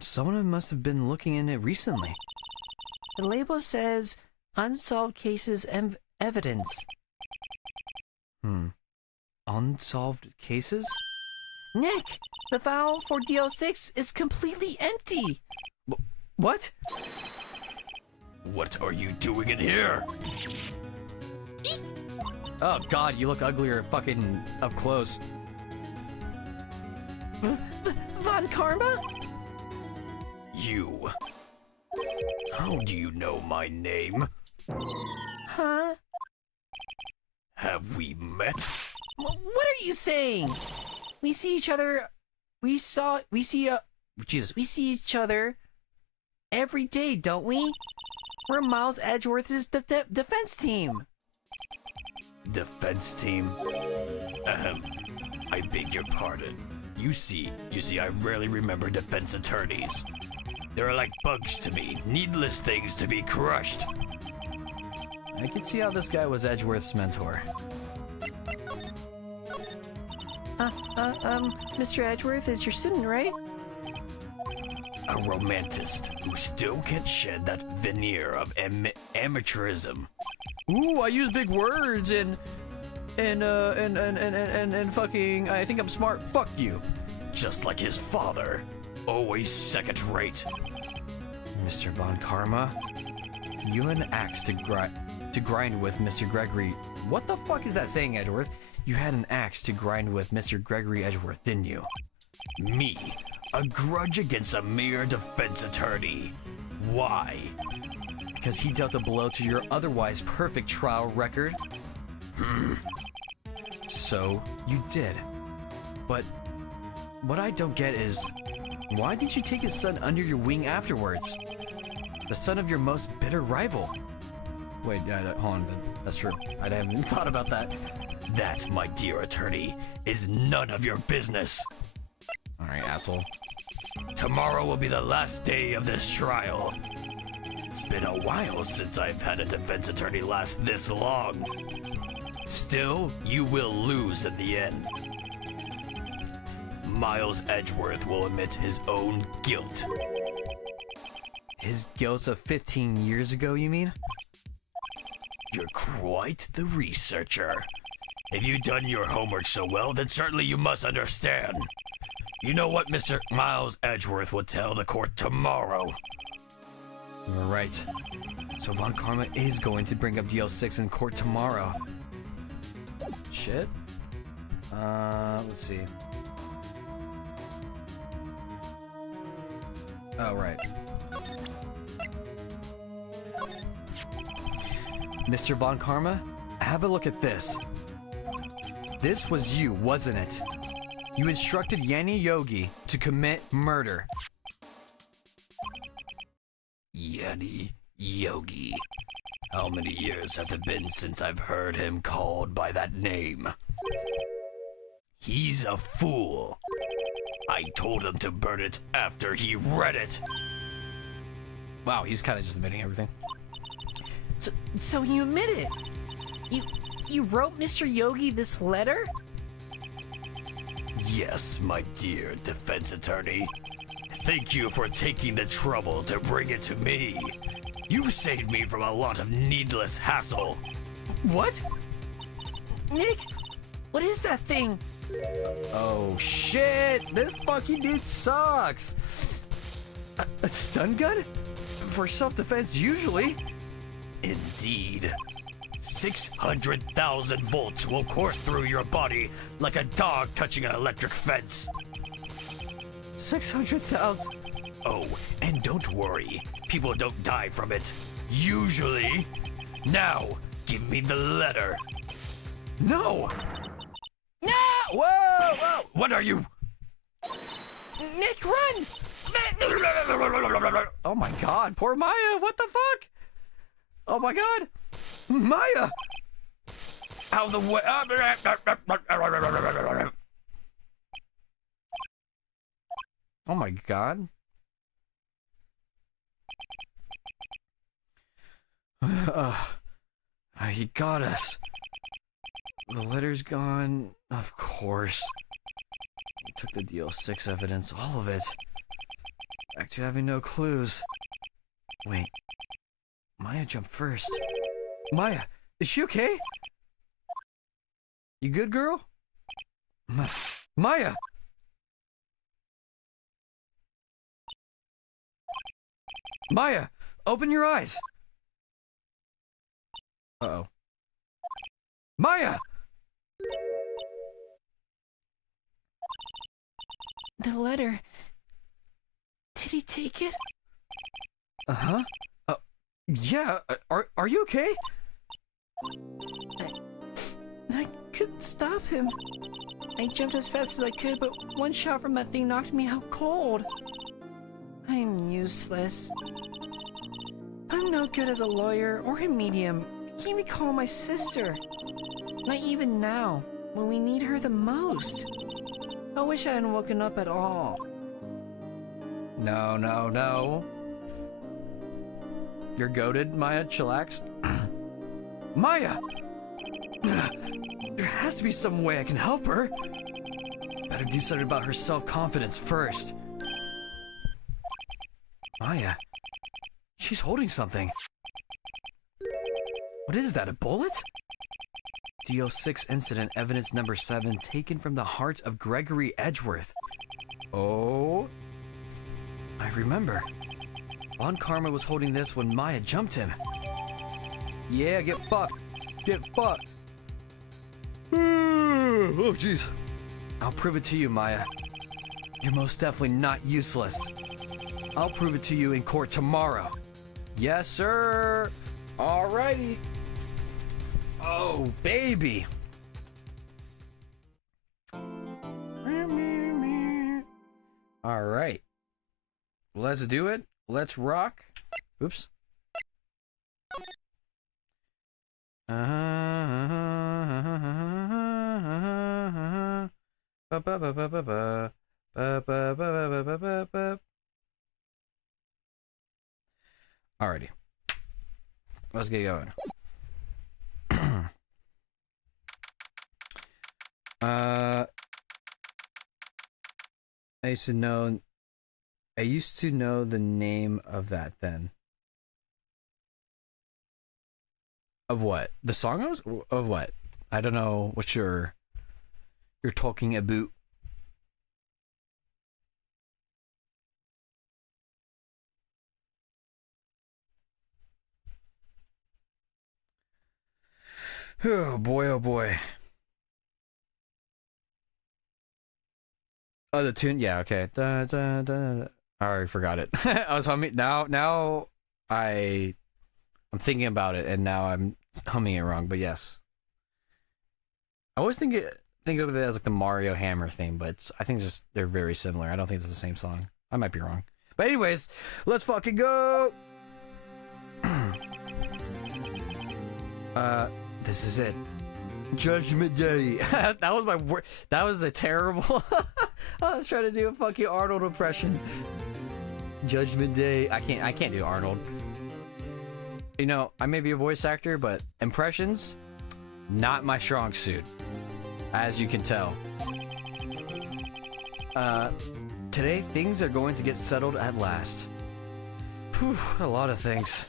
Someone must have been looking in it recently. The label says unsolved cases evidence. Unsolved cases? Nick, the file for DL6 is completely empty. What? What are you doing in here? Oh god, you look uglier fucking up close. Von Karma? You. How do you know my name? Huh? Have we met? What are you saying? We see each other. We see each other every day, don't we? We're Miles Edgeworth's defense team. Defense team? I beg your pardon. You see, I rarely remember defense attorneys. They're like bugs to me, needless things to be crushed. I could see how this guy was Edgeworth's mentor. Mr. Edgeworth is your student, right? A romantist who still can't shed that veneer of amateurism. Ooh, I use big words and fucking, I think I'm smart. Fuck you. Just like his father, always second rate. Mr. Von Karma, you had an axe to grind with Mr. Gregory. What the fuck is that saying, Edgeworth? You had an axe to grind with Mr. Gregory Edgeworth, didn't you? Me, a grudge against a mere defense attorney. Why? Because he dealt a blow to your otherwise perfect trial record? So, you did. But what I don't get is, why did you take his son under your wing afterwards? The son of your most bitter rival. Wait, hold on, that's true. I haven't even thought about that. That, my dear attorney, is none of your business. Alright, asshole. Tomorrow will be the last day of this trial. It's been a while since I've had a defense attorney last this long. Still, you will lose in the end. Miles Edgeworth will admit his own guilt. His guilt of 15 years ago, you mean? You're quite the researcher. If you've done your homework so well, then certainly you must understand. You know what Mr. Miles Edgeworth will tell the court tomorrow. You're right. So Von Karma is going to bring up DL6 in court tomorrow. Shit. Let's see. Oh, right. Mr. Von Karma, have a look at this. This was you, wasn't it? You instructed Yanni Yogi to commit murder. Yanni Yogi. How many years has it been since I've heard him called by that name? He's a fool. I told him to burn it after he read it. Wow, he's kind of just admitting everything. So you admit it? You wrote Mr. Yogi this letter? Yes, my dear defense attorney. Thank you for taking the trouble to bring it to me. You've saved me from a lot of needless hassle. What? Nick, what is that thing? Oh shit! This fucking dude sucks! A stun gun? For self-defense, usually. Indeed. 600,000 volts will course through your body like a dog touching an electric fence. 600,000? Oh, and don't worry, people don't die from it. Usually. Now, give me the letter. No! No! Whoa, whoa! What are you? Nick, run! Oh my god, poor Maya, what the fuck? Oh my god! Maya! Out of the way. Oh my god. He got us. The letter's gone. Of course. He took the DL6 evidence, all of it. Back to having no clues. Wait. Maya jumped first. Maya, is she okay? You good, girl? Maya! Maya, open your eyes! Uh-oh. Maya! The letter. Did he take it? Uh-huh. Yeah, are you okay? I couldn't stop him. I jumped as fast as I could, but one shot from that thing knocked me out cold. I am useless. I'm no good as a lawyer or a medium. Can't even call my sister. Not even now, when we need her the most. I wish I hadn't woken up at all. No, no, no. You're goated, Maya. Chillax. Maya! There has to be some way I can help her. Better do something about her self-confidence first. Maya. She's holding something. What is that, a bullet? DO6 incident, evidence number 7, taken from the heart of Gregory Edgeworth. Oh. I remember. Von Karma was holding this when Maya jumped him. Yeah, get fucked. Get fucked. Oh, jeez. I'll prove it to you, Maya. You're most definitely not useless. I'll prove it to you in court tomorrow. Yes, sir. Alrighty. Oh, baby. All right. Let's do it. Let's rock. Oops. Alrighty. Let's get going. I used to know the name of that then. Of what? The song of what? I don't know what you're talking about. Oh boy, oh boy. Oh, the tune? Yeah, okay. Da, da, da. I already forgot it. I was humming. Now I'm thinking about it, and now I'm humming it wrong, but yes. I always think of it as like the Mario Hammer thing, but I think just they're very similar. I don't think it's the same song. I might be wrong. But anyways, let's fucking go! This is it. Judgment Day. That was my word. That was a terrible. I was trying to do a fucking Arnold impression. Judgment Day. I can't do Arnold. You know, I may be a voice actor, but impressions, not my strong suit, as you can tell. Today things are going to get settled at last. Whew, a lot of things.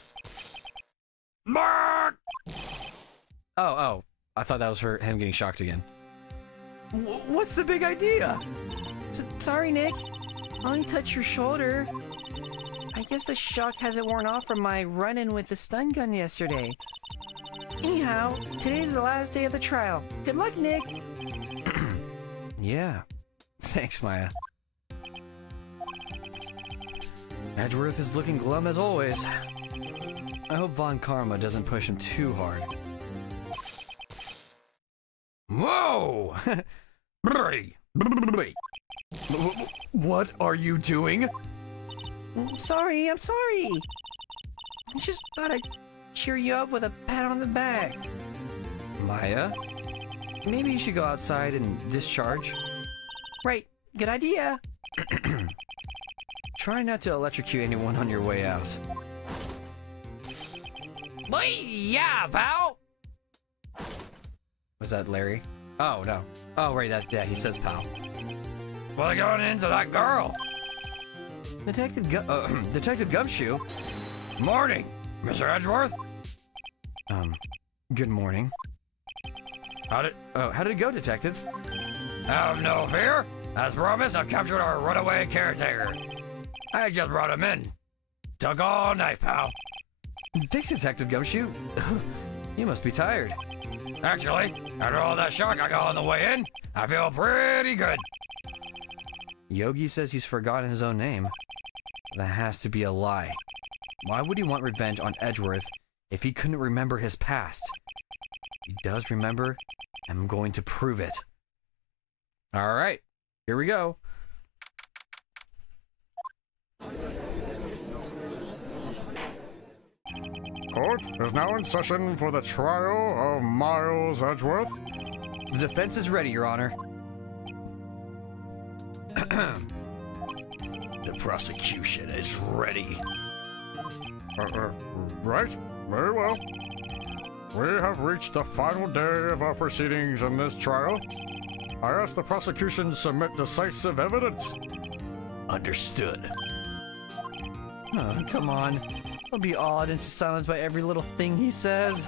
Oh. I thought that was him getting shocked again. What's the big idea? Sorry, Nick. I only touched your shoulder. I guess the shock hasn't worn off from my run-in with the stun gun yesterday. Anyhow, today's the last day of the trial. Good luck, Nick. Yeah. Thanks, Maya. Edgeworth is looking glum as always. I hope Von Karma doesn't push him too hard. Whoa! What are you doing? I'm sorry. I just thought I'd cheer you up with a pat on the back. Maya? Maybe you should go outside and discharge. Right, good idea. Try not to electrocute anyone on your way out. Yeah, pal! Was that Larry? Oh, no. Oh, right, yeah, he says pal. Well, going into that girl. Detective Gumshoe? Morning, Mr. Edgeworth. Good morning. How did it go, Detective? Have no fear. As promised, I've captured our runaway caretaker. I just brought him in. Took all night, pal. Thanks, Detective Gumshoe. You must be tired. Actually, after all that shock I got on the way in, I feel pretty good. Yogi says he's forgotten his own name. That has to be a lie. Why would he want revenge on Edgeworth if he couldn't remember his past? He does remember, and I'm going to prove it. All right, here we go. Court is now in session for the trial of Miles Edgeworth. The defense is ready, Your Honor. prosecution is ready. Right? Very well. We have reached the final day of our proceedings in this trial. I ask the prosecution submit decisive evidence. Understood. Oh, come on. I'll be awed into silence by every little thing he says.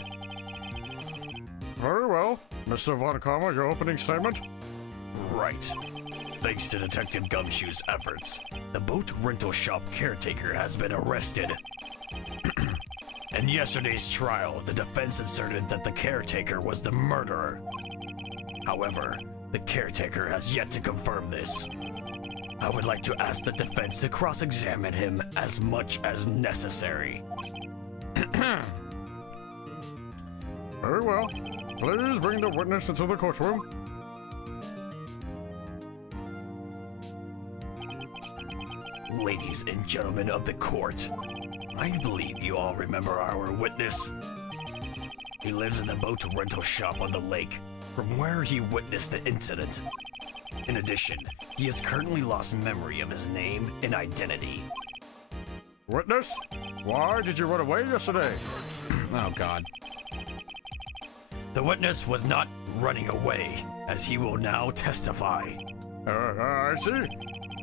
Very well. Mr. Von Karma, your opening statement? Right. Thanks to Detective Gumshoe's efforts, the boat rental shop caretaker has been arrested. In yesterday's trial, the defense asserted that the caretaker was the murderer. However, the caretaker has yet to confirm this. I would like to ask the defense to cross-examine him as much as necessary. Very well. Please bring the witness into the courtroom. Ladies and gentlemen of the court, I believe you all remember our witness. He lives in the boat rental shop on the lake, from where he witnessed the incident. In addition, he has currently lost memory of his name and identity. Witness, why did you run away yesterday? Oh God. The witness was not running away, as he will now testify. I see.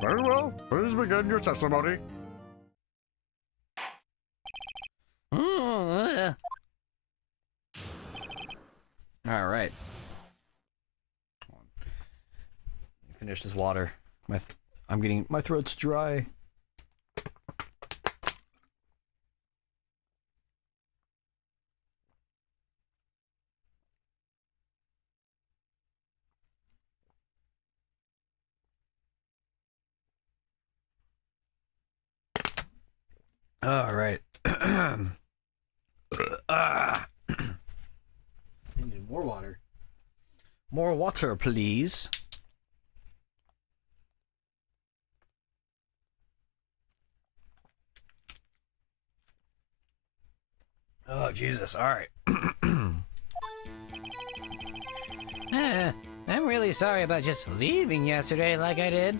Very well. Please begin your testimony. All right. Finish this water. My throat's dry. All right. I need more water. More water, please. Oh, Jesus. All right. I'm really sorry about just leaving yesterday like I did.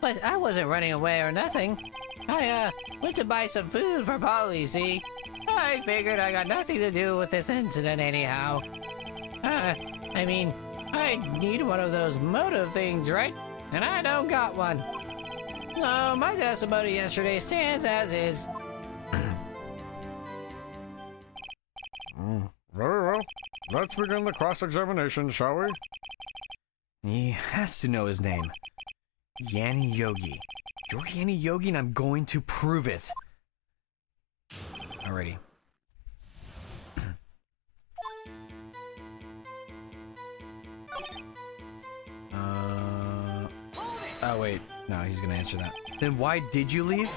But I wasn't running away or nothing. I went to buy some food for Polly, see? I figured I got nothing to do with this incident anyhow. I mean, I need one of those motive things, right? And I don't got one. So my testimony yesterday stands as is. Very well. Let's begin the cross-examination, shall we? He has to know his name. Yanni Yogi. You're Yanni Yogi and I'm going to prove it. Alrighty. Oh, wait. No, he's gonna answer that. Then why did you leave?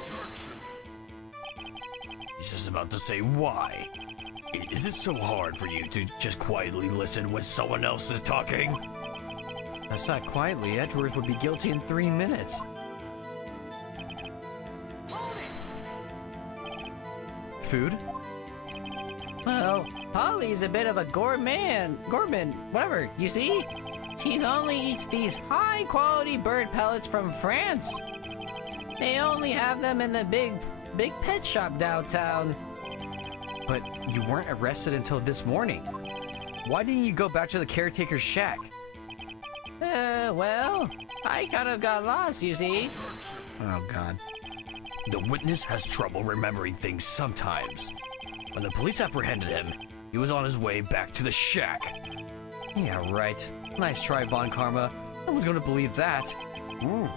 He's just about to say why. Is it so hard for you to just quietly listen when someone else is talking? That's not quietly. Edgeworth would be guilty in 3 minutes. Food? Well, Polly's a bit of a gourmand, whatever, you see? She only eats these high-quality bird pellets from France. They only have them in the big pet shop downtown. But you weren't arrested until this morning. Why didn't you go back to the caretaker's shack? Well, I kind of got lost, you see. Oh, God. The witness has trouble remembering things sometimes. When the police apprehended him, he was on his way back to the shack. Yeah, right. Nice try, Von Karma. No one's gonna believe that.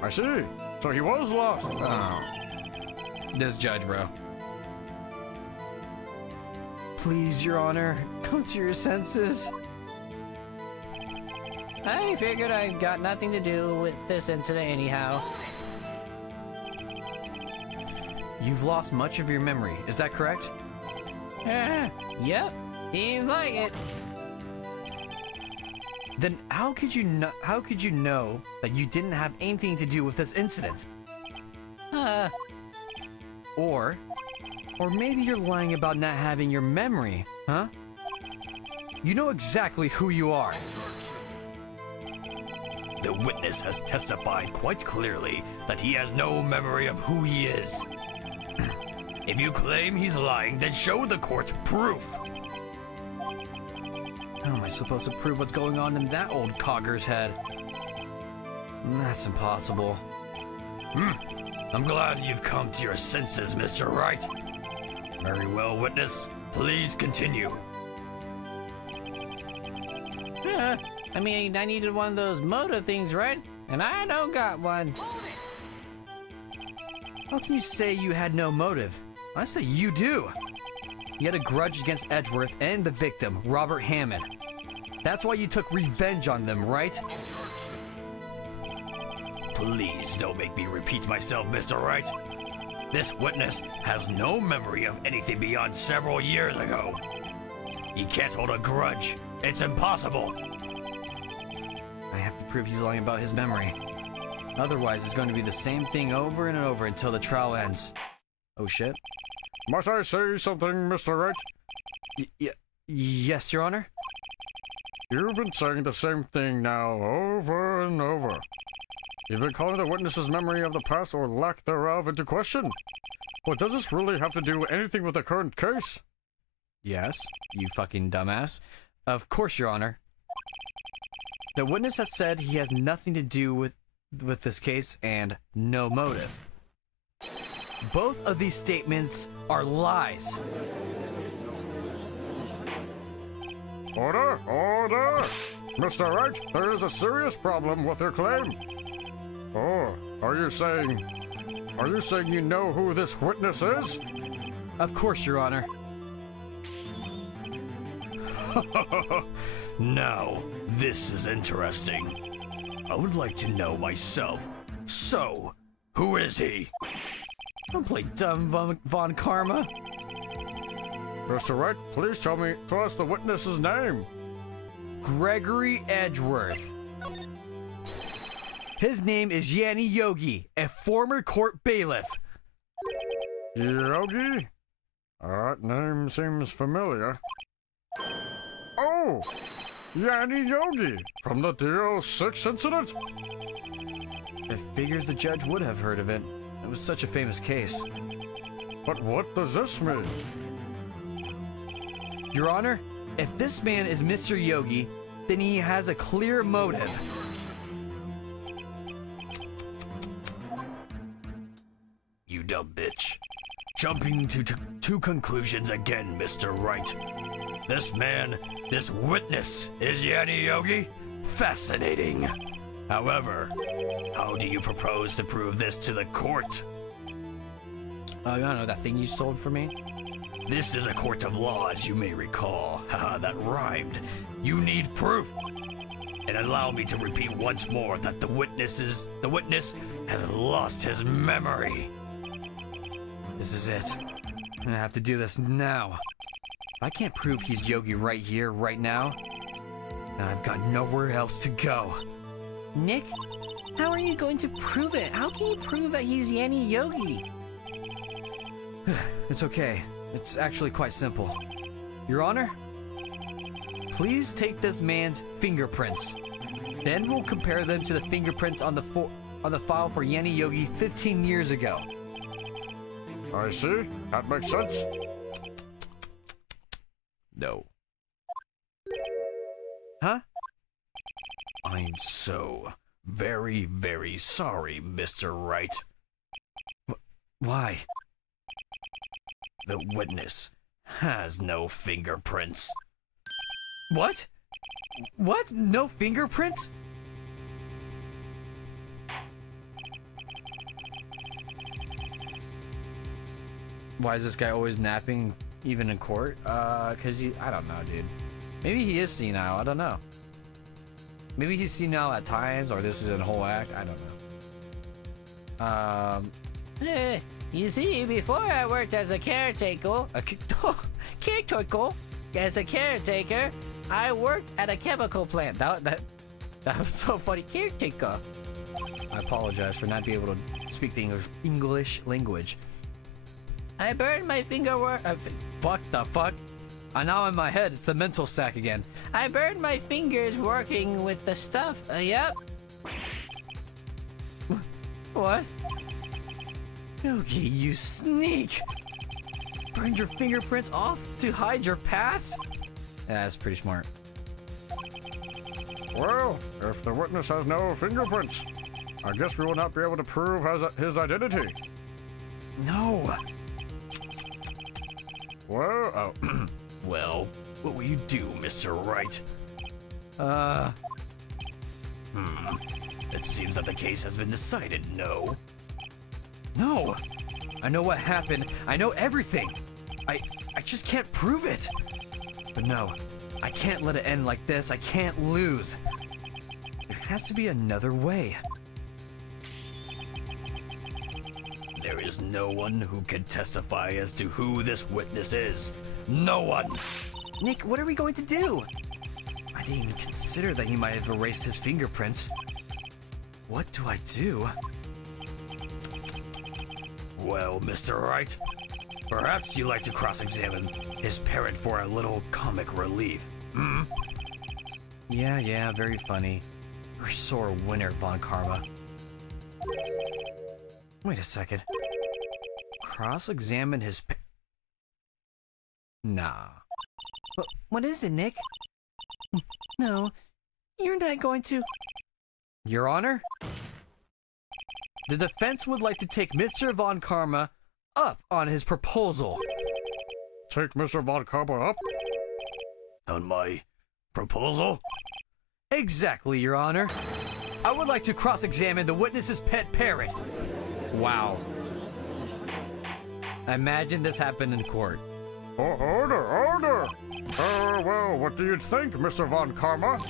I see. So he was lost. Oh. This judge, bro. Please, Your Honor, come to your senses. I figured I'd got nothing to do with this incident anyhow. You've lost much of your memory, is that correct? Yep, seems like it. Then how could you know that you didn't have anything to do with this incident? Or maybe you're lying about not having your memory, huh? You know exactly who you are. The witness has testified quite clearly that he has no memory of who he is. If you claim he's lying, then show the court proof. How am I supposed to prove what's going on in that old cogger's head? That's impossible. I'm glad you've come to your senses, Mr. Wright. Very well, witness. Please continue. I mean, I needed one of those motive things, right? And I don't got one. How can you say you had no motive? I say you do. You had a grudge against Edgeworth and the victim, Robert Hammond. That's why you took revenge on them, right? Please don't make me repeat myself, Mr. Wright. This witness has no memory of anything beyond several years ago. He can't hold a grudge. It's impossible. I have to prove he's lying about his memory. Otherwise, it's going to be the same thing over and over until the trial ends. Oh shit. Must I say something, Mr. Wright? Yes, Your Honor? You've been saying the same thing now over and over. You've been calling the witness's memory of the past or lack thereof into question. But does this really have to do anything with the current case? Yes, you fucking dumbass. Of course, Your Honor. The witness has said he has nothing to do with this case and no motive. Both of these statements are lies. Order! Order! Mr. Wright, there is a serious problem with your claim. Oh, are you saying you know who this witness is? Of course, Your Honor. Now, this is interesting. I would like to know myself. So, who is he? Don't play dumb, Von Karma. Mr. Wright, please tell us the witness's name. Gregory Edgeworth. His name is Yanni Yogi, a former court bailiff. Yogi? That name seems familiar. Oh! Yanni Yogi, from the DO6 incident? It figures the judge would have heard of it. It was such a famous case. But what does this mean? Your Honor, if this man is Mr. Yogi, then he has a clear motive. You dumb bitch. Jumping to conclusions again, Mr. Wright. This witness is Yanni Yogi? Fascinating. However, how do you propose to prove this to the court? I don't know, that thing you sold for me? This is a court of law, as you may recall. Haha, that rhymed. You need proof. And allow me to repeat once more that the witness has lost his memory. This is it. I'm gonna have to do this now. If I can't prove he's Yogi right here, right now, then I've got nowhere else to go. Nick, how are you going to prove it? How can you prove that he's Yanni Yogi? It's okay. It's actually quite simple. Your Honor, please take this man's fingerprints. Then we'll compare them to the fingerprints on the file for Yanni Yogi 15 years ago. I see. That makes sense. No. Huh? I'm so very, very sorry, Mr. Wright. Why? The witness has no fingerprints. What? What? No fingerprints? Why is this guy always napping, even in court? I don't know, dude. Maybe he is senile, I don't know. Maybe he's senile at times, or this is a whole act, I don't know. You see, before I worked as a caretaker, as a caretaker, I worked at a chemical plant. That was so funny. Caretaker. I apologize for not being able to speak the English language. I burned my finger Fuck the fuck? Now in my head, it's the mental sack again. I burned my fingers working with the stuff. Yep. What? Yogi, you sneak! Burned your fingerprints off to hide your past? Yeah, that's pretty smart. Well, if the witness has no fingerprints, I guess we will not be able to prove his identity. No. Well, Well, what will you do, Mr. Wright? It seems that the case has been decided, no? No. I know what happened. I know everything. I just can't prove it. But no, I can't let it end like this. I can't lose. There has to be another way. There is no one who can testify as to who this witness is. No one! Nick, what are we going to do? I didn't even consider that he might have erased his fingerprints. What do I do? Well, Mr. Wright, perhaps you'd like to cross-examine his parrot for a little comic relief. Yeah, very funny. You're a sore winner, Von Karma. Wait a second. Cross-examine his Nah. What is it, Nick? No, you're not going to... Your Honor? The defense would like to take Mr. Von Karma up on his proposal. take Mr. Von Karma up? On my proposal? Exactly, Your Honor. I would like to cross-examine the witness's pet parrot. Wow. Imagine this happened in court. Order! Well, what do you think, Mr. Von Karma?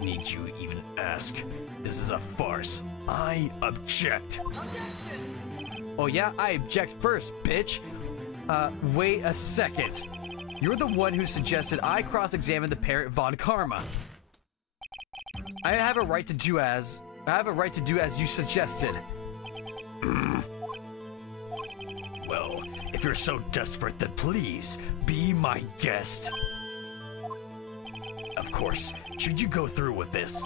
Need you even ask? This is a farce. I object. Oh yeah, I object first, bitch. Wait a second. You're the one who suggested I cross-examine the parrot Von Karma. I have a right to do as you suggested. Well, if you're so desperate, then please be my guest. Of course, should you go through with this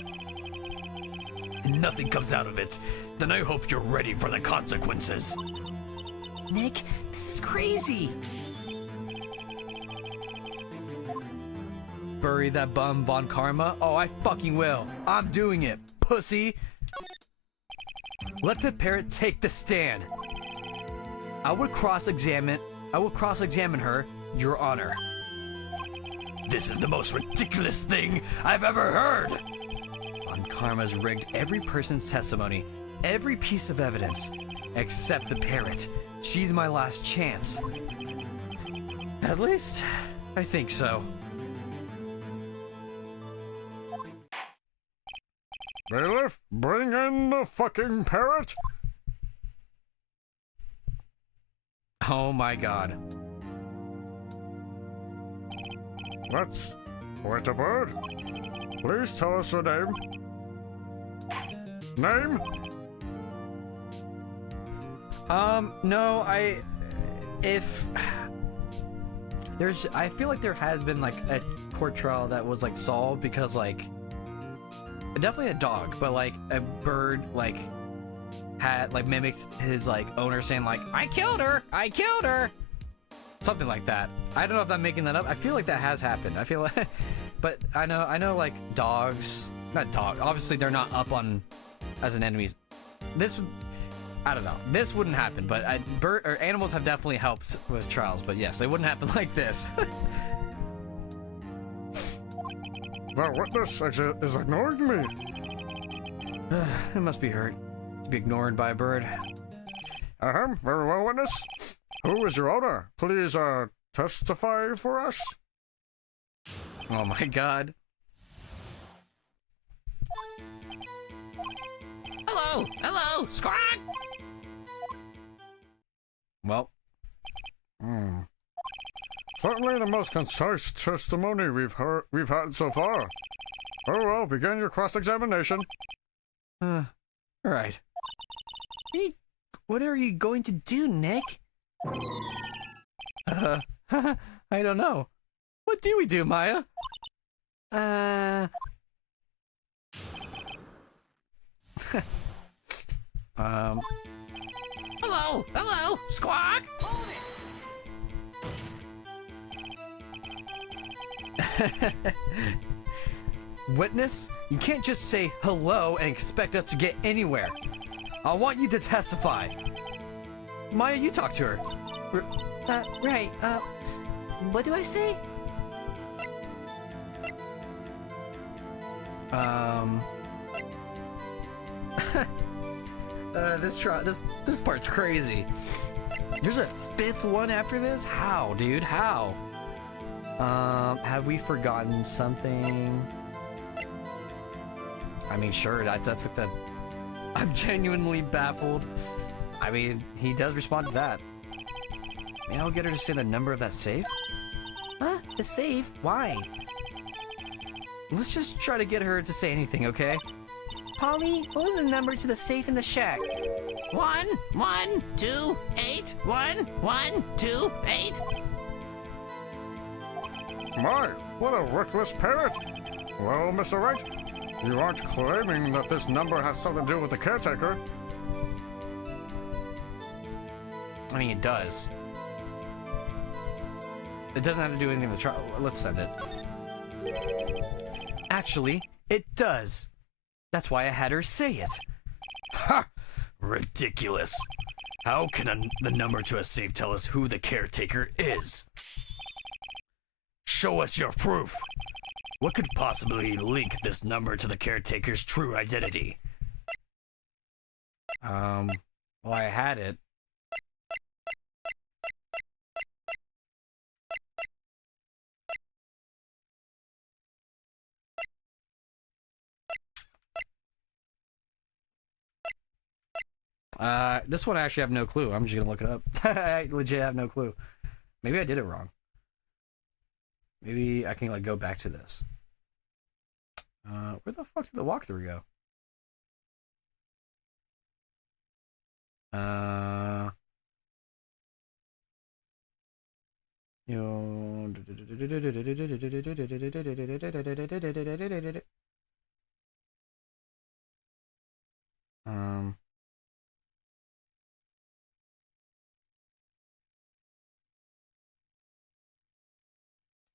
and nothing comes out of it, then I hope you're ready for the consequences. Nick, this is crazy. Bury that bum Von Karma? Oh, I fucking will. I'm doing it, pussy. Let the parrot take the stand. I will cross-examine her, Your Honor. This is the most ridiculous thing I've ever heard! Von Karma's rigged every person's testimony, every piece of evidence, except the parrot. She's my last chance. At least, I think so. Bailiff, bring in the fucking parrot! Oh my god. Let's wait a bird. Please tell us your name. Name? No, I feel like there has been like a court trial that was like solved because like definitely a dog, but like a bird like had like mimicked his like owner saying like I killed her, something like that. I don't know if I'm making that up. I feel like that has happened. I feel like, but I know like dogs, not dog. Obviously they're not up on as an enemy. I don't know. This wouldn't happen, but bird or animals have definitely helped with trials. But yes, they wouldn't happen like this. The witness is ignoring me. It must be hurt to be ignored by a bird. Very well, witness. Who is your owner? Please, testify for us. Oh my god. Hello, Squawk! Well, Certainly the most concise testimony we've had so far. Oh well, begin your cross-examination. Right. What are you going to do, Nick? I don't know. What do we do, Maya? Hello, hello, Squawk. Witness, you can't just say hello and expect us to get anywhere. I want you to testify. Maya, you talk to her. Right, what do I say? This part's crazy. There's a fifth one after this? How, dude? How? Have we forgotten something? I mean, sure, that's like the... I'm genuinely baffled. I mean, he does respond to that. Maybe I'll get her to say the number of that safe? Huh? The safe? Why? Let's just try to get her to say anything, okay? Polly, what was the number to the safe in the shack? 1 1 2 8 1 1 2 8. My, what a reckless parrot! Well, Mr. Wright, you aren't claiming that this number has something to do with the caretaker. I mean, it does. It doesn't have to do anything with the trial. Let's send it. Actually, it does. That's why I had her say it. Ha! Ridiculous. How can the number to a safe tell us who the caretaker is? Show us your proof. What could possibly link this number to the caretaker's true identity? Well, I had it. This one I actually have no clue. I'm just gonna look it up. I legit have no clue. Maybe I did it wrong. Maybe I can like go back to this. Where the fuck did the walkthrough go? You know,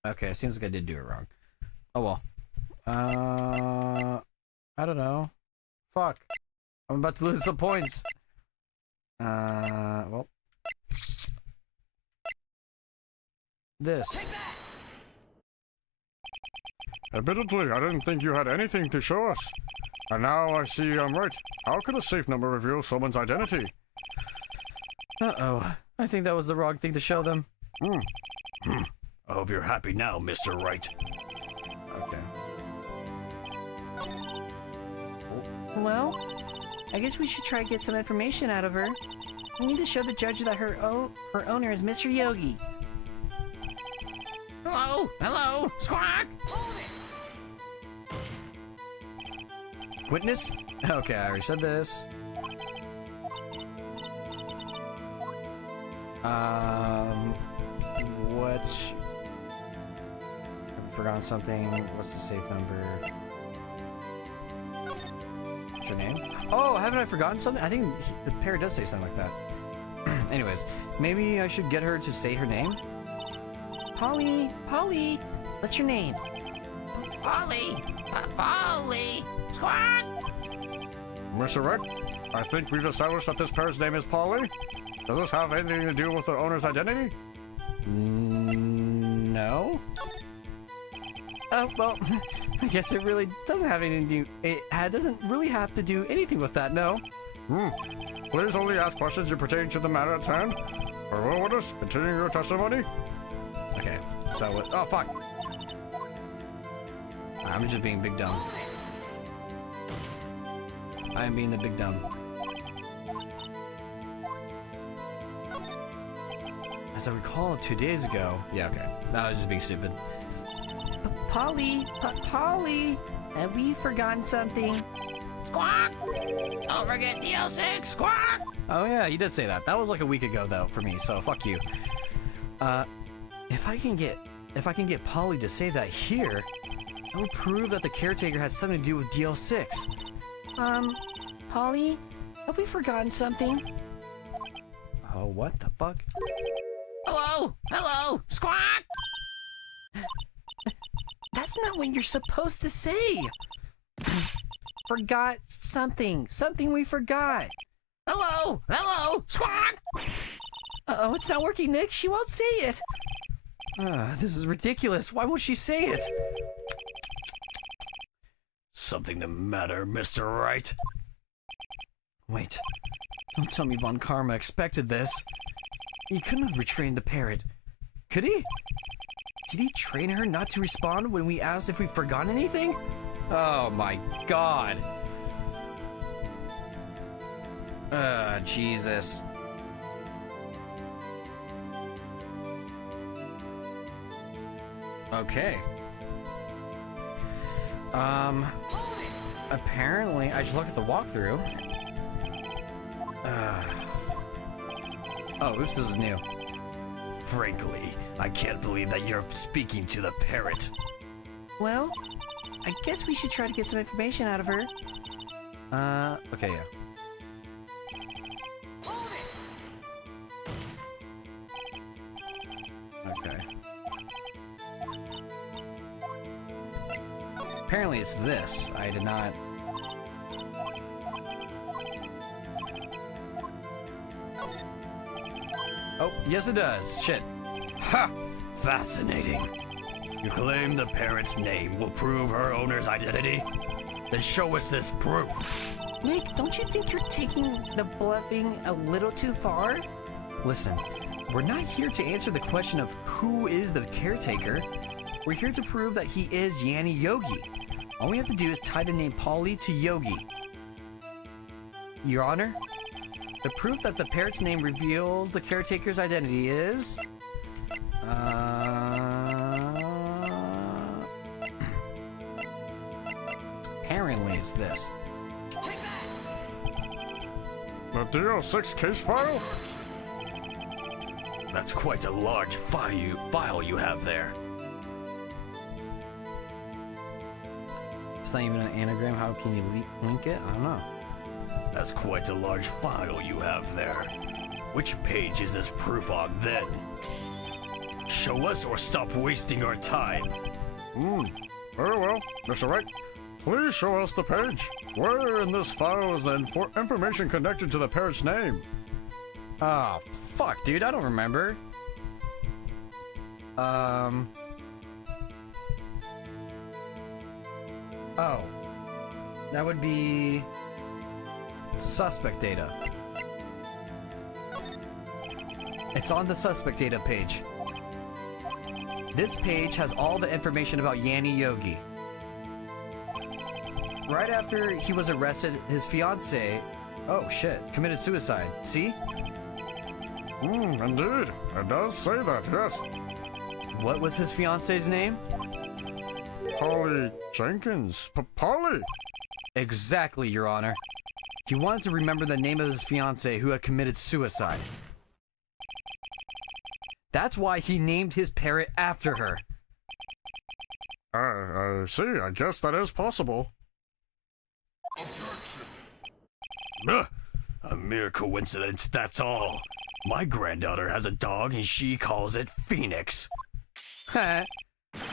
okay, it seems like I did do it wrong. Oh well. I don't know. Fuck. I'm about to lose some points. Well. This. Admittedly, I didn't think you had anything to show us. And now I see I'm right. How could a safe number reveal someone's identity? Uh-oh. I think that was the wrong thing to show them. I hope you're happy now, Mr. Wright. Okay. Well, I guess we should try to get some information out of her. We need to show the judge that her owner is Mr. Yogi. Hello, hello, Squawk. Witness? Okay, I already said this. What's... I've forgotten something. What's the safe number? What's your name? Oh, haven't I forgotten something? I think the pair does say something like that. Anyways, maybe I should get her to say her name? Polly, Polly, what's your name? Polly, Polly, Squawk. Mr. Wright, I think we've established that this pair's name is Polly. Does this have anything to do with the owner's identity? No. Oh, well, I guess it really doesn't have anything to do... It doesn't really have to do anything with that, no. Please only ask questions pertaining to the matter at hand. Or will witness, continue your testimony? Okay, so what... Oh, fuck. I'm just being big dumb. I am being the big dumb. As I recall, 2 days ago... Yeah, okay. No, I was just being stupid. Polly, Polly, have we forgotten something? Squawk! Don't forget DL6, Squawk! Oh yeah, you did say that. That was like a week ago though for me, so fuck you. If I can get Polly to say that here, that would prove that the caretaker had something to do with DL6. Polly, Have we forgotten something? Oh, what the fuck? Hello? Hello? Squawk! That's not what you're supposed to say. Forgot something. Something we forgot. Hello? Hello? Squawk! Uh-oh, it's not working, Nick. She won't say it. This is ridiculous. Why won't she say it? Something the matter, Mr. Wright? Wait. Don't tell me Von Karma expected this. He couldn't have retrained the parrot. Could he? Did he train her not to respond when we asked if we forgot anything? Oh my god. Jesus. Okay. Apparently, I just looked at the walkthrough. Oh, oops, this is new. Frankly, I can't believe that you're speaking to the parrot. Well, I guess we should try to get some information out of her. Okay, yeah. Okay. Apparently it's this. I did not... Oh, yes it does. Shit. Ha! Fascinating. You claim the parrot's name will prove her owner's identity? Then show us this proof. Nick, don't you think you're taking the bluffing a little too far? Listen, we're not here to answer the question of who is the caretaker. We're here to prove that he is Yanni Yogi. All we have to do is tie the name Polly to Yogi. Your Honor, the proof that the parrot's name reveals the caretaker's identity is... Apparently it's this. The DO6 case file? That's quite a large file you have there. It's not even an anagram. How can you link it? I don't know. That's quite a large file you have there. Which page is this proof on then? Show us or stop wasting our time. Very well, Mr. Wright. Please show us the page. Where in this file is the information connected to the parrot's name? Oh, fuck, dude. I don't remember. Oh. That would be... suspect data. It's on the suspect data page. This page has all the information about Yanni Yogi. Right after he was arrested, his fiancée, oh shit, committed suicide. See? Indeed. It does say that, yes. What was his fiancée's name? Polly Jenkins. Polly! Exactly, Your Honor. He wanted to remember the name of his fiancée who had committed suicide. That's why he named his parrot after her. I see. I guess that is possible. A mere coincidence, that's all. My granddaughter has a dog and she calls it Phoenix. Heh.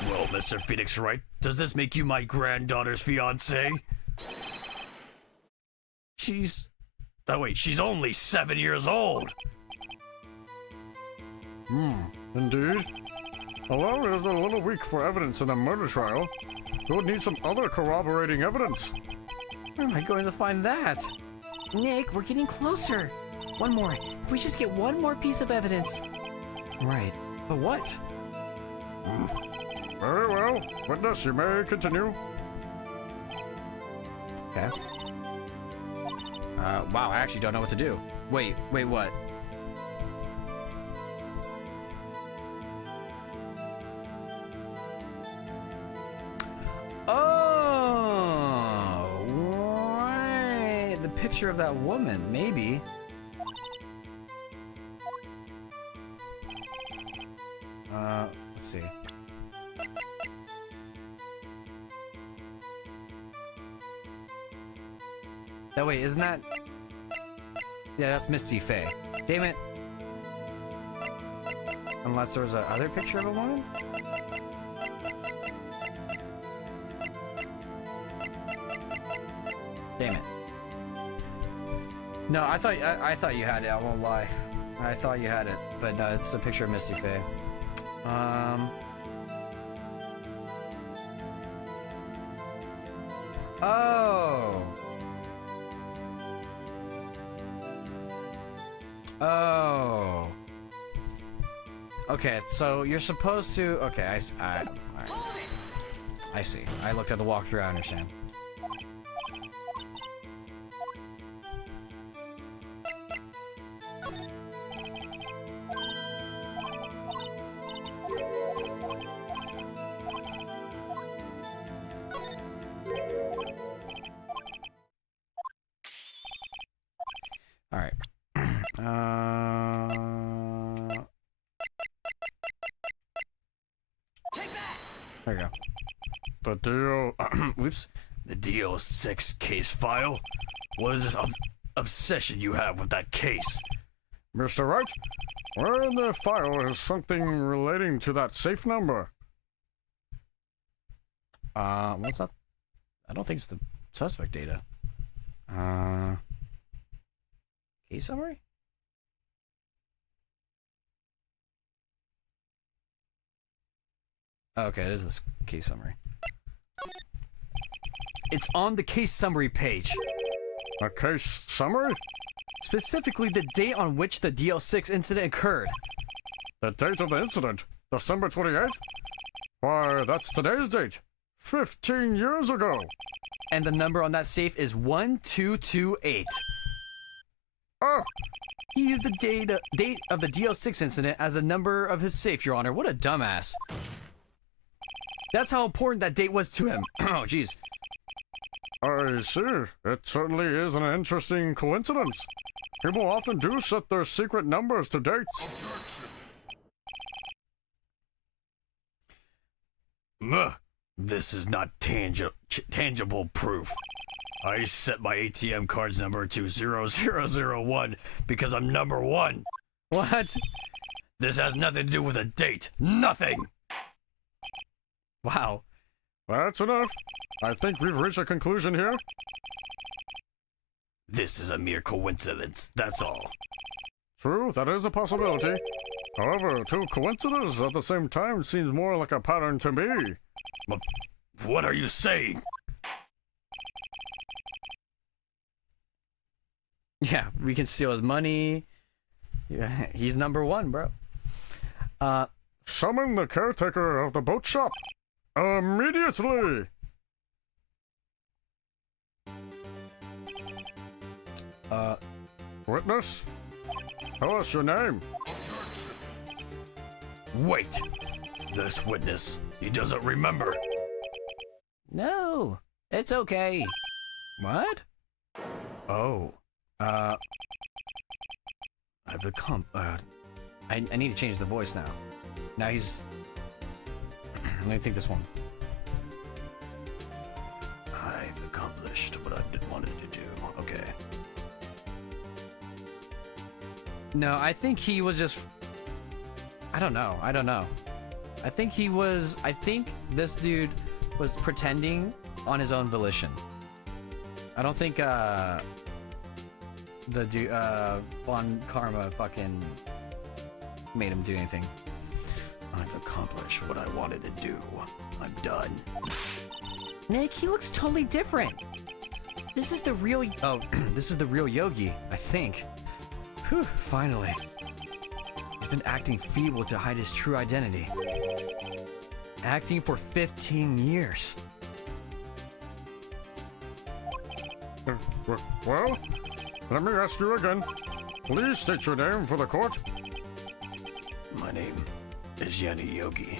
Well, Mr. Phoenix Wright, does this make you my granddaughter's fiancé? She's... Oh wait, she's only 7 years old! Indeed. Although it is a little weak for evidence in a murder trial, we would need some other corroborating evidence. Where am I going to find that? Nick, we're getting closer. One more. If we just get one more piece of evidence. Right. But what? Very well. Witness, you may continue. Okay. Wow, I actually don't know what to do. Wait, what? Oh, right. The picture of that woman, maybe. Let's see. Oh wait, isn't that... Yeah, that's Misty Faye. Damn it. Unless there was a other picture of a woman? Damn it. No, I thought you had it, I won't lie. I thought you had it, but no, it's a picture of Misty Faye. Oh. Oh. Okay, so you're supposed to. Okay, alright. I see. I looked at the walkthrough. I understand. All right. There you go. The deal. Whoops. The DO6 case file? What is this obsession you have with that case? Mr. Wright, where in the file is something relating to that safe number? What's that? I don't think it's the suspect data. Case summary? Okay, it is this case summary. It's on the case summary page. A case summary? Specifically, the date on which the DL6 incident occurred. The date of the incident? December 28th? Why, that's today's date. 15 years ago. And the number on that safe is 1228. Oh, He used the date of the DL6 incident as the number of his safe, Your Honor. What a dumbass. That's how important that date was to him. Oh, jeez. I see. It certainly is an interesting coincidence. People often do set their secret numbers to dates. This is not tangible proof. I set my ATM card's number to 0001 because I'm number one. What? This has nothing to do with a date. Nothing! Wow. That's enough. I think we've reached a conclusion here. This is a mere coincidence, that's all. True, that is a possibility. However, two coincidences at the same time seems more like a pattern to me. What are you saying? Yeah, we can steal his money. Yeah, he's number one, bro. Summon the caretaker of the boat shop. Immediately! Witness? Tell us your name. Wait! This witness, he doesn't remember. No, it's okay. What? Oh. I have the I need to change the voice now. Now he's... Let me think this one. I've accomplished what I've wanted to do. Okay. No, I think he was just... I don't know. I think this dude was pretending on his own volition. I don't think, the dude, Von Karma fucking made him do anything. I've accomplished what I wanted to do. I'm done. Nick, he looks totally different. This is the real... Oh, this is the real Yogi, I think. Whew, finally. He's been acting feeble to hide his true identity. Acting for 15 years. Well, let me ask you again. Please state your name for the court. My name is Yanni Yogi.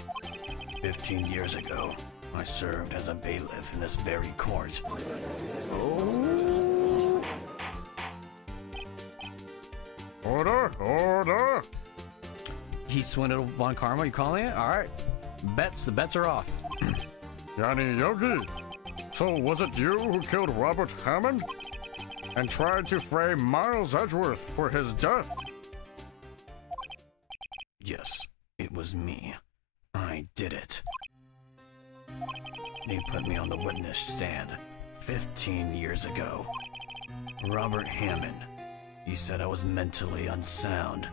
15 years ago, I served as a bailiff in this very court. Order, order. He swindled Von Karma, you calling it? Alright. The bets are off. Yanni Yogi. So was it you who killed Robert Hammond? and tried to frame Miles Edgeworth for his death. Yes, it was me. I did it. They put me on the witness stand 15 years ago. Robert Hammond. He said I was mentally unsound.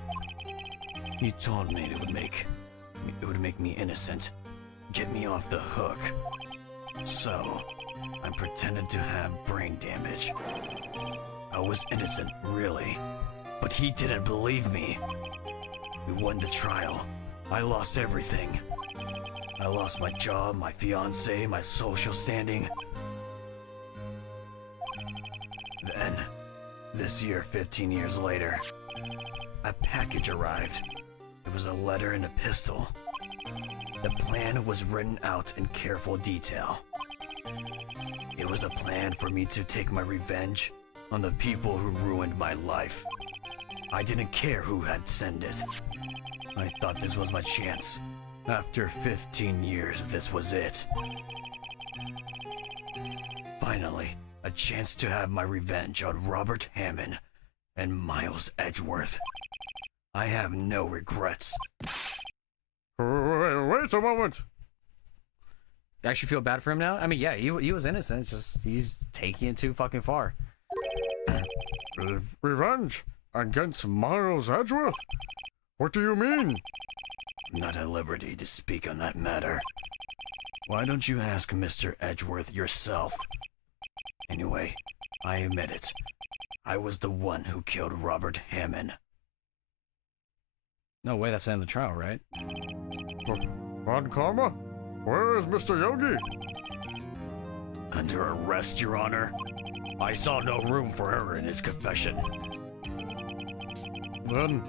He told me it would make me innocent, get me off the hook. So, I pretended to have brain damage. I was innocent, really, but he didn't believe me. We won the trial. I lost everything. I lost my job, my fiancé, my social standing. Then, this year, 15 years later, a package arrived. It was a letter and a pistol. The plan was written out in careful detail. It was a plan for me to take my revenge on the people who ruined my life. I didn't care who had sent it. I thought this was my chance. After 15 years, this was it. Finally, a chance to have my revenge on Robert Hammond and Miles Edgeworth. I have no regrets. Wait a moment. You actually feel bad for him now? I mean, yeah, he was innocent. Just he's taking it too fucking far. Revenge against Miles Edgeworth? What do you mean? I'm not at liberty to speak on that matter. Why don't you ask Mr. Edgeworth yourself? Anyway, I admit it. I was the one who killed Robert Hammond. No way, that's the end of the trial, right? Von Karma? Where is Mr. Yogi? Under arrest, Your Honor. I saw no room for error in his confession. Then,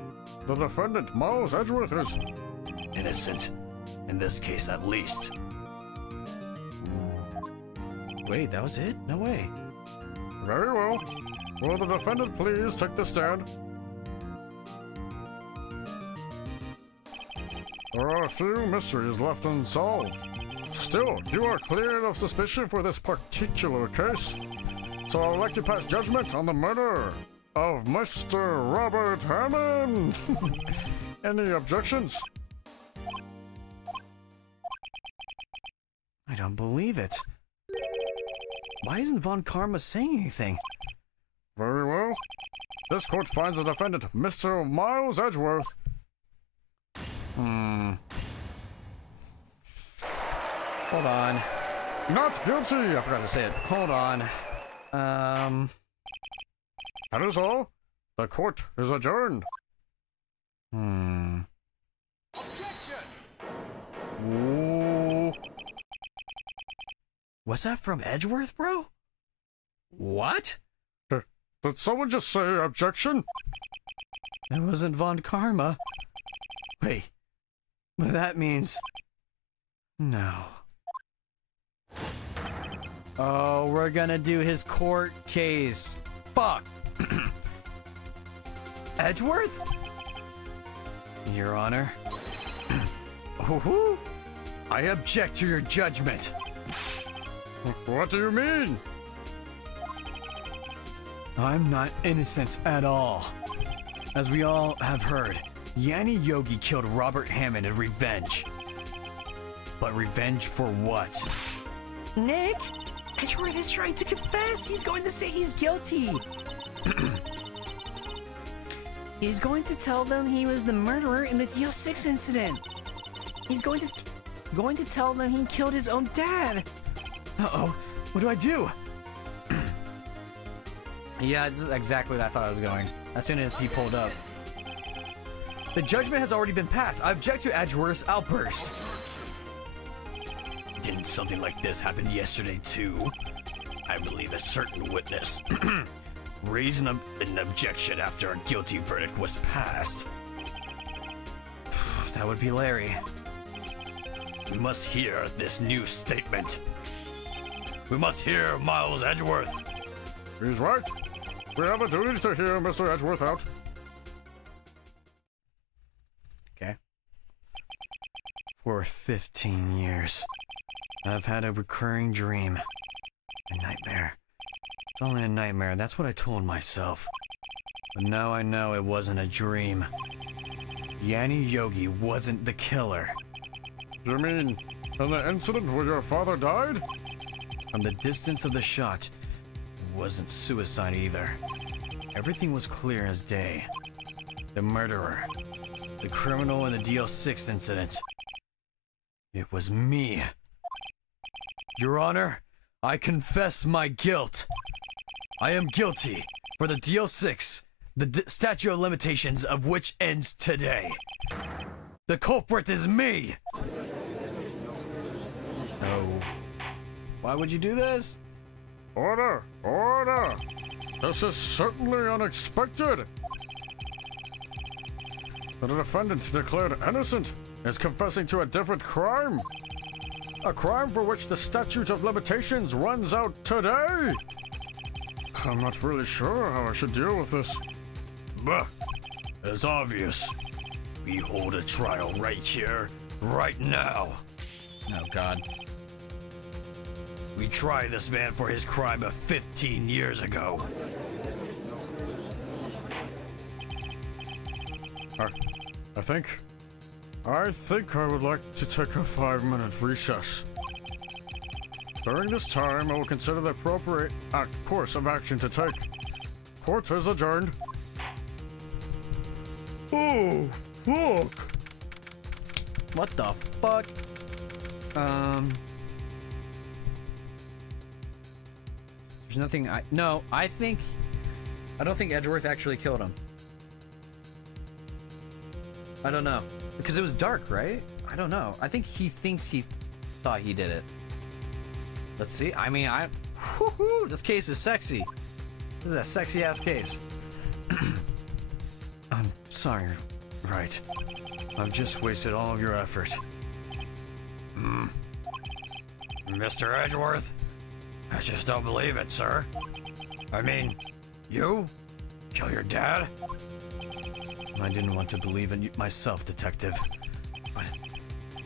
the defendant, Miles Edgeworth, is... Innocent. In this case, at least. Wait, that was it? No way. Very well. Will the defendant please take the stand? There are a few mysteries left unsolved. Still, you are cleared of suspicion for this particular case. So I would like to pass judgment on the murder of Mr. Robert Hammond. Any objections? I don't believe it. Why isn't Von Karma saying anything? Very well. This court finds the defendant, Mr. Miles Edgeworth. Hold on. Not guilty! I forgot to say it. Hold on. That is all. The court is adjourned. Ooh. Was that from Edgeworth, bro? What? Did someone just say objection? It wasn't Von Karma. Wait. But that means... No. Oh, we're gonna do his court case. Fuck. Edgeworth? Your Honor. Ooh, I object to your judgment. What do you mean? I'm not innocent at all. As we all have heard, Yanni Yogi killed Robert Hammond in revenge. But revenge for what? Nick, Edgeworth is trying to confess. He's going to say he's guilty. He's going to tell them he was the murderer in the DO6 incident. He's going to tell them he killed his own dad. Uh-oh, what do I do? Yeah, this is exactly what I thought I was going. As soon as he pulled up. The judgment has already been passed. I object to Edgeworth's outburst. Didn't something like this happen yesterday too? I believe a certain witness raised an objection after a guilty verdict was passed. That would be Larry. We must hear this new statement. We must hear Miles Edgeworth. He's right. We have a duty to hear Mr. Edgeworth out. Okay. For 15 years, I've had a recurring dream, a nightmare, It's only a nightmare, that's what I told myself. But now I know it wasn't a dream. Yanni Yogi wasn't the killer. You mean in the incident where your father died? From the distance of the shot, it wasn't suicide either. Everything was clear as day. The murderer, the criminal in the DL6 incident. It was me. Your Honor, I confess my guilt. I am guilty for the DL6, the statute of limitations of which ends today. The culprit is me! Oh. Why would you do this? Order! Order! This is certainly unexpected. The defendant declared innocent is confessing to a different crime. A crime for which the statute of limitations runs out today. I'm not really sure how I should deal with this. Bah! It's obvious. We hold a trial right here, right now. Oh, God. We try this man for his crime of 15 years ago. I think I would like to take a 5-minute recess. During this time, I will consider the appropriate course of action to take. Court is adjourned. Oh, fuck. What the fuck? There's nothing I don't think Edgeworth actually killed him. I don't know. Because it was dark, right? I don't know. I think he thinks he thought he did it. Let's see. I mean, whoo-hoo, this case is sexy. This is a sexy ass case. I'm sorry, Wright. I've just wasted all of your effort. Mr. Edgeworth? I just don't believe it, sir. I mean, you? Kill your dad? I didn't want to believe in myself, Detective. But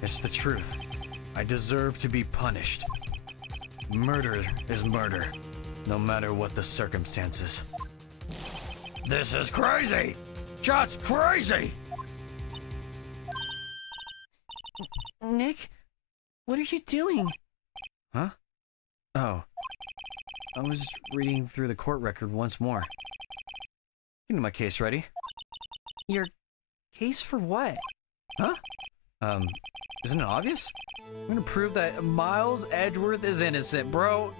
it's the truth. I deserve to be punished. Murder is murder, no matter what the circumstances. This is crazy! Just crazy! Nick, what are you doing? Huh? Oh. I was reading through the court record once more. Getting my case ready. Your case for what? Huh? Isn't it obvious? I'm gonna prove that Miles Edgeworth is innocent, bro.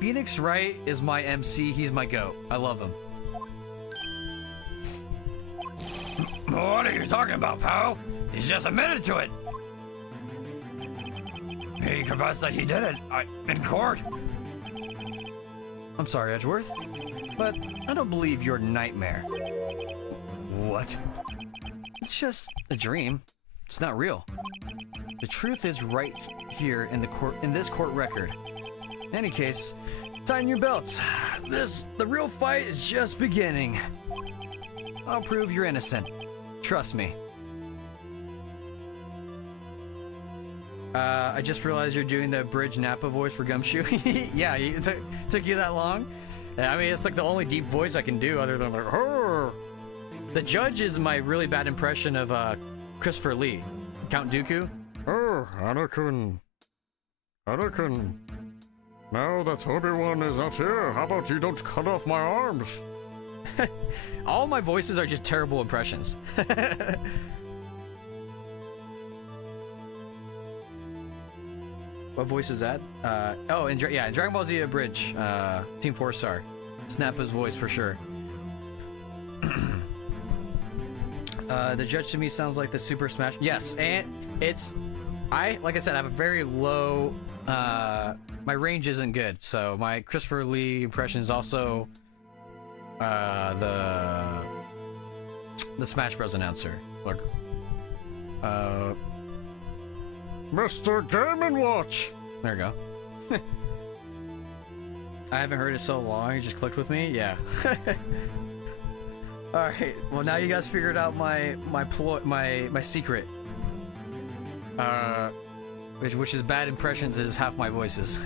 Phoenix Wright is my MC. He's my GOAT. I love him. What are you talking about, pal? He's just admitted to it. He confessed that he did it in court. I'm sorry, Edgeworth, but I don't believe your nightmare. What? It's just a dream. It's not real. The truth is right here in this court record. In any case, tighten your belts. The real fight is just beginning. I'll prove you're innocent. Trust me. I just realized you're doing the Bridge Napa voice for Gumshoe. Yeah, it took you that long? I mean, it's like the only deep voice I can do other than like, "Hurr." The judge is my really bad impression of Christopher Lee, Count Dooku. Oh, Anakin. Anakin. Now that Obi-Wan is not here, how about you don't cut off my arms? All my voices are just terrible impressions. What voice is that? In Dragon Ball Z Bridge, Team 4-Star. Snappa's voice for sure. The judge to me sounds like the Super Smash. Yes, and like I said, I have a very low, my range isn't good, so my Christopher Lee impression is also, the Smash Bros. Announcer. Look. Mr. Game & Watch! There we go. I haven't heard it so long, you just clicked with me? Yeah. Alright, well now you guys figured out my secret. Which is bad impressions is half my voices.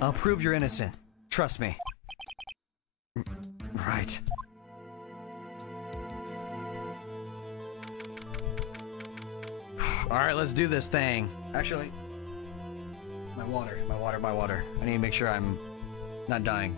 I'll prove you're innocent. Trust me. Right. Alright, let's do this thing. Actually, my water. I need to make sure I'm not dying.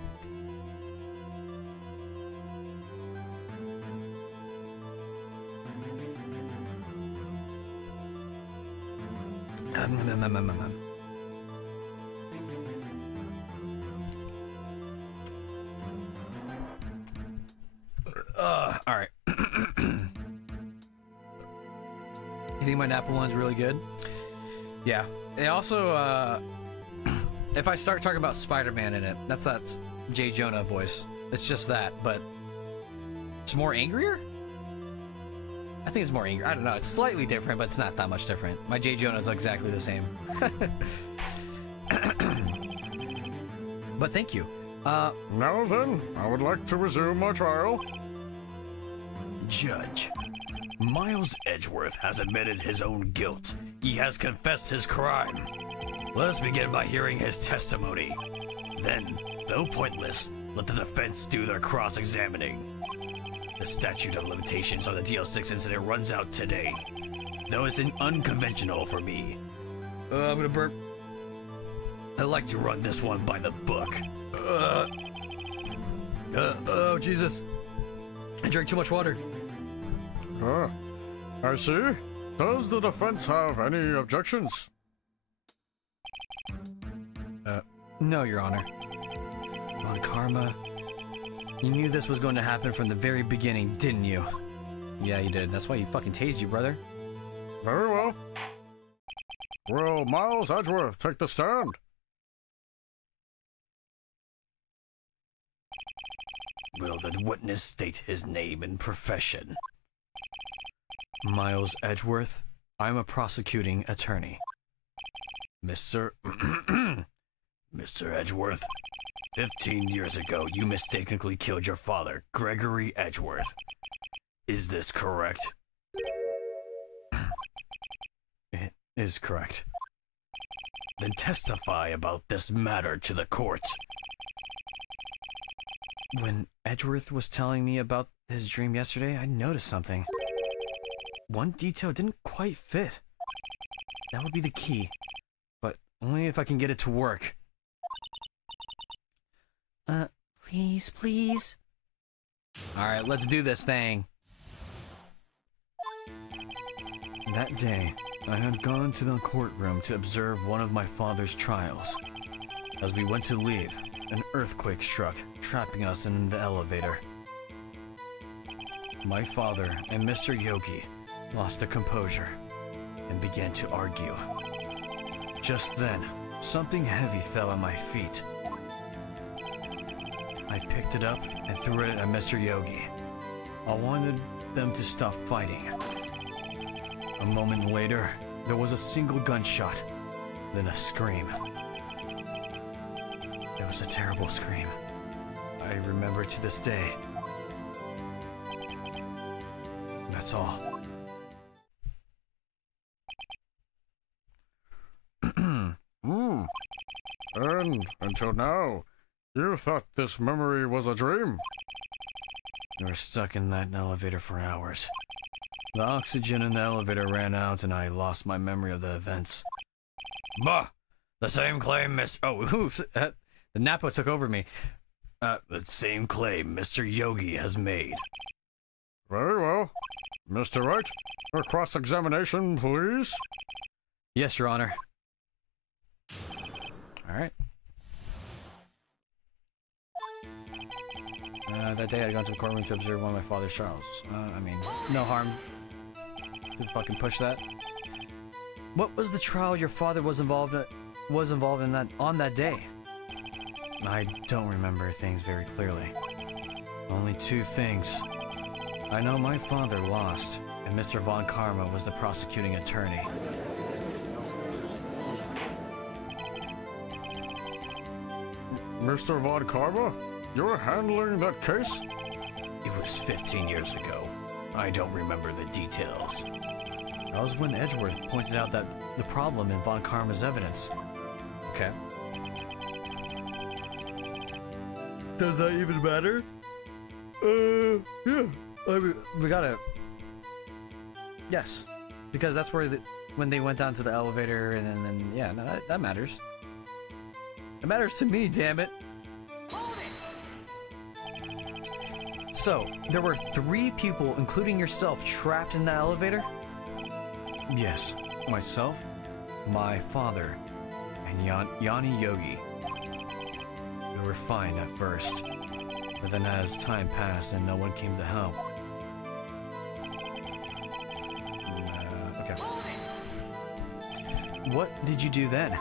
Alright. You think my Napa one's really good? Yeah. It also, if I start talking about Spider-Man in it, that's that J. Jonah voice. It's just that, but it's more angrier? I think it's more angry. I don't know. It's slightly different, but it's not that much different. My J. Jonah's exactly the same. But thank you. Now then, I would like to resume my trial. Judge, Miles Edgeworth has admitted his own guilt. He has confessed his crime. Let us begin by hearing his testimony. Then, though pointless, let the defense do their cross-examining. The statute of limitations on the DL6 incident runs out today, though it's unconventional for me. I'm gonna burp. I like to run this one by the book. Oh, Jesus. I drank too much water. I see. Does the defense have any objections? No, Your Honor. On Karma, you knew this was going to happen from the very beginning, didn't you? Yeah, you did. That's why he fucking tased you, brother. Very well. Will Miles Edgeworth take the stand? Will the witness state his name and profession? Miles Edgeworth, I'm a prosecuting attorney. Mr. Mr. Edgeworth, 15 years ago, you mistakenly killed your father, Gregory Edgeworth. Is this correct? It is correct. Then testify about this matter to the court. When Edgeworth was telling me about his dream yesterday, I noticed something. One detail didn't quite fit. That would be the key, but only if I can get it to work. Please? Alright, let's do this thing. That day, I had gone to the courtroom to observe one of my father's trials. As we went to leave, an earthquake struck, trapping us in the elevator. My father and Mr. Yogi lost their composure and began to argue. Just then, something heavy fell at my feet. I picked it up and threw it at Mr. Yogi. I wanted them to stop fighting. A moment later, there was a single gunshot, then a scream. It was a terrible scream. I remember to this day. That's all. And until now, you thought this memory was a dream? We were stuck in that elevator for hours. The oxygen in the elevator ran out and I lost my memory of the events. Bah! The same claim, Oh, oops. The Napa took over me. the same claim Mr. Yogi has made. Very well. Mr. Wright, a cross-examination, please? Yes, Your Honor. Alright. That day I'd gone to the courtroom to observe one of my father's trials. I mean, no harm to fucking push that. What was the trial your father was involved in that on that day? I don't remember things very clearly. Only two things. I know my father lost, and Mr. Von Karma was the prosecuting attorney. Mr. Von Karma, you're handling that case? It was 15 years ago. I don't remember the details. That was when Edgeworth pointed out that the problem in Von Karma's evidence. Okay. does that even matter? Yeah. I mean, we gotta. Yes, because that's where when they went down to the elevator, and then yeah, no, that matters. It matters to me, damn it. So there were 3 people, including yourself, trapped in the elevator. Yes, myself, my father, and Yanni Yogi. We were fine at first, but then as time passed and no one came to help. Okay. What did you do then?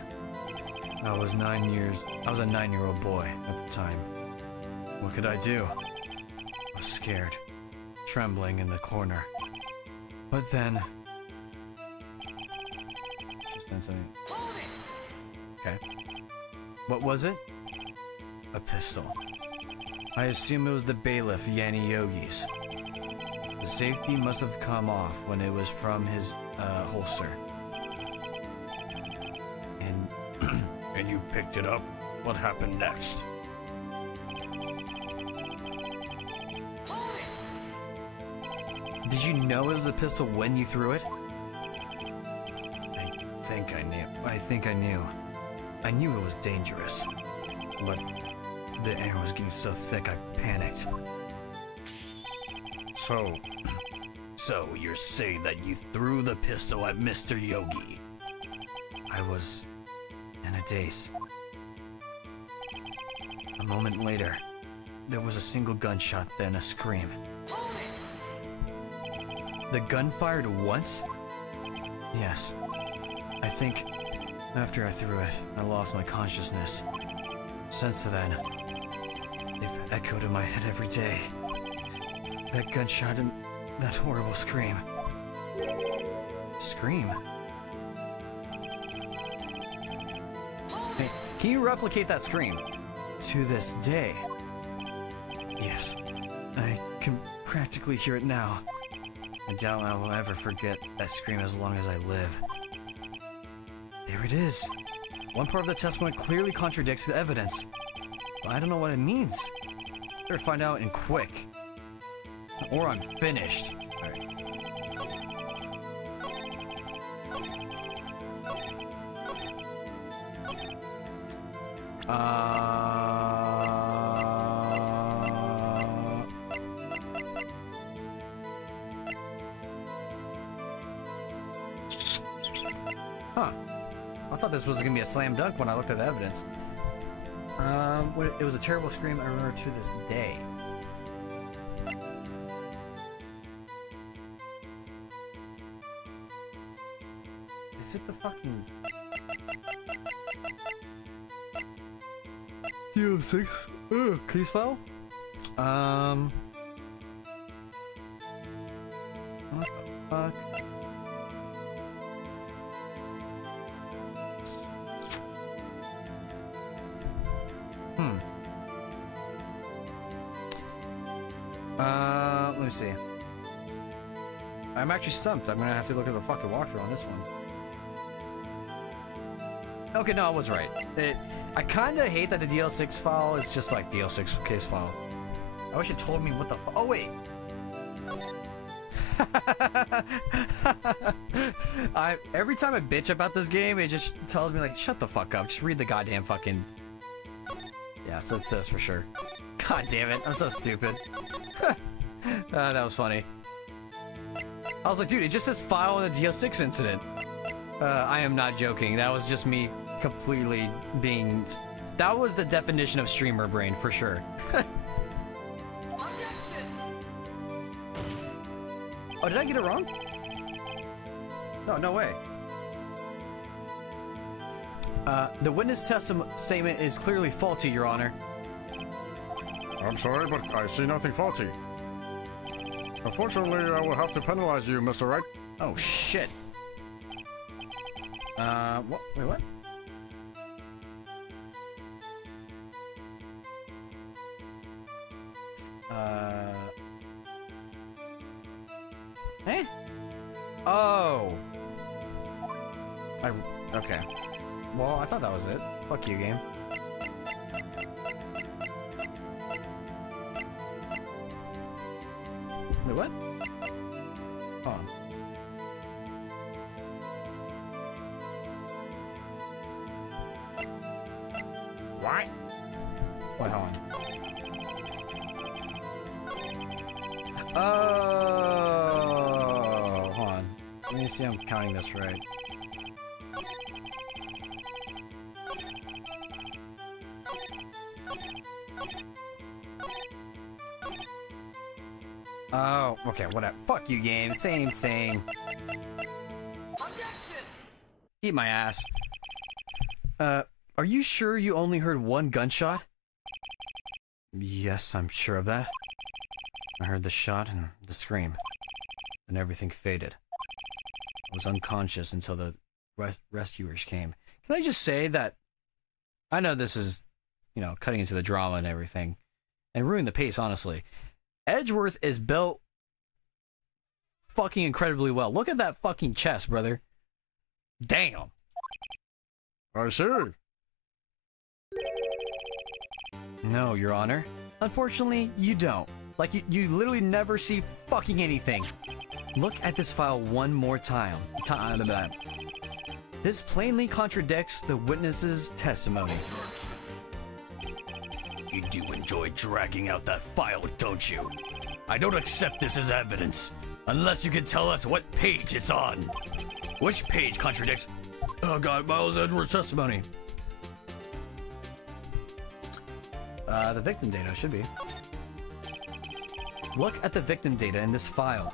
I was a 9-year-old boy at the time. What could I do? I was scared, trembling in the corner. But then... Just then something... Okay. What was it? A pistol. I assume it was the bailiff, Yanni Yogi's. The safety must have come off when it was from his holster. And... And you picked it up? What happened next? Did you know it was a pistol when you threw it? I think I knew. I knew it was dangerous. But the air was getting so thick I panicked. So you're saying that you threw the pistol at Mr. Yogi? I was in a daze. A moment later, there was a single gunshot, then a scream. The gun fired once? Yes. I think after I threw it, I lost my consciousness. Since then, they've echoed in my head every day. That gunshot and that horrible scream. Scream? Hey, can you replicate that scream? To this day. Yes. I can practically hear it now. I doubt I will ever forget that scream as long as I live. There it is. One part of the testimony clearly contradicts the evidence. But I don't know what it means. Better find out and quick. Or I'm finished. Alright. Huh. I thought this was gonna be a slam dunk when I looked at the evidence. It was a terrible scream I remember to this day. Is it the fucking... DO6? Case file? What the fuck? Let me see. I'm actually stumped. I'm gonna have to look at the fucking walkthrough on this one. Okay, no, I was right. I kinda hate that the DL6 file is just like DL6 case file. I wish it told me what the oh wait! Every time I bitch about this game, it just tells me like, shut the fuck up, just read the goddamn fucking... Yeah, so it's this for sure. God damn it, I'm so stupid. That was funny. I was like, dude, it just says file in the DL6 incident. I am not joking. That was just me completely being... That was the definition of streamer brain, for sure. Oh, did I get it wrong? No, no way. The witness statement is clearly faulty, Your Honor. I'm sorry, but I see nothing faulty. Unfortunately, I will have to penalize you, Mr. Wright. Oh, shit. What? Wait, what? Eh? Oh. Okay. Well, I thought that was it. Fuck you, game. Hold on. What? Wait, hold on. Oh, hold on. Let me see. I'm counting this right. Oh, okay, whatever. Fuck you, game. Same thing. Eat my ass. Are you sure you only heard one gunshot? Yes, I'm sure of that. I heard the shot and the scream. Then everything faded. I was unconscious until the rescuers came. Can I just say that I know this is, you know, cutting into the drama and everything, and ruining the pace, honestly. Edgeworth is built fucking incredibly well. Look at that fucking chest, brother. Damn. I see. No, Your Honor. Unfortunately, you don't. Like, you literally never see fucking anything. Look at this file one more time. This plainly contradicts the witness's testimony. You do enjoy dragging out that file, don't you? I don't accept this as evidence, unless you can tell us what page it's on. Which page contradicts... Oh god, Miles Edgeworth's testimony. The victim data should be. Look at the victim data in this file.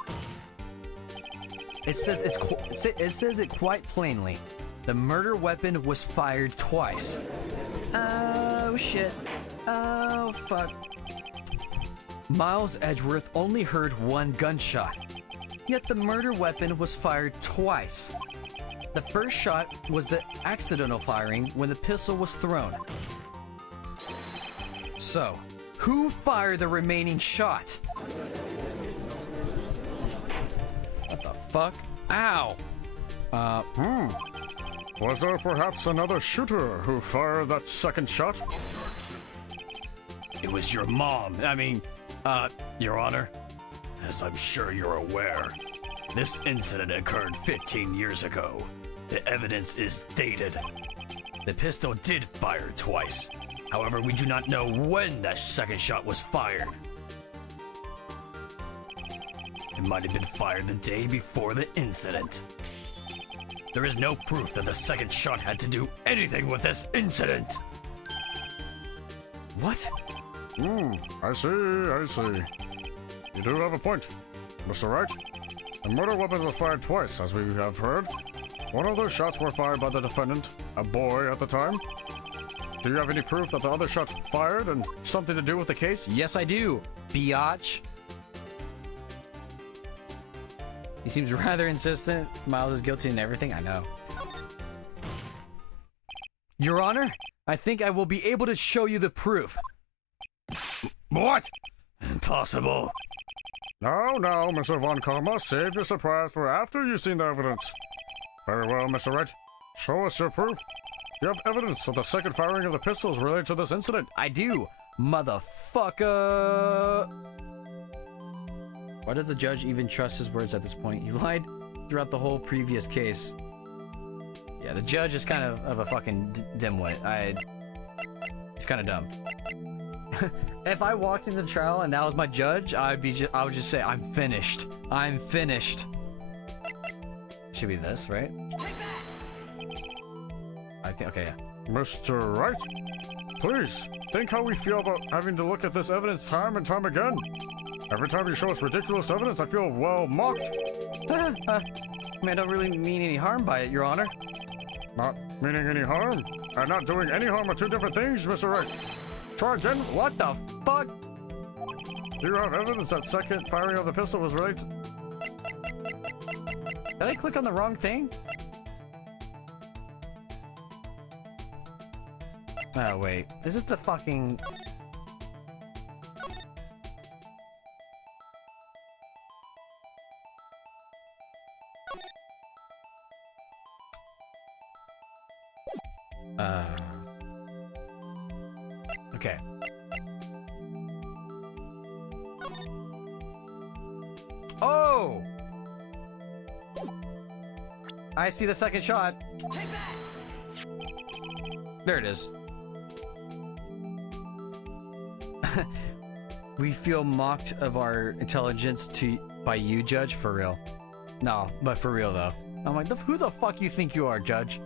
It says it quite plainly. The murder weapon was fired twice. Oh shit. Oh fuck. Miles Edgeworth only heard one gunshot. Yet the murder weapon was fired twice. The first shot was the accidental firing when the pistol was thrown. So, who fired the remaining shot? What the fuck? Ow! Was there perhaps another shooter who fired that second shot? It was your mom. Your Honor. As I'm sure you're aware, this incident occurred 15 years ago. The evidence is dated. The pistol did fire twice. However, we do not know when that second shot was fired. It might have been fired the day before the incident. There is no proof that the second shot had to do anything with this incident. What? I see. You do have a point, Mr. Wright. The murder weapon was fired twice, as we have heard. One of those shots were fired by the defendant, a boy at the time. Do you have any proof that the other shot fired and something to do with the case? Yes, I do, biatch. He seems rather insistent. Miles is guilty in everything. I know. Your Honor, I think I will be able to show you the proof. What? Impossible. No, Mr. Von Karma, save your surprise for after you've seen the evidence. Very well, Mr. Wright. Show us your proof. You have evidence that the second firing of the pistol is related to this incident. I do, motherfucker. Why does the judge even trust his words at this point? He lied throughout the whole previous case. Yeah, the judge is kind of a fucking dimwit. He's kind of dumb. If I walked into the trial and that was my judge, I would just say, I'm finished. I'm finished. Should be this, right? I think, okay, yeah. Mr. Wright, please, think how we feel about having to look at this evidence time and time again. Every time you show us ridiculous evidence, I feel, well, mocked. I mean, I don't really mean any harm by it, Your Honor. Not meaning any harm, and not doing any harm are two different things, Mr. Wright. Try again. What the fuck? Do you have evidence that second firing of the pistol was related? Did I click on the wrong thing? Oh, wait. Is it the fucking... Okay. Oh! I see the second shot. There it is. We feel mocked of our intelligence by you, Judge, for real. No, but for real though. I'm like, who the fuck you think you are, Judge?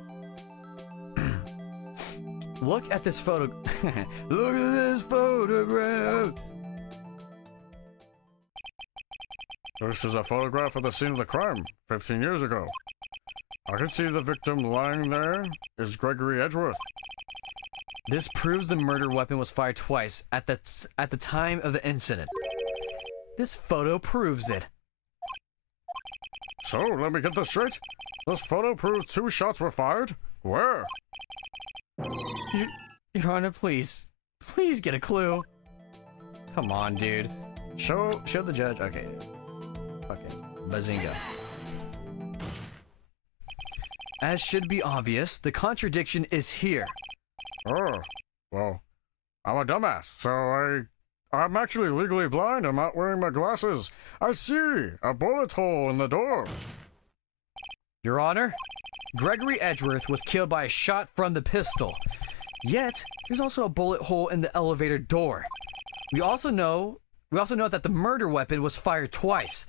Look at this photo. Look at this photograph. This is a photograph of the scene of the crime 15 years ago. I can see the victim lying there is Gregory Edgeworth. This proves the murder weapon was fired twice at the time of the incident. This photo proves it. So, let me get this straight. This photo proves 2 shots were fired? Where? Your Honor, please. Please get a clue. Come on, dude. Show the judge. Okay. Bazinga. As should be obvious, the contradiction is here. Oh, well, I'm a dumbass, so I'm actually legally blind. I'm not wearing my glasses. I see a bullet hole in the door. Your Honor, Gregory Edgeworth was killed by a shot from the pistol. Yet, there's also a bullet hole in the elevator door. We also know that the murder weapon was fired twice.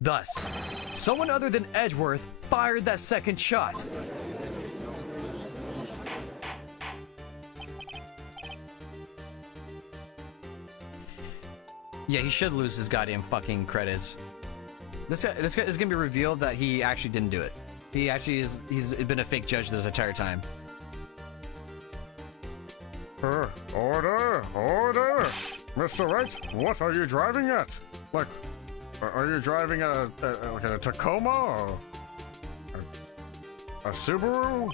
Thus, someone other than Edgeworth fired that second shot. Yeah, he should lose his goddamn fucking credits. This guy is gonna be revealed that he actually didn't do it. He's been a fake judge this entire time. Order! Mr. Wright, what are you driving at? Like, are you driving a Tacoma or a Subaru?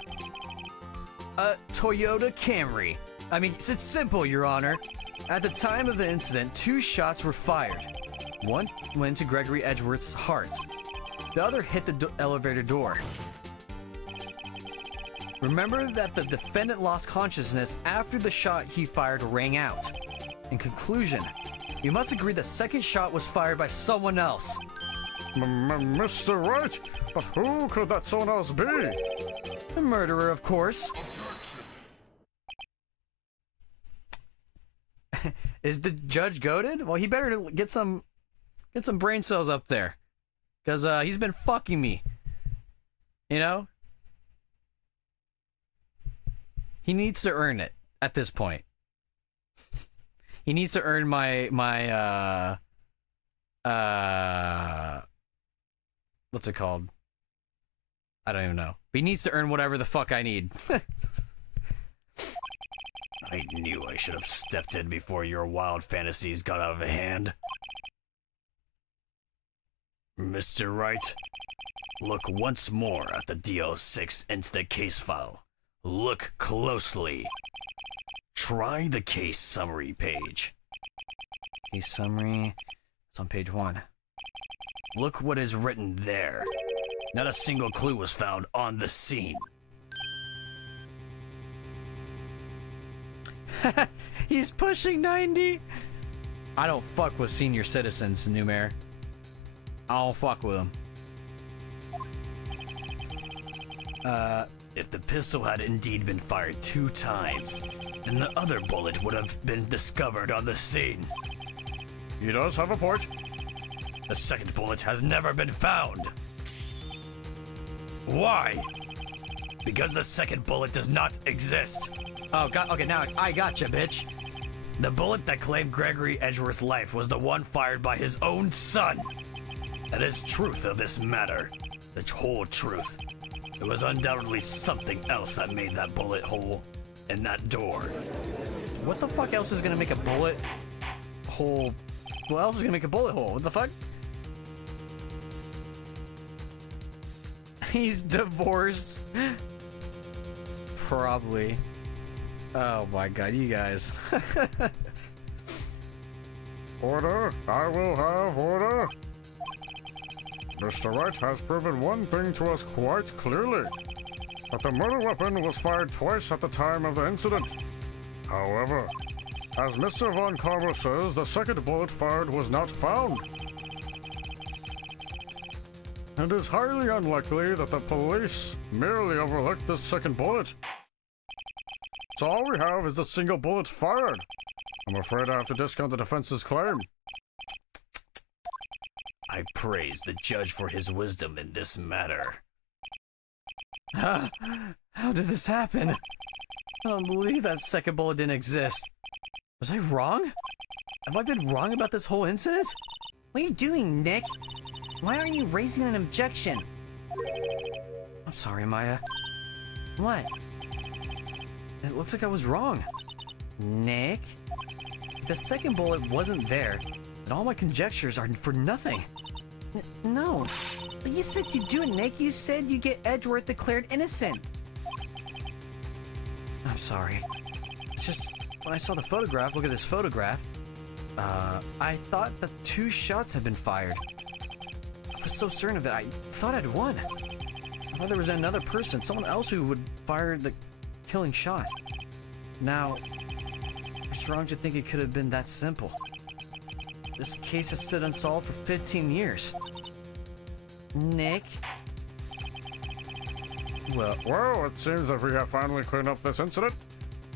A Toyota Camry. I mean, it's simple, Your Honor. At the time of the incident, 2 shots were fired. One went to Gregory Edgeworth's heart. The other hit the elevator door. Remember that the defendant lost consciousness after the shot he fired rang out. In conclusion, we must agree the second shot was fired by someone else. Mr. Wright, but who could that someone else be? The murderer, of course. Is the judge goated? Well, he better get some brain cells up there, cause he's been fucking me. You know, he needs to earn it at this point. He needs to earn my what's it called? I don't even know. But he needs to earn whatever the fuck I need. I knew I should have stepped in before your wild fantasies got out of hand. Mr. Wright, look once more at the DO6 incident case file. Look closely. Try the case summary page. Case summary. It's on page 1. Look what is written there. Not a single clue was found on the scene. He's pushing 90. I don't fuck with senior citizens, Numer. I don't fuck with them. If the pistol had indeed been fired 2 times, then the other bullet would have been discovered on the scene. He does have a point. The second bullet has never been found. Why? Because the second bullet does not exist. Oh, God. Okay, now I gotcha, bitch. The bullet that claimed Gregory Edgeworth's life was the one fired by his own son. That is truth of this matter. The whole truth. It was undoubtedly something else that made that bullet hole in that door. What the fuck else is gonna make a bullet hole? What else is gonna make a bullet hole? What the fuck? He's divorced. Probably. Oh my god, you guys. Order! I will have order! Mr. Wright has proven one thing to us quite clearly. That the murder weapon was fired twice at the time of the incident. However, as Mr. Von Carver says, the second bullet fired was not found. It is highly unlikely that the police merely overlooked the second bullet. So all we have is the single bullet fired. I'm afraid I have to discount the defense's claim. I praise the judge for his wisdom in this matter. How did this happen? I don't believe that second bullet didn't exist. Was I wrong? Have I been wrong about this whole incident? What are you doing, Nick? Why aren't you raising an objection? I'm sorry, Maya. What? It looks like I was wrong. Nick? If the second bullet wasn't there, then all my conjectures are for nothing. No. But you said you'd do it, Nick. You said you'd get Edgeworth declared innocent. I'm sorry. It's just, when I saw the photograph, look at this photograph, I thought that 2 shots had been fired. I was so certain of it, I thought I'd won. I thought there was another person, someone else who would fire the killing shot. Now, it's wrong to think it could have been that simple. This case has stood unsolved for 15 years. Nick? Well, it seems that we have finally cleaned up this incident.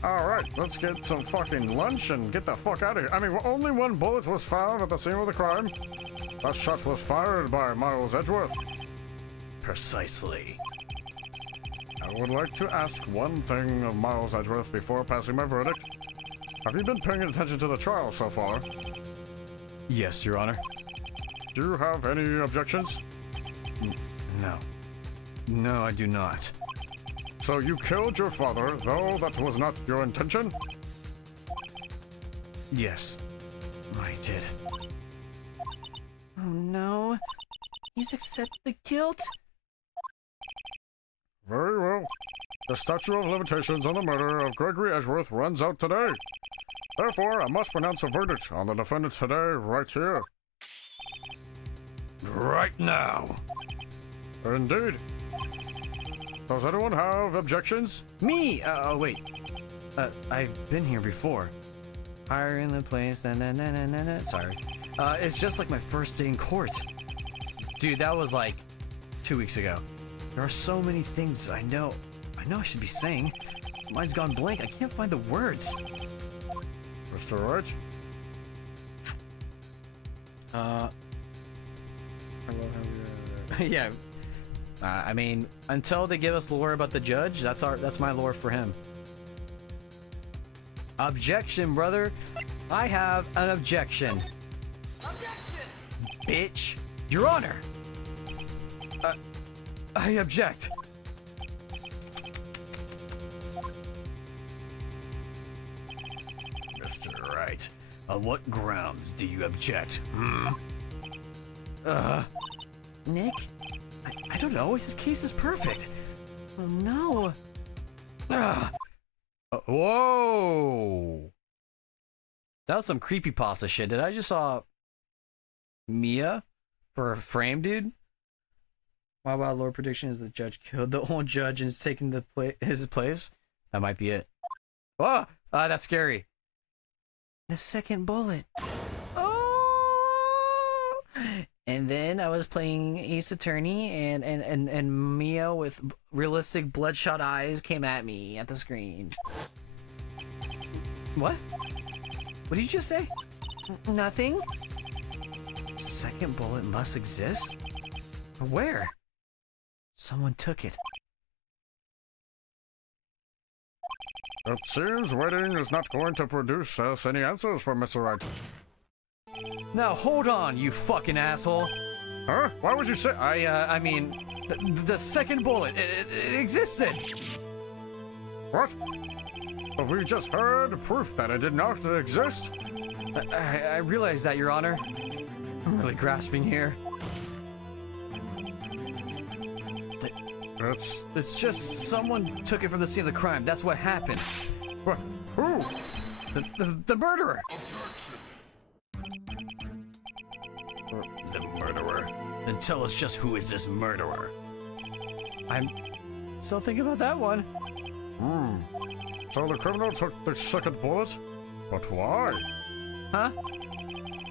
Alright, let's get some fucking lunch and get the fuck out of here. I mean, only 1 bullet was found at the scene of the crime. That shot was fired by Miles Edgeworth. Precisely. I would like to ask one thing of Miles Edgeworth before passing my verdict. Have you been paying attention to the trial so far? Yes, Your Honor. Do you have any objections? No. No, I do not. So you killed your father, though that was not your intention? Yes, I did. Oh no. He's accepted the guilt? Very well. The statute of limitations on the murder of Gregory Edgeworth runs out today. Therefore, I must pronounce a verdict on the defendant today, right here. Right now. Indeed. Does anyone have objections? Me! Oh, wait. I've been here before. Higher in the place, na. Sorry. It's just like my first day in court. Dude, that was like 2 weeks ago. There are so many things I know I should be saying. Mine's gone blank. I can't find the words. Mr. Wright? Yeah. I mean, until they give us lore about the judge, that's my lore for him. Objection, brother. I have an objection. Objection! Bitch. Your Honor. I object. Mr. Wright, on what grounds do you object? Nick? I don't know. His case is perfect. Oh no. Whoa. That was some creepypasta shit. Did I just saw Mia for a frame, dude? My wild lore prediction is the judge killed the old judge and is taking his place. That might be it. Oh, that's scary. The second bullet. Oh! And then I was playing Ace Attorney, and Mia with realistic bloodshot eyes came at me at the screen. What? What did you just say? Nothing? Second bullet must exist? Where? Someone took it. It seems waiting is not going to produce us any answers for Mr. Wright. Now hold on, you fucking asshole. Huh? Why would you say? I mean, the second bullet, it existed. What? But we just heard proof that it did not exist. I realize that, Your Honor. I'm really grasping here. It's just someone took it from the scene of the crime. That's what happened. What? Who? The murderer. The murderer? Then tell us just who is this murderer? I'm still thinking about that one. So the criminal took the second bullet? But why? Huh?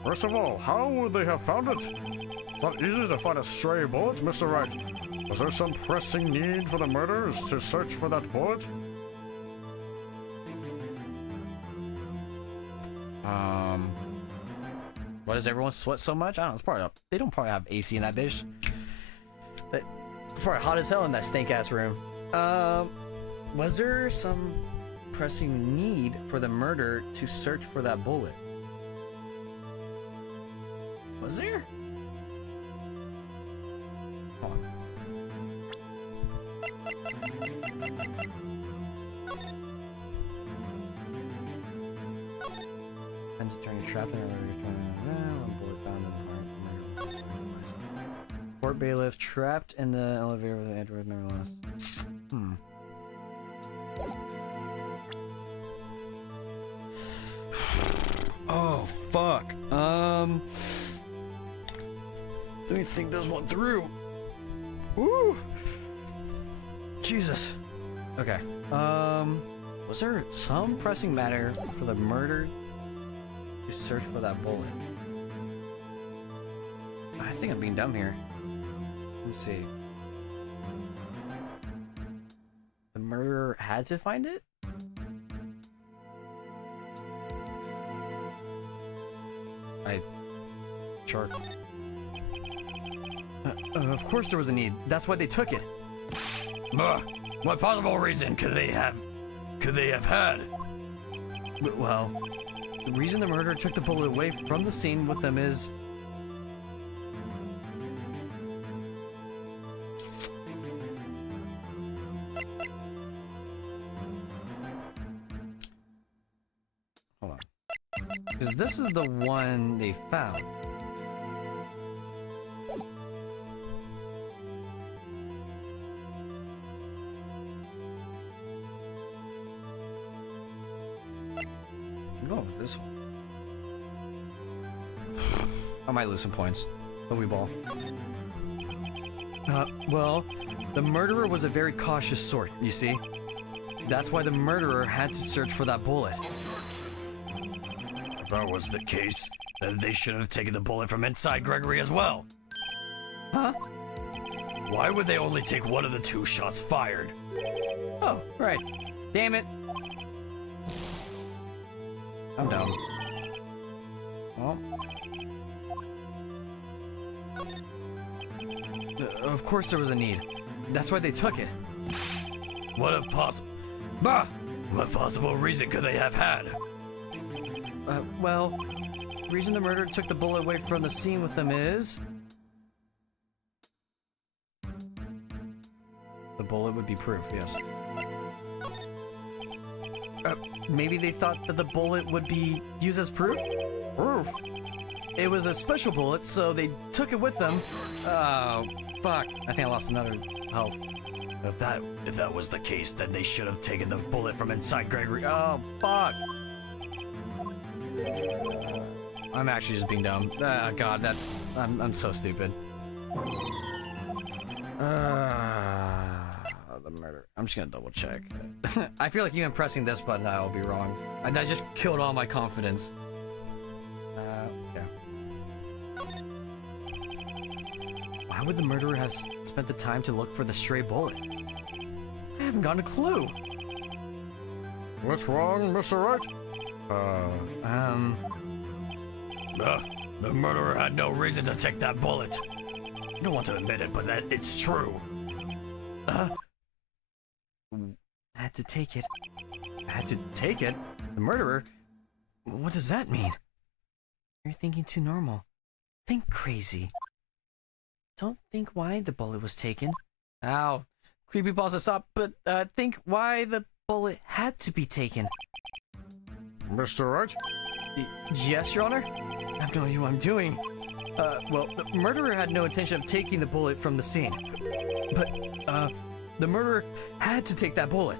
First of all, how would they have found it? It's not easy to find a stray bullet, Mr. Wright. Was there some pressing need for the murderers to search for that bullet? Why does everyone sweat so much? I don't know. It's probably they don't probably have AC in that bitch. It's probably hot as hell in that stank ass room. Was there some pressing need for the murderer to search for that bullet? Was there? Hold on. And attorney trapped in an elevator. One bullet found in the heart. Court bailiff trapped in the elevator with an android memory loss. Oh fuck. Let me think this one through. Woo. Jesus. Okay. Was there some pressing matter for the murder to search for that bullet? I think I'm being dumb here. Let me see. The murderer had to find it? Sure. Of course there was a need. That's why they took it. What possible reason could they have had? Well, the reason the murderer took the bullet away from the scene with them is... Hold on. Because this is the one they found. I'm going with this one. I might lose some points, but we ball. Well, the murderer was a very cautious sort, you see? That's why the murderer had to search for that bullet. If that was the case, then they should have taken the bullet from inside Gregory as well. Huh? Why would they only take one of the two shots fired? Oh, right. Damn it. I'm dumb. Well. Of course there was a need. That's why they took it. What possible reason could they have had? Well, the reason the murderer took the bullet away from the scene with them is... The bullet would be proof, yes. Maybe they thought that the bullet would be used as proof? Proof? It was a special bullet, so they took it with them. Oh, fuck. I think I lost another health. If that was the case, then they should have taken the bullet from inside Gregory. Oh, fuck. I'm actually just being dumb. God, that's... I'm so stupid. The murder. I'm just gonna double check. I feel like even pressing this button, I'll be wrong. That just killed all my confidence. Yeah. Why would the murderer have spent the time to look for the stray bullet? I haven't got a clue. What's wrong, Mr. Wright? The murderer had no reason to take that bullet. I don't want to admit it, but that it's true. I had to take it. I had to take it? The murderer? What does that mean? You're thinking too normal. Think crazy. Don't think why the bullet was taken. Ow. Creepypasta, stop. But think why the bullet had to be taken. Mr. Wright? Yes, Your Honor? I have no idea what I'm doing. Well, the murderer had no intention of taking the bullet from the scene. But, the murderer had to take that bullet.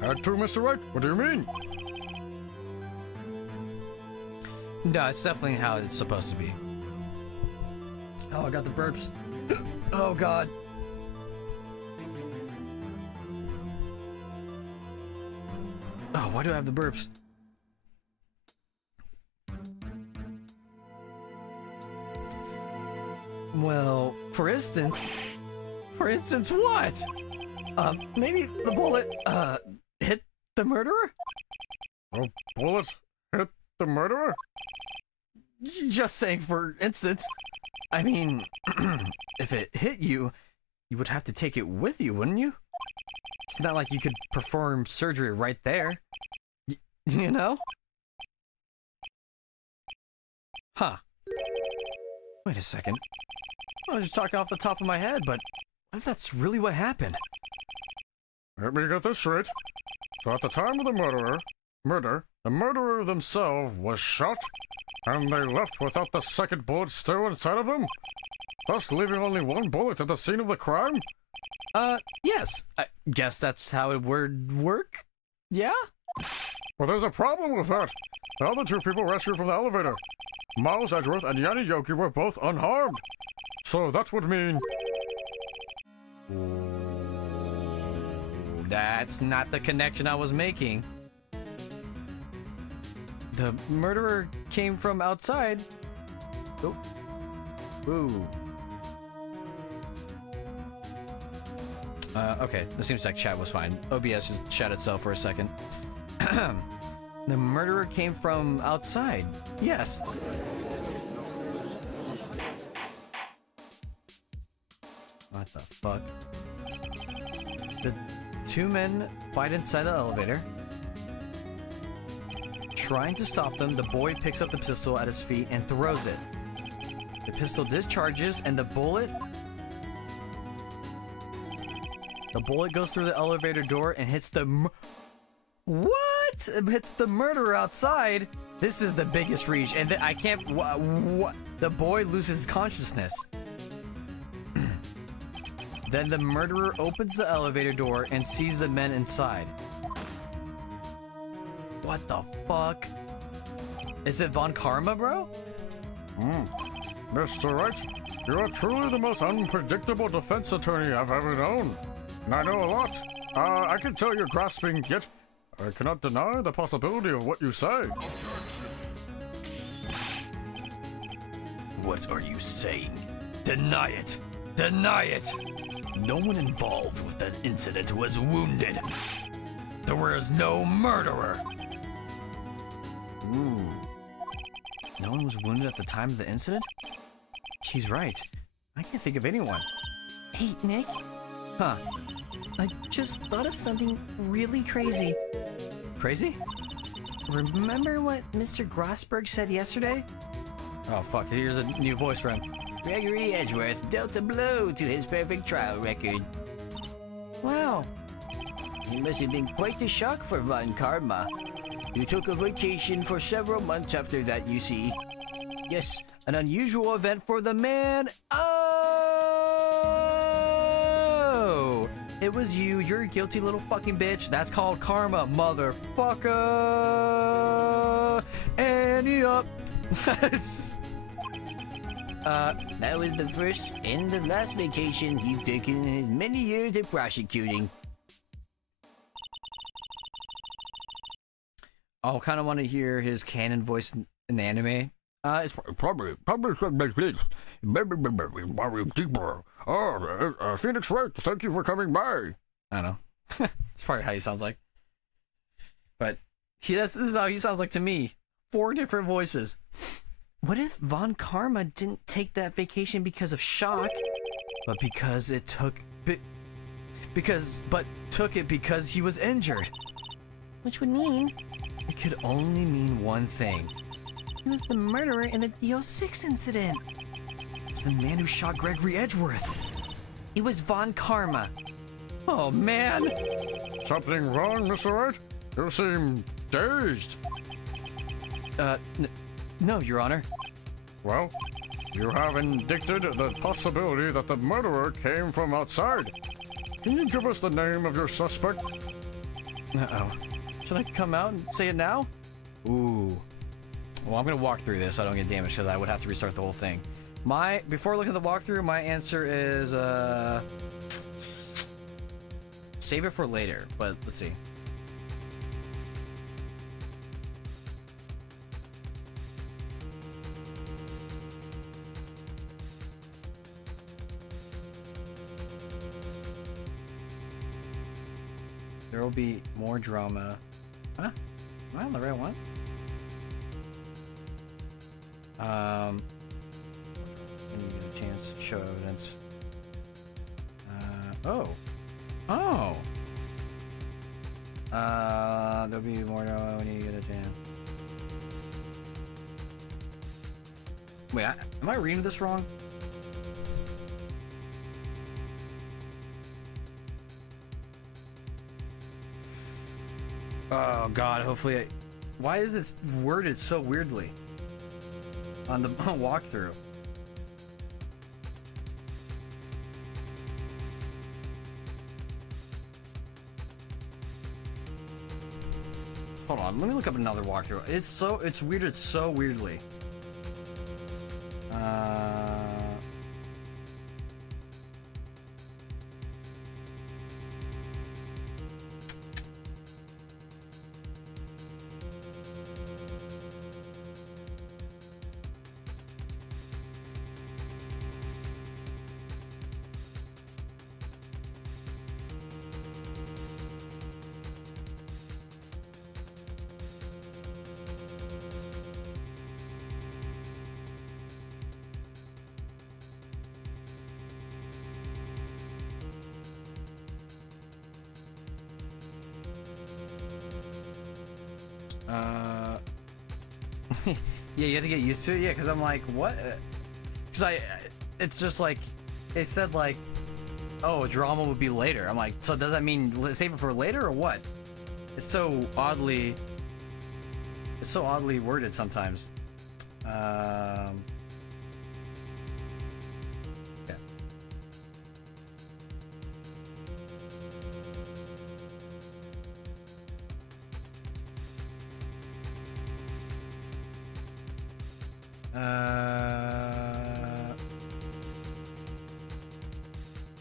Had to, Mr. Wright? What do you mean? No, it's definitely how it's supposed to be. Oh, I got the burps. Oh, God. Oh, why do I have the burps? Well, for instance what? Maybe the bullet, hit the murderer? A bullet hit the murderer? Just saying, for instance. I mean, if it hit you, you would have to take it with you, wouldn't you? It's not like you could perform surgery right there. You know? Huh. Wait a second. I was just talking off the top of my head, but what if that's really what happened? Let me get this straight. So at the time of the murder, the murderer themselves was shot, and they left without the second bullet still inside of them, thus leaving only one bullet at the scene of the crime? Yes. I guess that's how it would work? Yeah? Well, there's a problem with that. The other two people rescued from the elevator, Miles Edgeworth and Yanni Yoki, were both unharmed. So that would mean... That's not the connection I was making. The murderer came from outside. Oh. Ooh. Okay, this seems like chat was fine. OBS just shut itself for a second. The murderer came from outside. Yes. What the fuck? The two men fight inside the elevator. Trying to stop them, the boy picks up the pistol at his feet and throws it. The pistol discharges and the bullet goes through the elevator door and hits the what? It hits the murderer outside. This is the biggest reach, and I can't. What? The boy loses consciousness. Then the murderer opens the elevator door and sees the men inside. What the fuck? Is it Von Karma, bro? Mr. Wright, you are truly the most unpredictable defense attorney I've ever known. And I know a lot. I can tell you're grasping, yet I cannot deny the possibility of what you say. What are you saying? Deny it! Deny it! No one involved with that incident was wounded. There was no murderer. Ooh. No one was wounded at the time of the incident? She's right. I can't think of anyone. Hey, Nick, Huh. I just thought of something really crazy. Crazy? Remember what Mr. Grossberg said yesterday? Oh fuck, here's a new voice for him. Gregory Edgeworth dealt a blow to his perfect trial record. Wow. It must have been quite the shock for Von Karma. You took a vacation for several months after that, you see. Yes, an unusual event for the man. Oh! It was you, you're a guilty little fucking bitch. That's called karma, motherfucker. Annie up. That was the first and the last vacation you've taken in his many years of prosecuting. I'll kind of want to hear his canon voice in the anime. It's Probably something like this. Phoenix Wright, thank you for coming by. I don't know. It's probably how he sounds like. But this is how he sounds like to me. 4 different voices. What if Von Karma didn't take that vacation because of shock? But because it took took it because he was injured. Which would mean It could only mean one thing. he was the murderer in the DO6 incident. It was the man who shot Gregory Edgeworth. It was Von Karma. Oh man! Something wrong, Mr. Wright? You seem dazed. No, Your Honor. Well, you have indicted the possibility that the murderer came from outside. Can you give us the name of your suspect? Uh-oh. Should I come out and say it now? Ooh. Well, I'm gonna walk through this so I don't get damaged because I would have to restart the whole thing. Before looking at the walkthrough, my answer is, save it for later, but let's see. There will be more drama. Huh? Am I on the right one? When you get a chance to show evidence. Oh. Oh! There'll be more drama when you get a chance. Wait, am I reading this wrong? Oh god, hopefully I... Why is this worded so weirdly? On the walkthrough. Hold on, let me look up another walkthrough. It's weirded so weirdly. Yeah, you have to get used to it. Yeah, because I'm like, what? Because it's just like, it said like, oh, drama would be later. I'm like, so does that mean save it for later or what? It's so oddly worded sometimes. Yeah.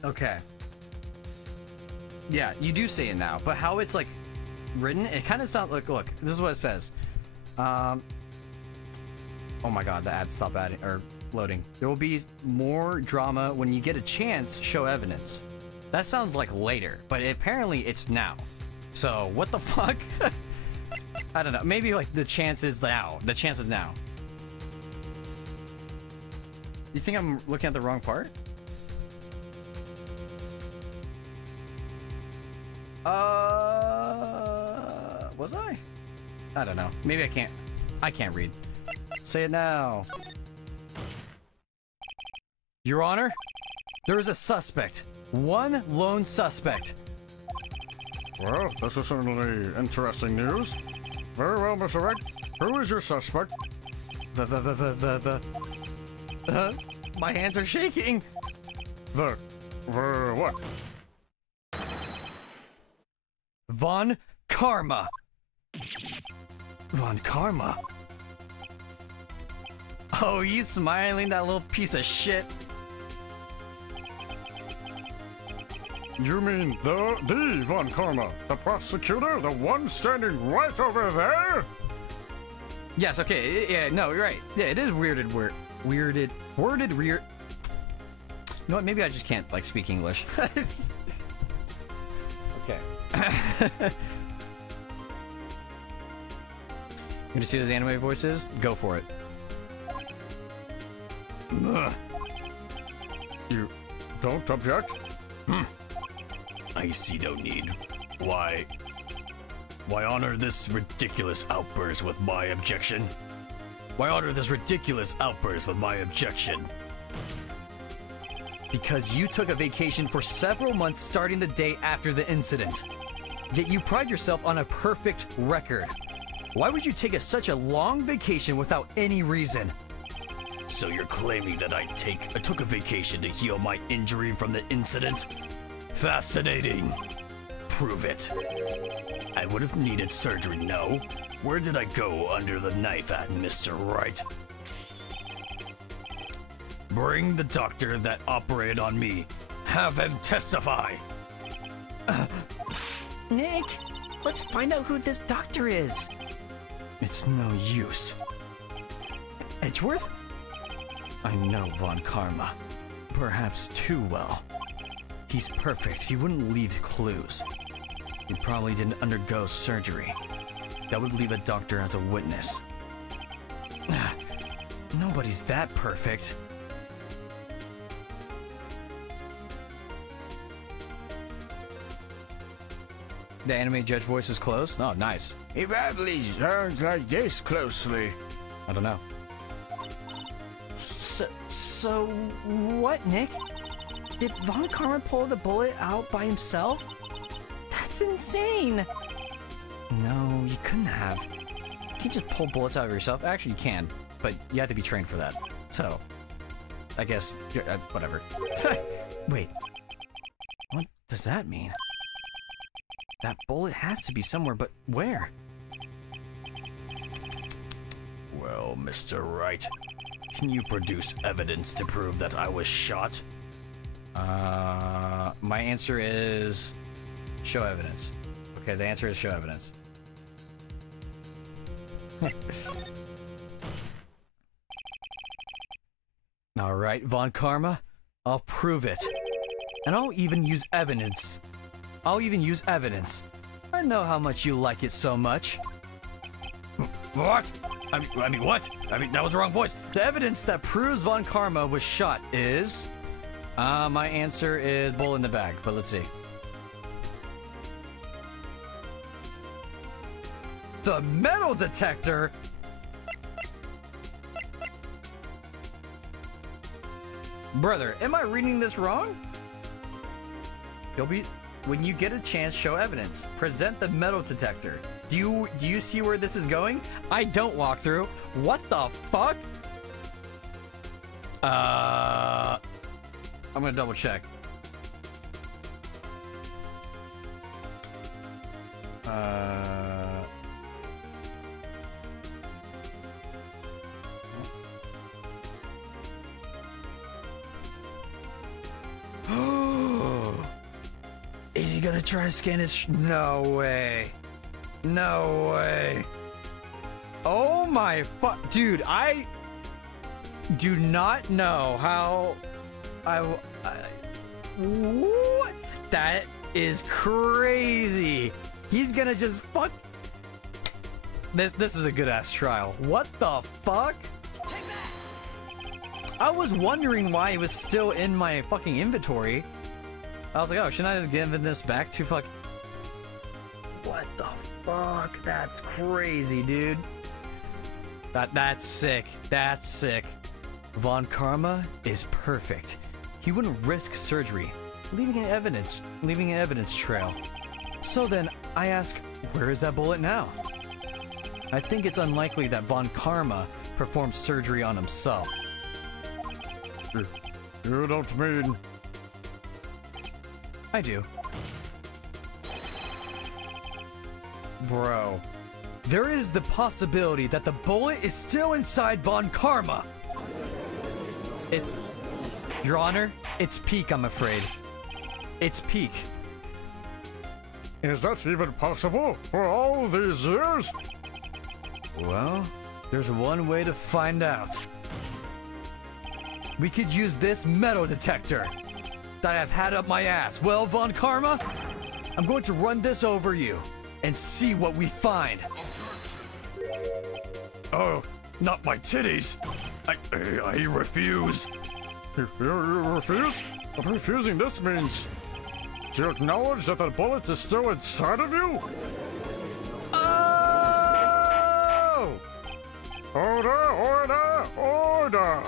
Okay. Yeah, you do say it now, but how it's like written, it kind of sounds like, look, this is what it says. Oh my god, the ad stopped adding or loading. There will be more drama when you get a chance, show evidence. That sounds like later, but apparently it's now. So what the fuck? I don't know. Maybe like the chance is now. The chance is now. You think I'm looking at the wrong part? Was I? I don't know. Maybe I can't. I can't read. Say it now. Your Honor, there is a suspect. One lone suspect. Well, this is certainly interesting news. Very well, Mr. Wright. Who is your suspect? My hands are shaking. The what? Von Karma. Von Karma? Oh, you smiling, that little piece of shit. You mean the Von Karma, the prosecutor, the one standing right over there? Yes, okay, yeah, no, you're right. Yeah, it is worded weird. You know what, maybe I just can't, like, speak English. Okay. You want to see what his anime voice is? Go for it. You don't object? I see no need. Why honor this ridiculous outburst with my objection? Why honor this ridiculous outburst with my objection? Because you took a vacation for several months starting the day after the incident. Yet you pride yourself on a perfect record. Why would you take such a long vacation without any reason? So you're claiming that I took a vacation to heal my injury from the incident? Fascinating. Prove it. I would have needed surgery, no? Where did I go under the knife at, Mr. Wright? Bring the doctor that operated on me. Have him testify. Nick, let's find out who this doctor is. It's no use. Edgeworth? I know Von Karma. Perhaps too well. He's perfect. He wouldn't leave clues. He probably didn't undergo surgery. That would leave a doctor as a witness. Nobody's that perfect. The anime judge voice is close? Oh, nice. It probably sounds like this closely. I don't know. So what, Nick? Did Von Karma pull the bullet out by himself? That's insane! No, you couldn't have. You can't just pull bullets out of yourself. Actually, you can, but you have to be trained for that. So, I guess, you're, whatever. Wait, what does that mean? That bullet has to be somewhere, but where? Well, Mr. Wright, can you produce evidence to prove that I was shot? My answer is show evidence. Okay, the answer is show evidence. All right, Von Karma, I'll prove it. And I'll even use evidence. I know how much you like it so much. What? I mean, what? I mean, that was the wrong voice. The evidence that proves Von Karma was shot is... my answer is bull in the bag, but let's see. The metal detector? Brother, am I reading this wrong? When you get a chance, show evidence. Present the metal detector. Do you see where this is going? I don't walk through. What the fuck? I'm gonna double check. Is he gonna try to scan his? No way. No way. Oh my fuck. Dude, I do not know how what? That is crazy. He's gonna just fuck. This is a good ass trial. What the fuck? I was wondering why it was still in my fucking inventory. I was like, oh, shouldn't I have given this back to fuck? What the fuck? That's crazy, dude. That's sick. That's sick. Von Karma is perfect. He wouldn't risk surgery, leaving an evidence trail. So then I ask, where is that bullet now? I think it's unlikely that Von Karma performed surgery on himself. You don't mean... I do. Bro, there is the possibility that the bullet is still inside Von Karma. It's... Your Honor, it's peak, I'm afraid. It's peak. Is that even possible for all these years? Well, there's one way to find out. We could use this metal detector that I've had up my ass. Well, Von Karma, I'm going to run this over you and see what we find. Oh, not my titties. I refuse. You refuse? But refusing this means... Do you acknowledge that the bullet is still inside of you? Oh! Order, order, order!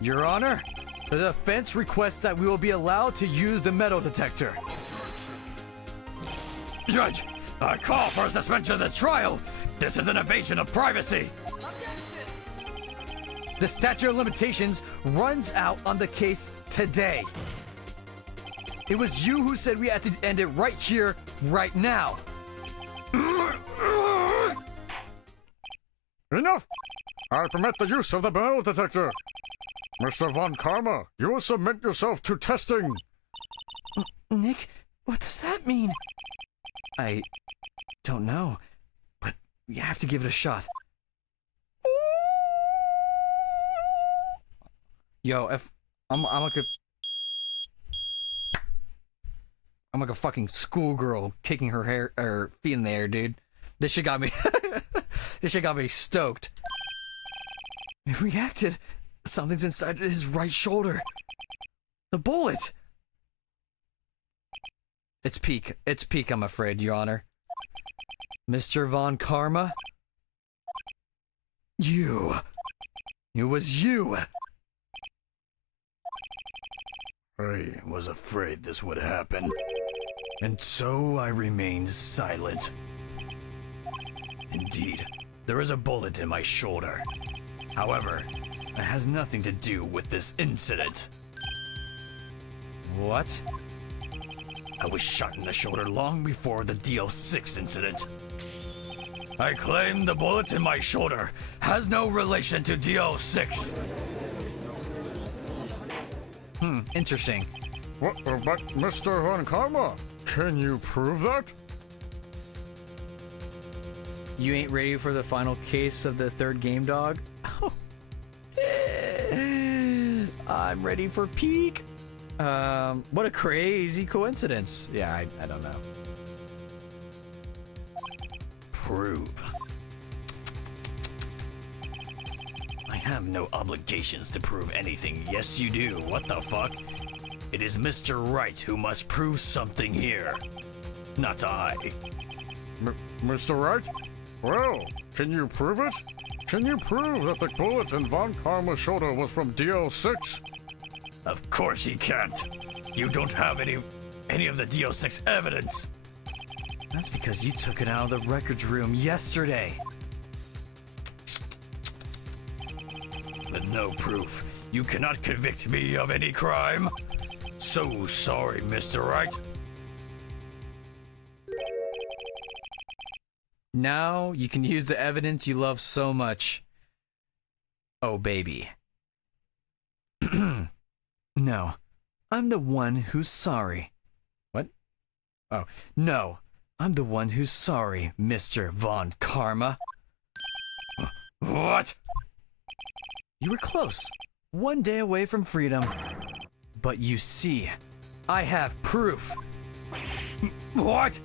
Your Honor, the defense requests that we will be allowed to use the metal detector. Judge, I call for a suspension of this trial. This is an invasion of privacy. The statute of limitations runs out on the case today. It was you who said we had to end it right here, right now. Enough! I permit the use of the metal detector. Mr. Von Karma, you will submit yourself to testing. Nick, what does that mean? I don't know, but we have to give it a shot. Yo, if I'm okay. I'm like a fucking schoolgirl kicking her hair or feet in the air, dude. This shit got me. This shit got me stoked. It reacted. Something's inside his right shoulder. The bullet. It's peak. It's peak, I'm afraid, Your Honor. Mr. Von Karma? You. It was you. I was afraid this would happen, and so I remained silent. Indeed, there is a bullet in my shoulder. However, it has nothing to do with this incident. What? I was shot in the shoulder long before the DL6 incident. I claim the bullet in my shoulder has no relation to DL6. Interesting. What? But Mr. Von Karma, can you prove that? You ain't ready for the final case of the third game, dog? I'm ready for peak. What a crazy coincidence. Yeah, I don't know. Prove. I have no obligations to prove anything. Yes, you do. What the fuck? It is Mr. Wright who must prove something here. Not I. Mr. Wright? Well, can you prove it? Can you prove that the bullet in Von Karma's shoulder was from DL6? Of course he can't. You don't have any of the DL6 evidence. That's because you took it out of the records room yesterday. With no proof, you cannot convict me of any crime. So sorry, Mr. Wright. Now you can use the evidence you love so much. Oh, baby. No, I'm the one who's sorry. What? Oh, no, I'm the one who's sorry, Mr. Von Karma. What? You were close. One day away from freedom. But you see, I have proof. What?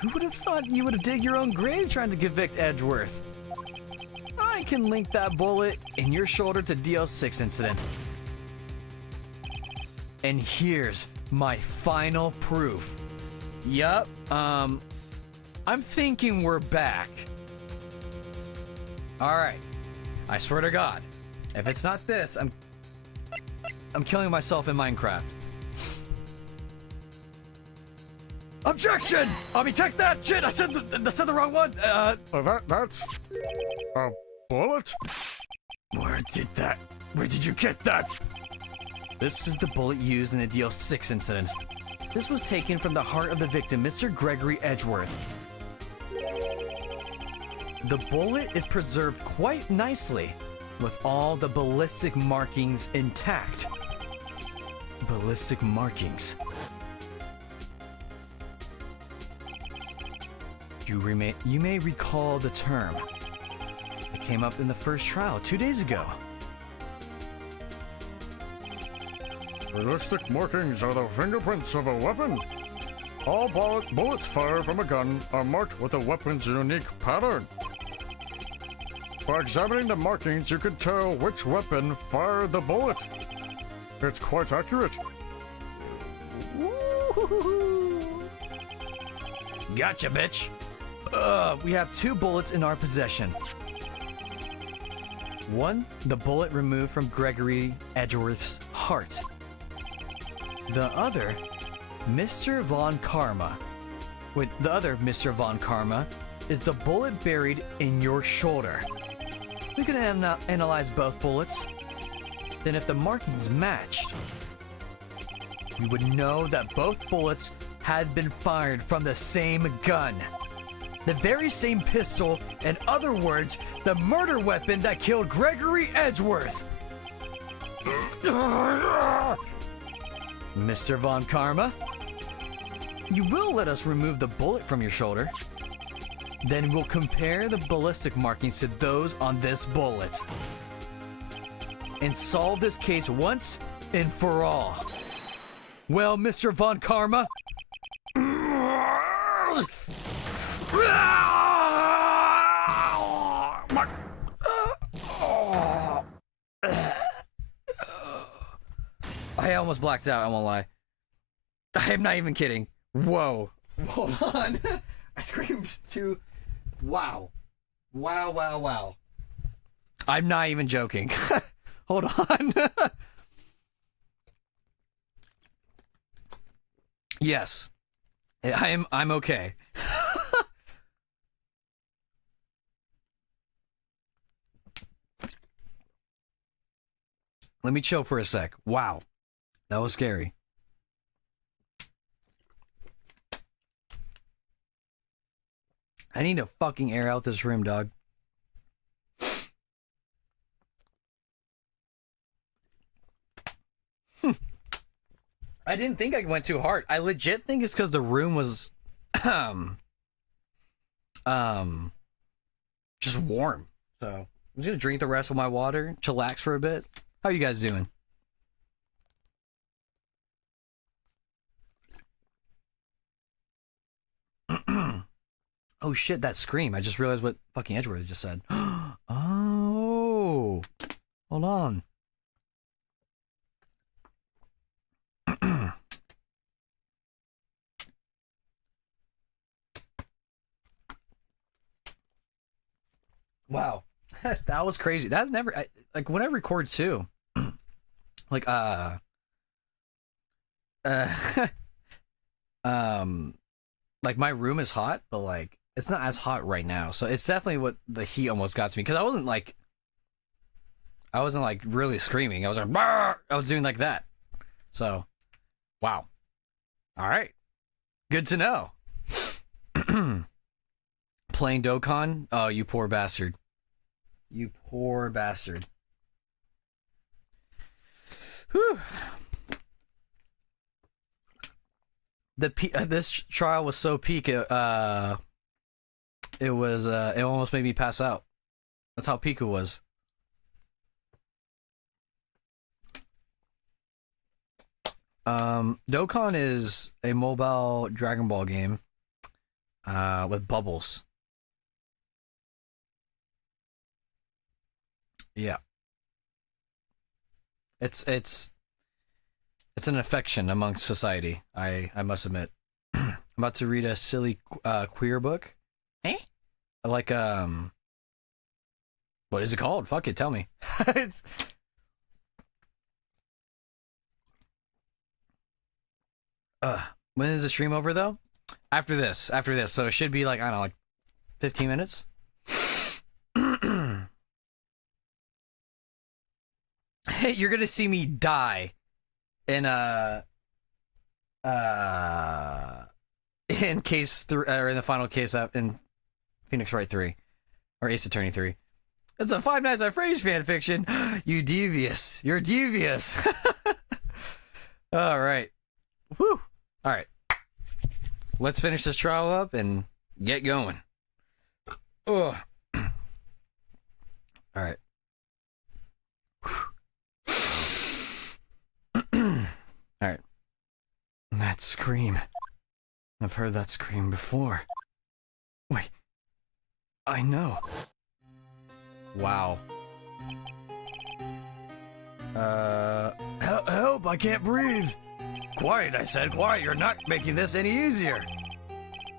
Who would have thought you would have dig your own grave trying to convict Edgeworth? I can link that bullet in your shoulder to DL6 incident. And here's my final proof. Yup, I'm thinking we're back. Alright. I swear to God, if it's not this, I'm killing myself in Minecraft. Objection! I mean, take that! Shit, I said the wrong one! That's a bullet? Where did you get that? This is the bullet used in the DL6 incident. This was taken from the heart of the victim, Mr. Gregory Edgeworth. The bullet is preserved quite nicely, with all the ballistic markings intact. Ballistic markings. You may recall the term. It came up in the first trial 2 days ago. Ballistic markings are the fingerprints of a weapon. All bullets fired from a gun are marked with a weapon's unique pattern. By examining the markings, you can tell which weapon fired the bullet. It's quite accurate. Gotcha, bitch. We have 2 bullets in our possession. One, the bullet removed from Gregory Edgeworth's heart. The other, Mr. Von Karma. The other Mr. Von Karma is the bullet buried in your shoulder. We can analyze both bullets. Then if the markings matched, we would know that both bullets had been fired from the same gun. The very same pistol, in other words, the murder weapon that killed Gregory Edgeworth. Mr. Von Karma, you will let us remove the bullet from your shoulder. Then we'll compare the ballistic markings to those on this bullet. And solve this case once and for all. Well, Mr. Von Karma. I almost blacked out, I won't lie. I'm not even kidding. Whoa. Hold on. I screamed too. Wow. Wow. I'm not even joking. Hold on. Yes. I'm okay. Let me chill for a sec. Wow. That was scary. I need to fucking air out this room, dog. I didn't think I went too hard. I legit think it's because the room was just warm. So I'm just gonna drink the rest of my water, chillax for a bit. How you guys doing? Oh shit, that scream. I just realized what fucking Edgeworth just said. Oh, hold on. Wow. That was crazy. That's never, like, when I record too, like, like, my room is hot, but, like, it's not as hot right now. So it's definitely what the heat almost got to me. Because I wasn't, like, really screaming. I was like, "Bark!" I was doing like that. So, wow. All right. Good to know. Playing Dokkan? Oh, you poor bastard. You poor bastard. Whew. This trial was so peak. It almost made me pass out. That's how peak it was. Dokkan is a mobile Dragon Ball game with bubbles. Yeah. It's an affection amongst society, I must admit. I'm about to read a silly queer book. Eh? Like what is it called? Fuck it, tell me. It's when is the stream over though? After this. So it should be like, I don't know, like 15 minutes. Hey, you're gonna see me die in case or in the final case up in Phoenix Wright 3 or Ace Attorney 3. It's a Five Nights at Freddy's fan fiction. You devious. You're devious. All right. Whew. All right. Let's finish this trial up and get going. Ugh. All right. All right. That scream. I've heard that scream before. Wait. I know. Wow. Help! I can't breathe. Quiet, I said. Quiet. You're not making this any easier.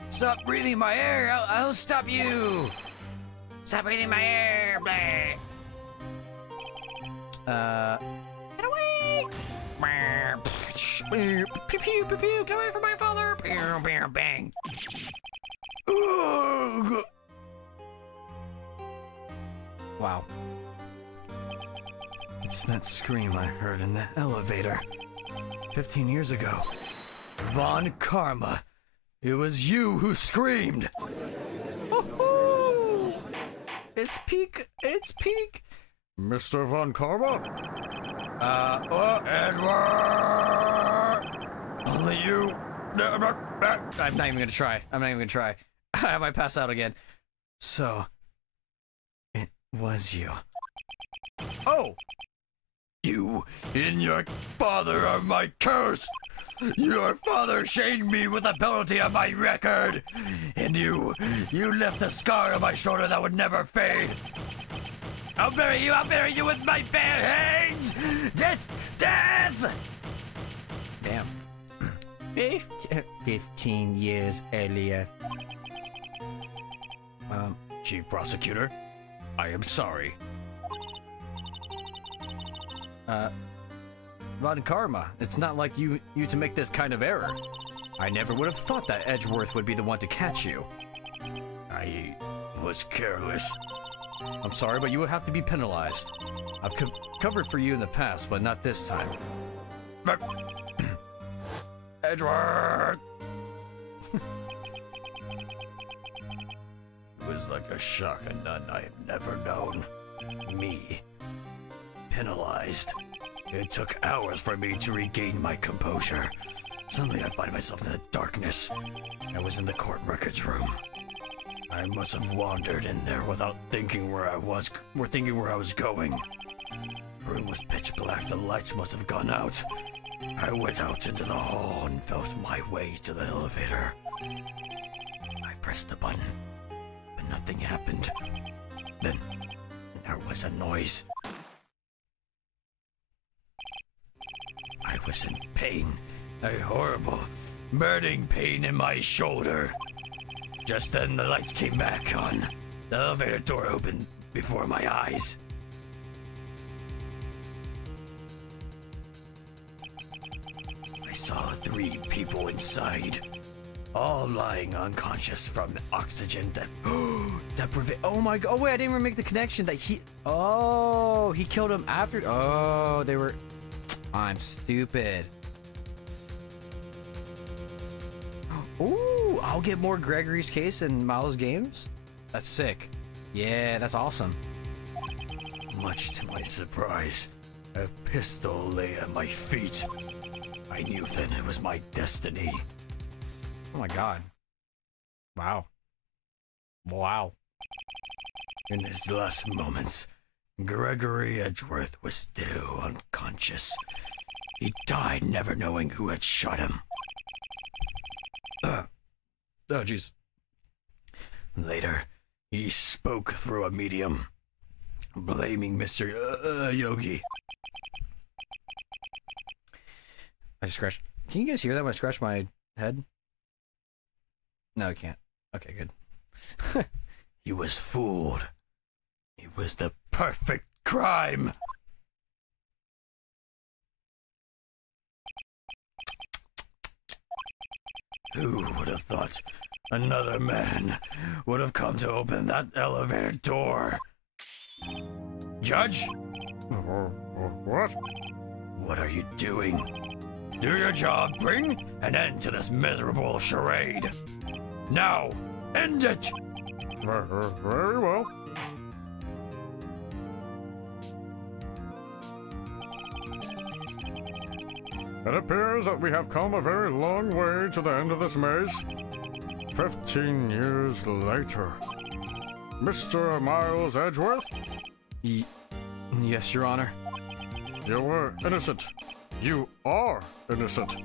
Stop breathing my air. I'll stop you. Stop breathing my air. Blah. Get away. Pew pew pew pew. Get away from my father. Bang. Ugh. Wow. It's that scream I heard in the elevator 15 years ago. Von Karma. It was you who screamed. Woo-hoo! It's peak. Mr. Von Karma? Edward! Only you. I'm not even gonna try. I might pass out again. So, it was you. Oh! You and your father are my curse! Your father shamed me with a penalty on my record, and you left a scar on my shoulder that would never fade. I'll bury you with my bare hands! Death! Damn. 15 years earlier. Chief Prosecutor, I am sorry. Von Karma, it's not like you to make this kind of error. I never would have thought that Edgeworth would be the one to catch you. I was careless. I'm sorry, but you would have to be penalized. I've covered for you in the past, but not this time. Edgeworth! It was like a shock and none I have never known. Me. Penalized. It took hours for me to regain my composure. Suddenly I find myself in the darkness. I was in the court records room. I must have wandered in there without thinking where I was going. The room was pitch black, the lights must have gone out. I went out into the hall and felt my way to the elevator. I pressed the button, but nothing happened. Then there was a noise. I was in pain, a horrible, burning pain in my shoulder. Just then the lights came back on. The elevator door opened before my eyes. I saw 3 people inside, all lying unconscious from oxygen deprivation. Oh my god! Oh wait, I didn't even make the connection that he. Oh, he killed him after. Oh, they were. I'm stupid. Ooh, I'll get more Gregory's case in Miles' games. That's sick. Yeah, that's awesome. Much to my surprise, a pistol lay at my feet. I knew then it was my destiny. Oh my god. Wow. Wow. In his last moments, Gregory Edgeworth was still unconscious. He died never knowing who had shot him. Oh jeez. Later, he spoke through a medium, blaming Mr. Yogi. I just scratched. Can you guys hear that when I scratch my head? No, I can't. Okay, good. He was fooled. It was the perfect crime. Who would have thought another man would have come to open that elevator door? Judge? What? What are you doing? Do your job. Bring an end to this miserable charade. Now, end it! Very well. It appears that we have come a very long way to the end of this maze. 15 years later. Mr. Miles Edgeworth? Yes, Your Honor. You were innocent. You are innocent.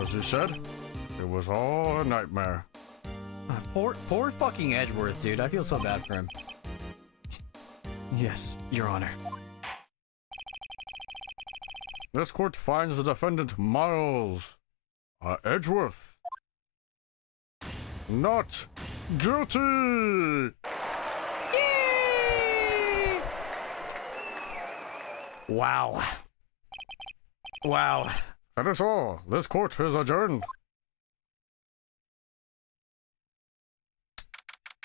As you said, it was all a nightmare. Poor fucking Edgeworth, dude. I feel so bad for him. Yes, Your Honor. This court finds the defendant Miles Edgeworth not guilty. Wow. Wow. That is all. This court is adjourned.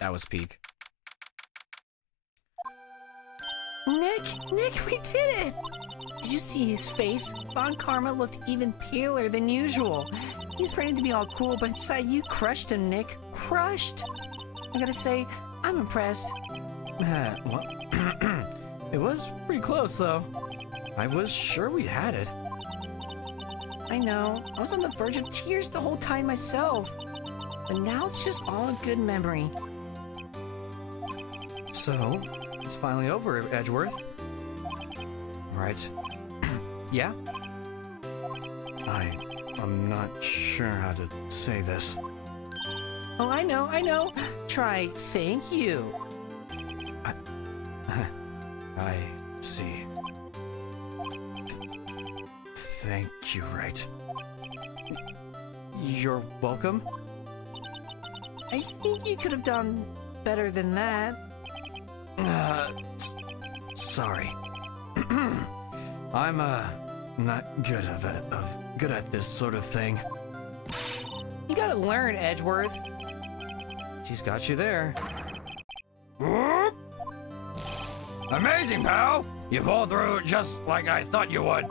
That was peak. Nick, we did it! Did you see his face? Von Karma looked even paler than usual. He's pretending to be all cool, but inside you crushed him, Nick. Crushed! I gotta say, I'm impressed. Well, it was pretty close, though. I was sure we had it. I know. I was on the verge of tears the whole time myself. But now it's just all a good memory. So, it's finally over, Edgeworth. Right. Yeah? I I'm not sure how to say this. Oh, I know. Try thank you. I see. Thank you, Wright. You're welcome? I think you could have done better than that. Sorry. I'm, not good good at this sort of thing. You gotta learn, Edgeworth. She's got you there. Whoop! Amazing, pal! You pulled through just like I thought you would.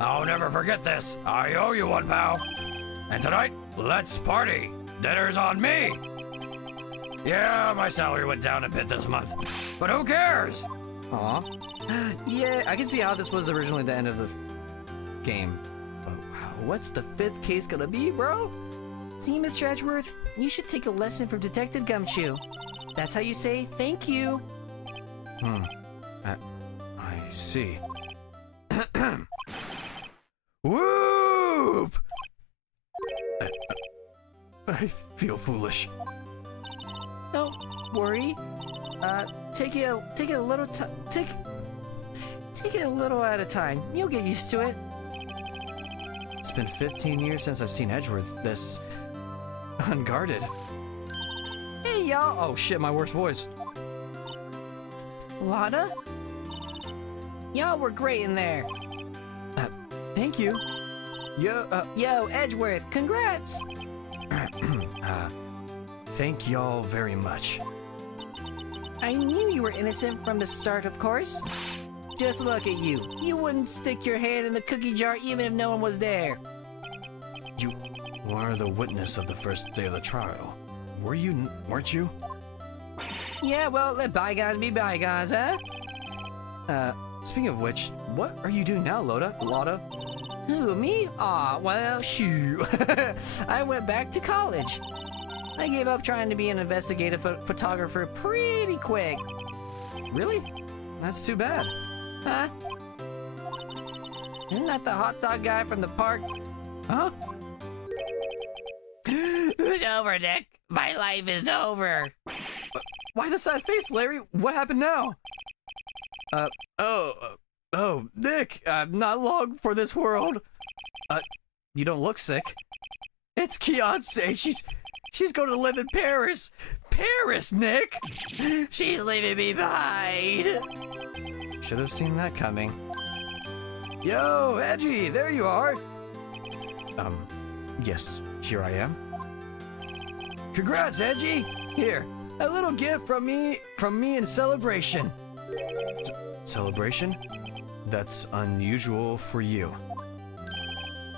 I'll never forget this. I owe you one, pal. And tonight, let's party. Dinner's on me. Yeah, my salary went down a bit this month, but who cares? Aw. Yeah, I can see how this was originally the end of the game. But what's the 5th case gonna be, bro? See, Mr. Edgeworth, you should take a lesson from Detective Gumshoe. That's how you say thank you. I see. Whoop! I feel foolish. Don't worry. Take it a little take it a little at a time. You'll get used to it. It's been 15 years since I've seen Edgeworth this unguarded. Hey, y'all. Oh shit, my worst voice. Lotta? Y'all were great in there. Thank you. Yo, Edgeworth, congrats. Thank y'all very much. I knew you were innocent from the start, of course. Just look at you. You wouldn't stick your hand in the cookie jar even if no one was there. You were the witness of the first day of the trial. Weren't you? Yeah, well, let bygones be bygones, huh? Speaking of which, what are you doing now, Lotta? Who, me? Aw, well, shoo. I went back to college. I gave up trying to be an investigative photographer pretty quick. Really? That's too bad. Huh? Isn't that the hot dog guy from the park? Huh? It's over, Nick. My life is over. Why the sad face, Larry? What happened now? Nick, I'm not long for this world. You don't look sick. It's Beyonce. She's going to live in Paris. Paris, Nick! She's leaving me behind. Should have seen that coming. Yo, Edgy, there you are. Yes, here I am. Congrats, Edgy. Here, a little gift from me in celebration. Celebration? That's unusual for you.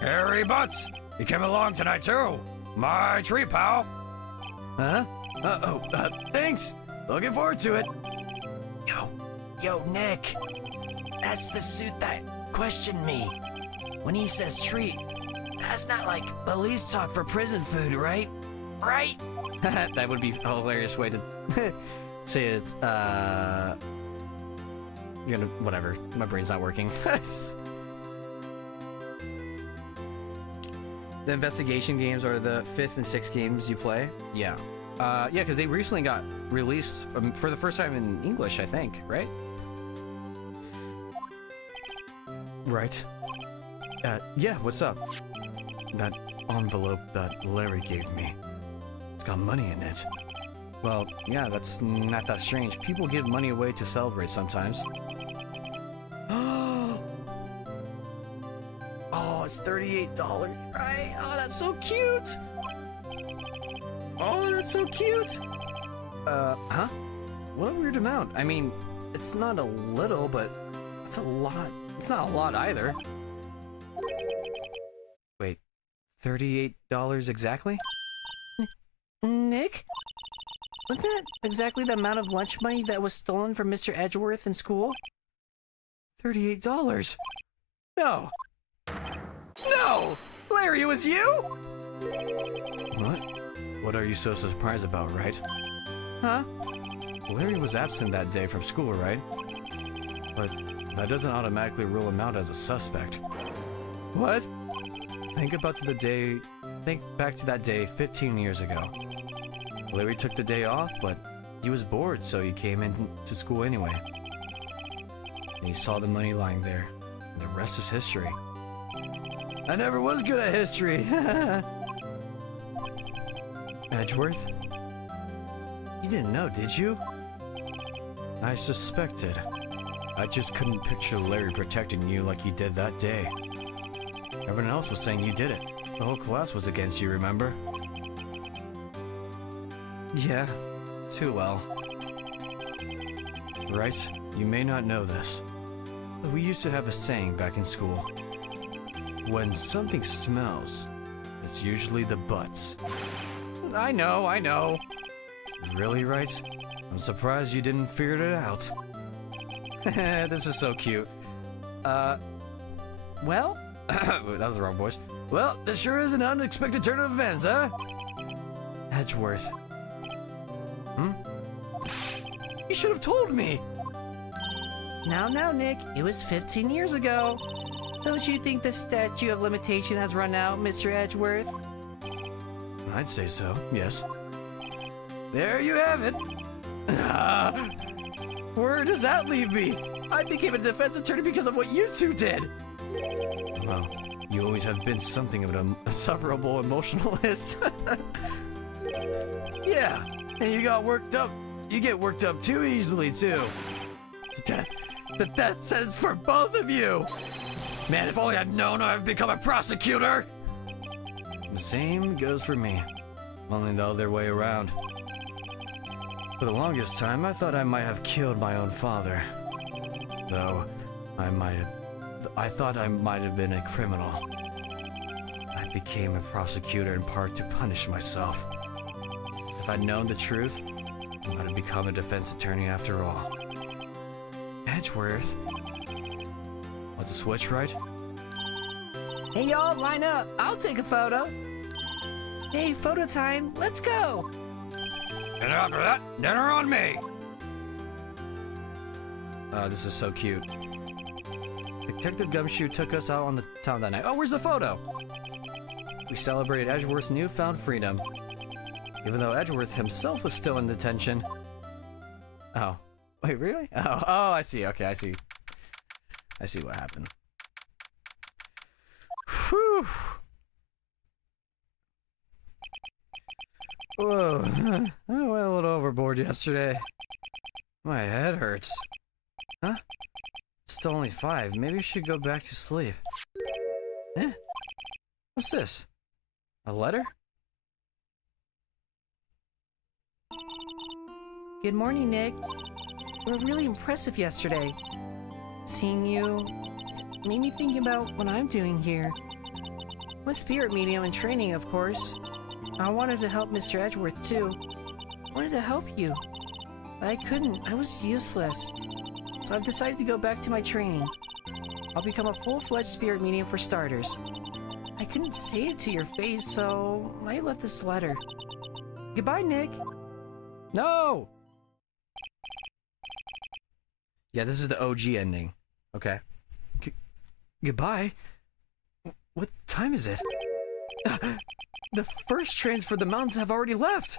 Harry Butts, you came along tonight too. My treat, pal. Huh? Thanks. Looking forward to it. Yo, Nick. That's the suit that questioned me. When he says treat, that's not like police talk for prison food, right? Right? That would be a hilarious way to say it. Whatever. My brain's not working. The investigation games are the 5th and 6th games you play. Yeah. Yeah, because they recently got released for the first time in English, I think, right? Right. Yeah, what's up? That envelope that Larry gave me. It's got money in it. Well, yeah, that's not that strange. People give money away to celebrate sometimes. Oh, it's $38, right? Oh, that's so cute! Oh, that's so cute! Huh? What a weird amount. I mean, it's not a little, but it's a lot. It's not a lot either. Wait, $38 exactly? Nick? Wasn't that exactly the amount of lunch money that was stolen from Mr. Edgeworth in school? $38? No! No! Larry, it was you? What? What are you so surprised about, right? Huh? Larry was absent that day from school, right? But that doesn't automatically rule him out as a suspect. What? think back to that day 15 years ago. Larry took the day off, but he was bored, so he came into school anyway. And he saw the money lying there, and the rest is history. I never was good at history. Edgeworth? You didn't know, did you? I suspected. I just couldn't picture Larry protecting you like he did that day. Everyone else was saying you did it. The whole class was against you, remember? Yeah, too well. Right? You may not know this, but we used to have a saying back in school. When something smells, it's usually the butts. I know. Really, Wright? I'm surprised you didn't figure it out. This is so cute. Well? That was the wrong voice. Well, this sure is an unexpected turn of events, huh? Edgeworth. You should have told me! Now, Nick, it was 15 years ago. Don't you think the statute of limitation has run out, Mr. Edgeworth? I'd say so, yes. There you have it! Where does that leave me? I became a defense attorney because of what you two did! Well, you always have been something of an insufferable emotionalist. Yeah, and you got worked up. You get worked up too easily, too. The death sentence for both of you! Man, if only I'd known I'd become a prosecutor! The same goes for me, only the other way around. For the longest time, I thought I might have killed my own father. Though, I thought I might have been a criminal. I became a prosecutor in part to punish myself. If I'd known the truth, I might have become a defense attorney after all. Edgeworth? Want to switch, right? Hey, y'all, line up. I'll take a photo. Hey, photo time. Let's go. And after that, dinner on me! This is so cute. Detective Gumshoe took us out on the town that night. Oh, where's the photo? We celebrated Edgeworth's newfound freedom. Even though Edgeworth himself was still in detention. Oh. Wait, really? Oh, I see. Okay, I see. I see what happened. Whew. Whoa. I went a little overboard yesterday. My head hurts. Huh? It's still only 5. Maybe I should go back to sleep. Eh? What's this? A letter? Good morning, Nick. You were really impressive yesterday. Seeing you made me think about what I'm doing here. I'm a spirit medium in training, of course. I wanted to help Mr. Edgeworth, too. I wanted to help you. But I couldn't. I was useless. So I've decided to go back to my training. I'll become a full-fledged spirit medium for starters. I couldn't say it to your face, so I left this letter. Goodbye, Nick. No! Yeah, this is the OG ending. Okay. Goodbye? What time is it? The first trains for the mountains have already left!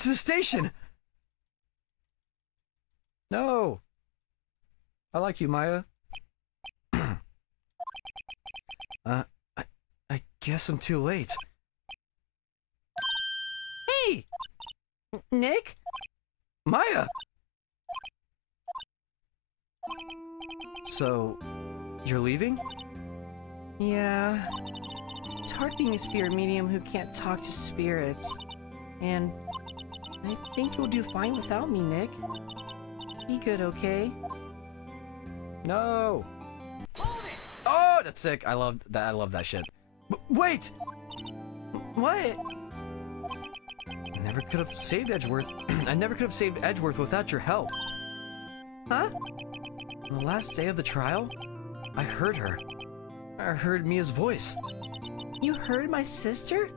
To the station! No! I like you, Maya. I guess I'm too late. Hey! Nick? Maya! So, you're leaving? Yeah. It's hard being a spirit medium who can't talk to spirits. And I think you'll do fine without me, Nick. Be good, okay? No! Oh, that's sick. I love that shit. Wait! What? I never could have saved Edgeworth. I never could have saved Edgeworth without your help. Huh? On the last day of the trial, I heard her. I heard Mia's voice. You heard my sister?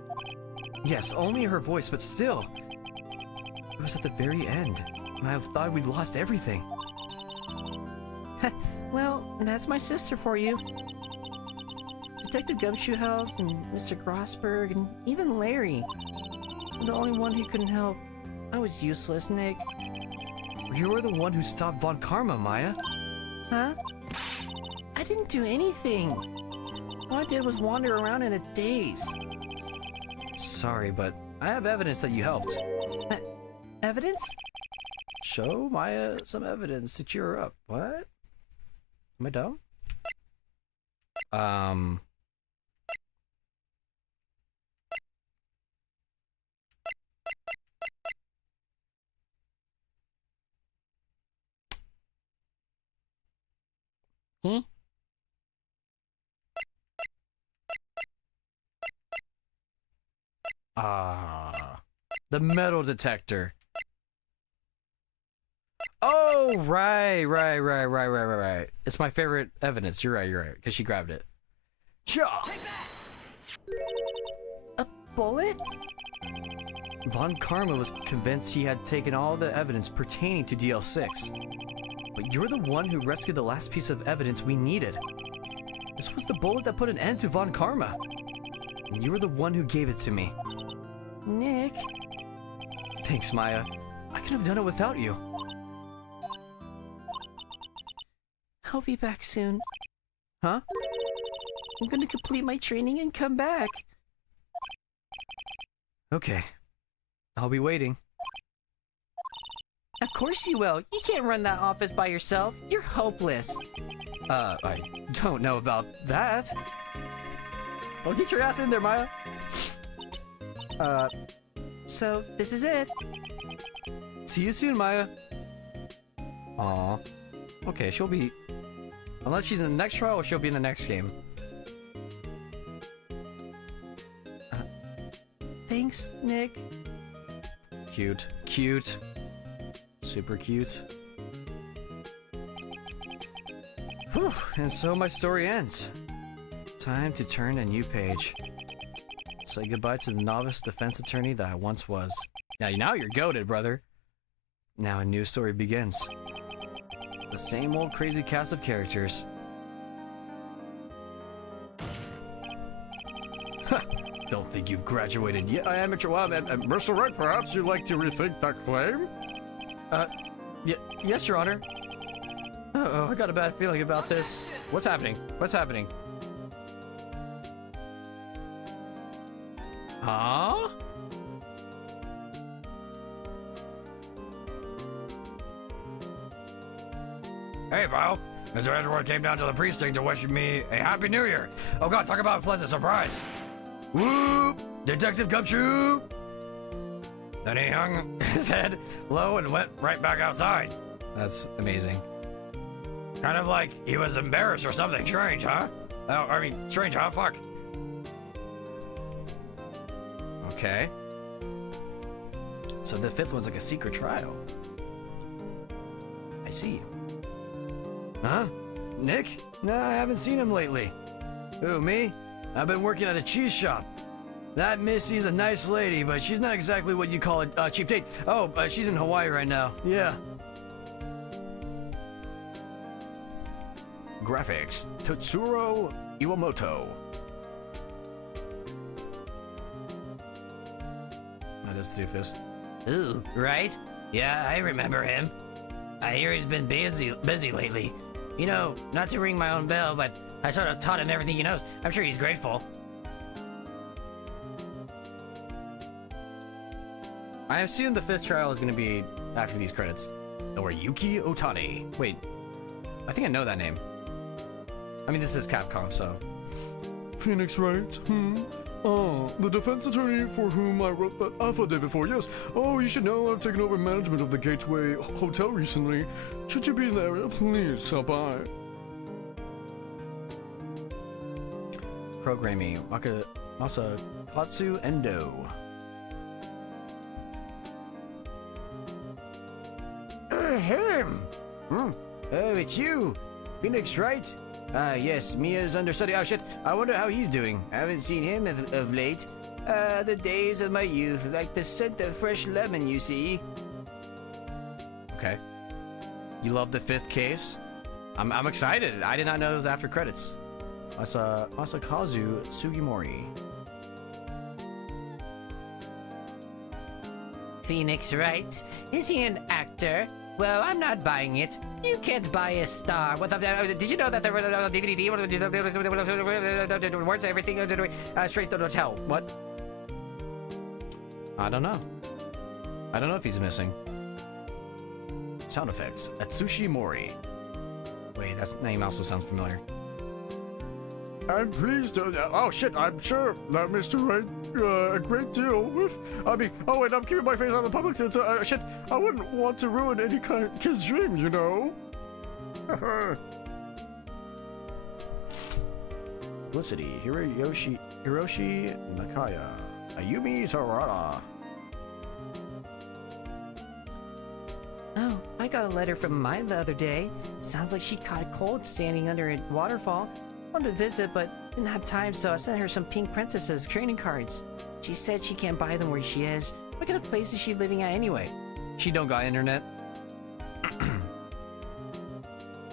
Yes, only her voice, but still. It was at the very end, and I thought we'd lost everything. Well, that's my sister for you. Detective Gumshoe helped, and Mr. Grossberg, and even Larry. I'm the only one who couldn't help. I was useless, Nick. You were the one who stopped Von Karma, Maya. Huh? I didn't do anything. All I did was wander around in a daze. Sorry, but I have evidence that you helped. Evidence? Show Maya some evidence to cheer her up. What? Am I dumb? Hmm? The metal detector. Oh, right. It's my favorite evidence. You're right. Because she grabbed it. Cha! A bullet? Von Karma was convinced he had taken all the evidence pertaining to DL6. But you're the one who rescued the last piece of evidence we needed. This was the bullet that put an end to Von Karma. And you were the one who gave it to me. Nick? Thanks, Maya. I could have done it without you. I'll be back soon. Huh? I'm gonna complete my training and come back. Okay. I'll be waiting. Of course you will. You can't run that office by yourself. You're hopeless. I don't know about that. Well, get your ass in there, Maya. So, this is it. See you soon, Maya. Aw. Okay, she'll be... Unless she's in the next trial, or she'll be in the next game. Thanks, Nick. Cute. Super cute. Whew, and so my story ends. Time to turn a new page. Say goodbye to the novice defense attorney that I once was. Now you're goated, brother. Now a new story begins. The same old crazy cast of characters. Don't think you've graduated yet, amateur. Mr. Wright, perhaps you'd like to rethink that claim? Yes, Your Honor. Uh-oh, I got a bad feeling about this. What's happening? Huh? Hey, pal. Mr. Edgeworth came down to the precinct to wish me a Happy New Year. Oh god, talk about a pleasant surprise. Whoop! Detective Gumshoe! Then he hung his head low and went right back outside. That's amazing. Kind of like he was embarrassed or something strange, huh? Strange, huh? Fuck. Okay. So the fifth one's like a secret trial. I see. Huh? Nick? No, I haven't seen him lately. Who, me? I've been working at a cheese shop. That Missy's a nice lady, but she's not exactly what you call a cheap date. Oh, she's in Hawaii right now. Yeah. Graphics, Tetsuro Iwamoto. That's Doofus. Ooh, right? Yeah, I remember him. I hear he's been busy lately. You know, not to ring my own bell, but I sort of taught him everything he knows. I'm sure he's grateful. I assume the fifth trial is going to be after these credits. Or Yuki Otani. Wait, I think I know that name. I mean, this is Capcom, so... Phoenix Wright? The defense attorney for whom I wrote that affidavit for, yes. Oh, you should know I've taken over management of the Gateway Hotel recently. Should you be in the area, please stop by. Programming, Masakatsu Endo. Him! Oh, it's you! Phoenix, right? Yes, Mia's understudy. Oh, shit. I wonder how he's doing. I haven't seen him of late. The days of my youth, like the scent of fresh lemon, you see. Okay. You love the fifth case? I'm excited. I did not know it was after credits. Masakazu Sugimori. Phoenix Wright? Is he an actor? Well, I'm not buying it. You can't buy a star. Did you know that there was a DVD? Words, everything straight to the hotel. What? I don't know. I don't know if he's missing. Sound effects. Atsushi Mori. Wait, that name also sounds familiar. I'm pleased to. Oh shit! I'm sure that Mr. Wright a great deal with. I mean, oh wait, I'm keeping my face out of the public. Shit! I wouldn't want to ruin any kid's dream, you know. Felicity, Hiroshi Nakaya, Ayumi Tarada. Oh, I got a letter from Mai the other day. Sounds like she caught a cold standing under a waterfall. Wanted to visit, but didn't have time, so I sent her some Pink Princesses trading cards. She said she can't buy them where she is. What kind of place is she living at anyway? She don't got internet.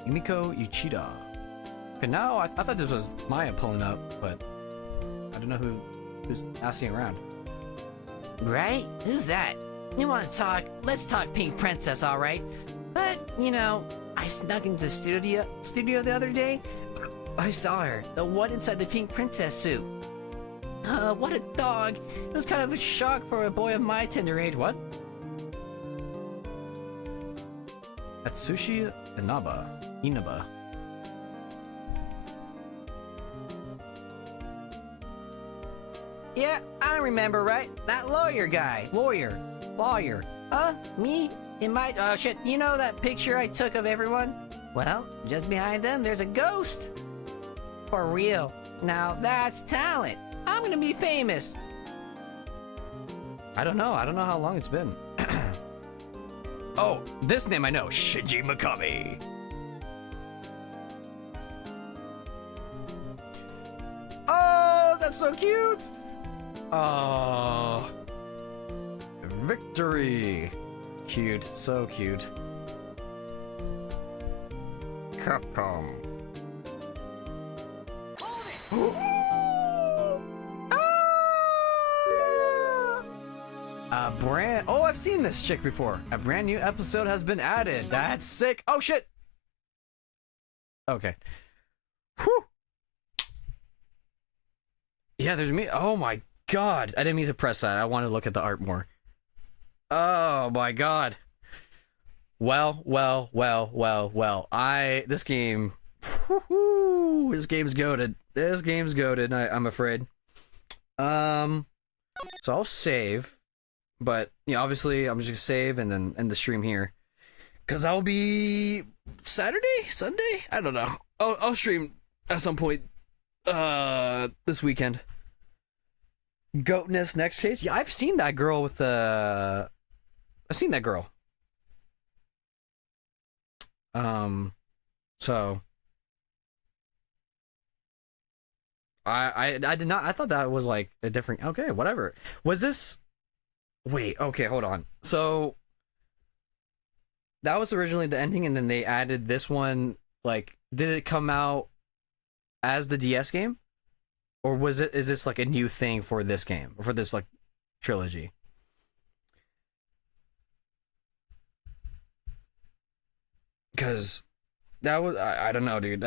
Yumiko Uchida. Okay, now I thought this was Maya pulling up, but I don't know who's asking around. Right? Who's that? You want to talk? Let's talk Pink Princess, all right? But, you know, I snuck into the studio the other day. I saw her, the one inside the Pink Princess suit. What a dog. It was kind of a shock for a boy of my tender age. What? Atsushi Inaba. Yeah, I remember, right? That lawyer guy. Lawyer. Huh? Me? In my... Oh, shit. You know that picture I took of everyone? Well, just behind them, there's a ghost. For real. Now that's talent. I'm gonna be famous. I don't know how long it's been. Oh, this name I know. Shinji Mikami. Oh, that's so cute. Oh, victory. Cute, so cute. Capcom. Oh, I've seen this chick before. A brand new episode has been added. That's sick. Oh shit. Okay. Whew. Yeah, there's me. Oh my god. I didn't mean to press that. I want to look at the art more. Oh my god. Well. This game. Whoo, this game's goated. I'm afraid. So I'll save. But, you know, obviously, I'm just gonna save and then end the stream here. Because I'll be... Sunday? I don't know. I'll stream at some point this weekend. Goatness next case? Yeah, I've seen that girl with the... I've seen that girl. So... I did not... I thought that was, like, a different... Okay, whatever. Was this... Wait, okay, hold on. So that was originally the ending, and then they added this one. Like, did it come out as the DS game, or is this like a new thing for this game, or for this like trilogy? Because that was I don't know, dude.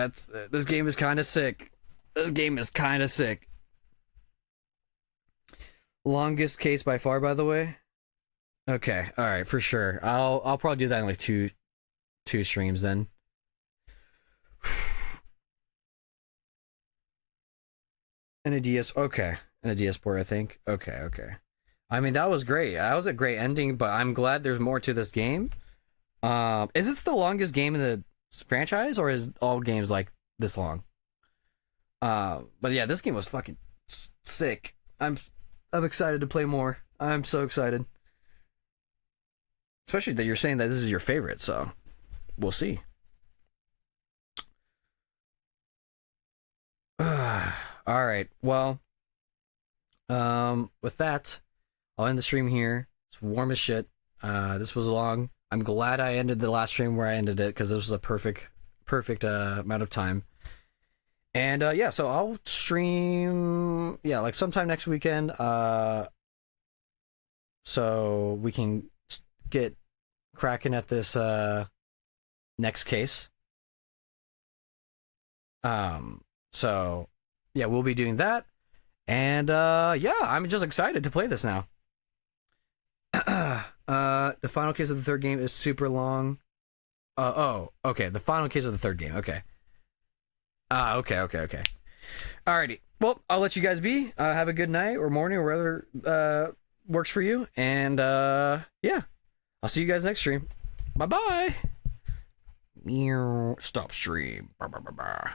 This game is kind of sick. Longest case by far, by the way. Okay, all right, for sure. I'll probably do that in like two streams then. And a DS, okay, and a DS port, I think. Okay. I mean, that was great. That was a great ending, but I'm glad there's more to this game. Is this the longest game in the franchise, or is all games like this long? But yeah, this game was fucking sick. I'm excited to play more. I'm so excited. Especially that you're saying that this is your favorite, so we'll see. Alright, well, with that, I'll end the stream here. It's warm as shit. This was long. I'm glad I ended the last stream where I ended it, because this was a perfect amount of time. And yeah, so I'll stream, yeah, like sometime next weekend, so we can get cracking at this next case. So yeah, we'll be doing that. And yeah, I'm just excited to play this now. The final case of the third game is super long. Oh, okay. The final case of the third game. Okay. Okay. Alrighty. Well, I'll let you guys be. Have a good night or morning or whatever works for you. And yeah, I'll see you guys next stream. Bye bye. Stop stream. Bah, bah, bah, bah.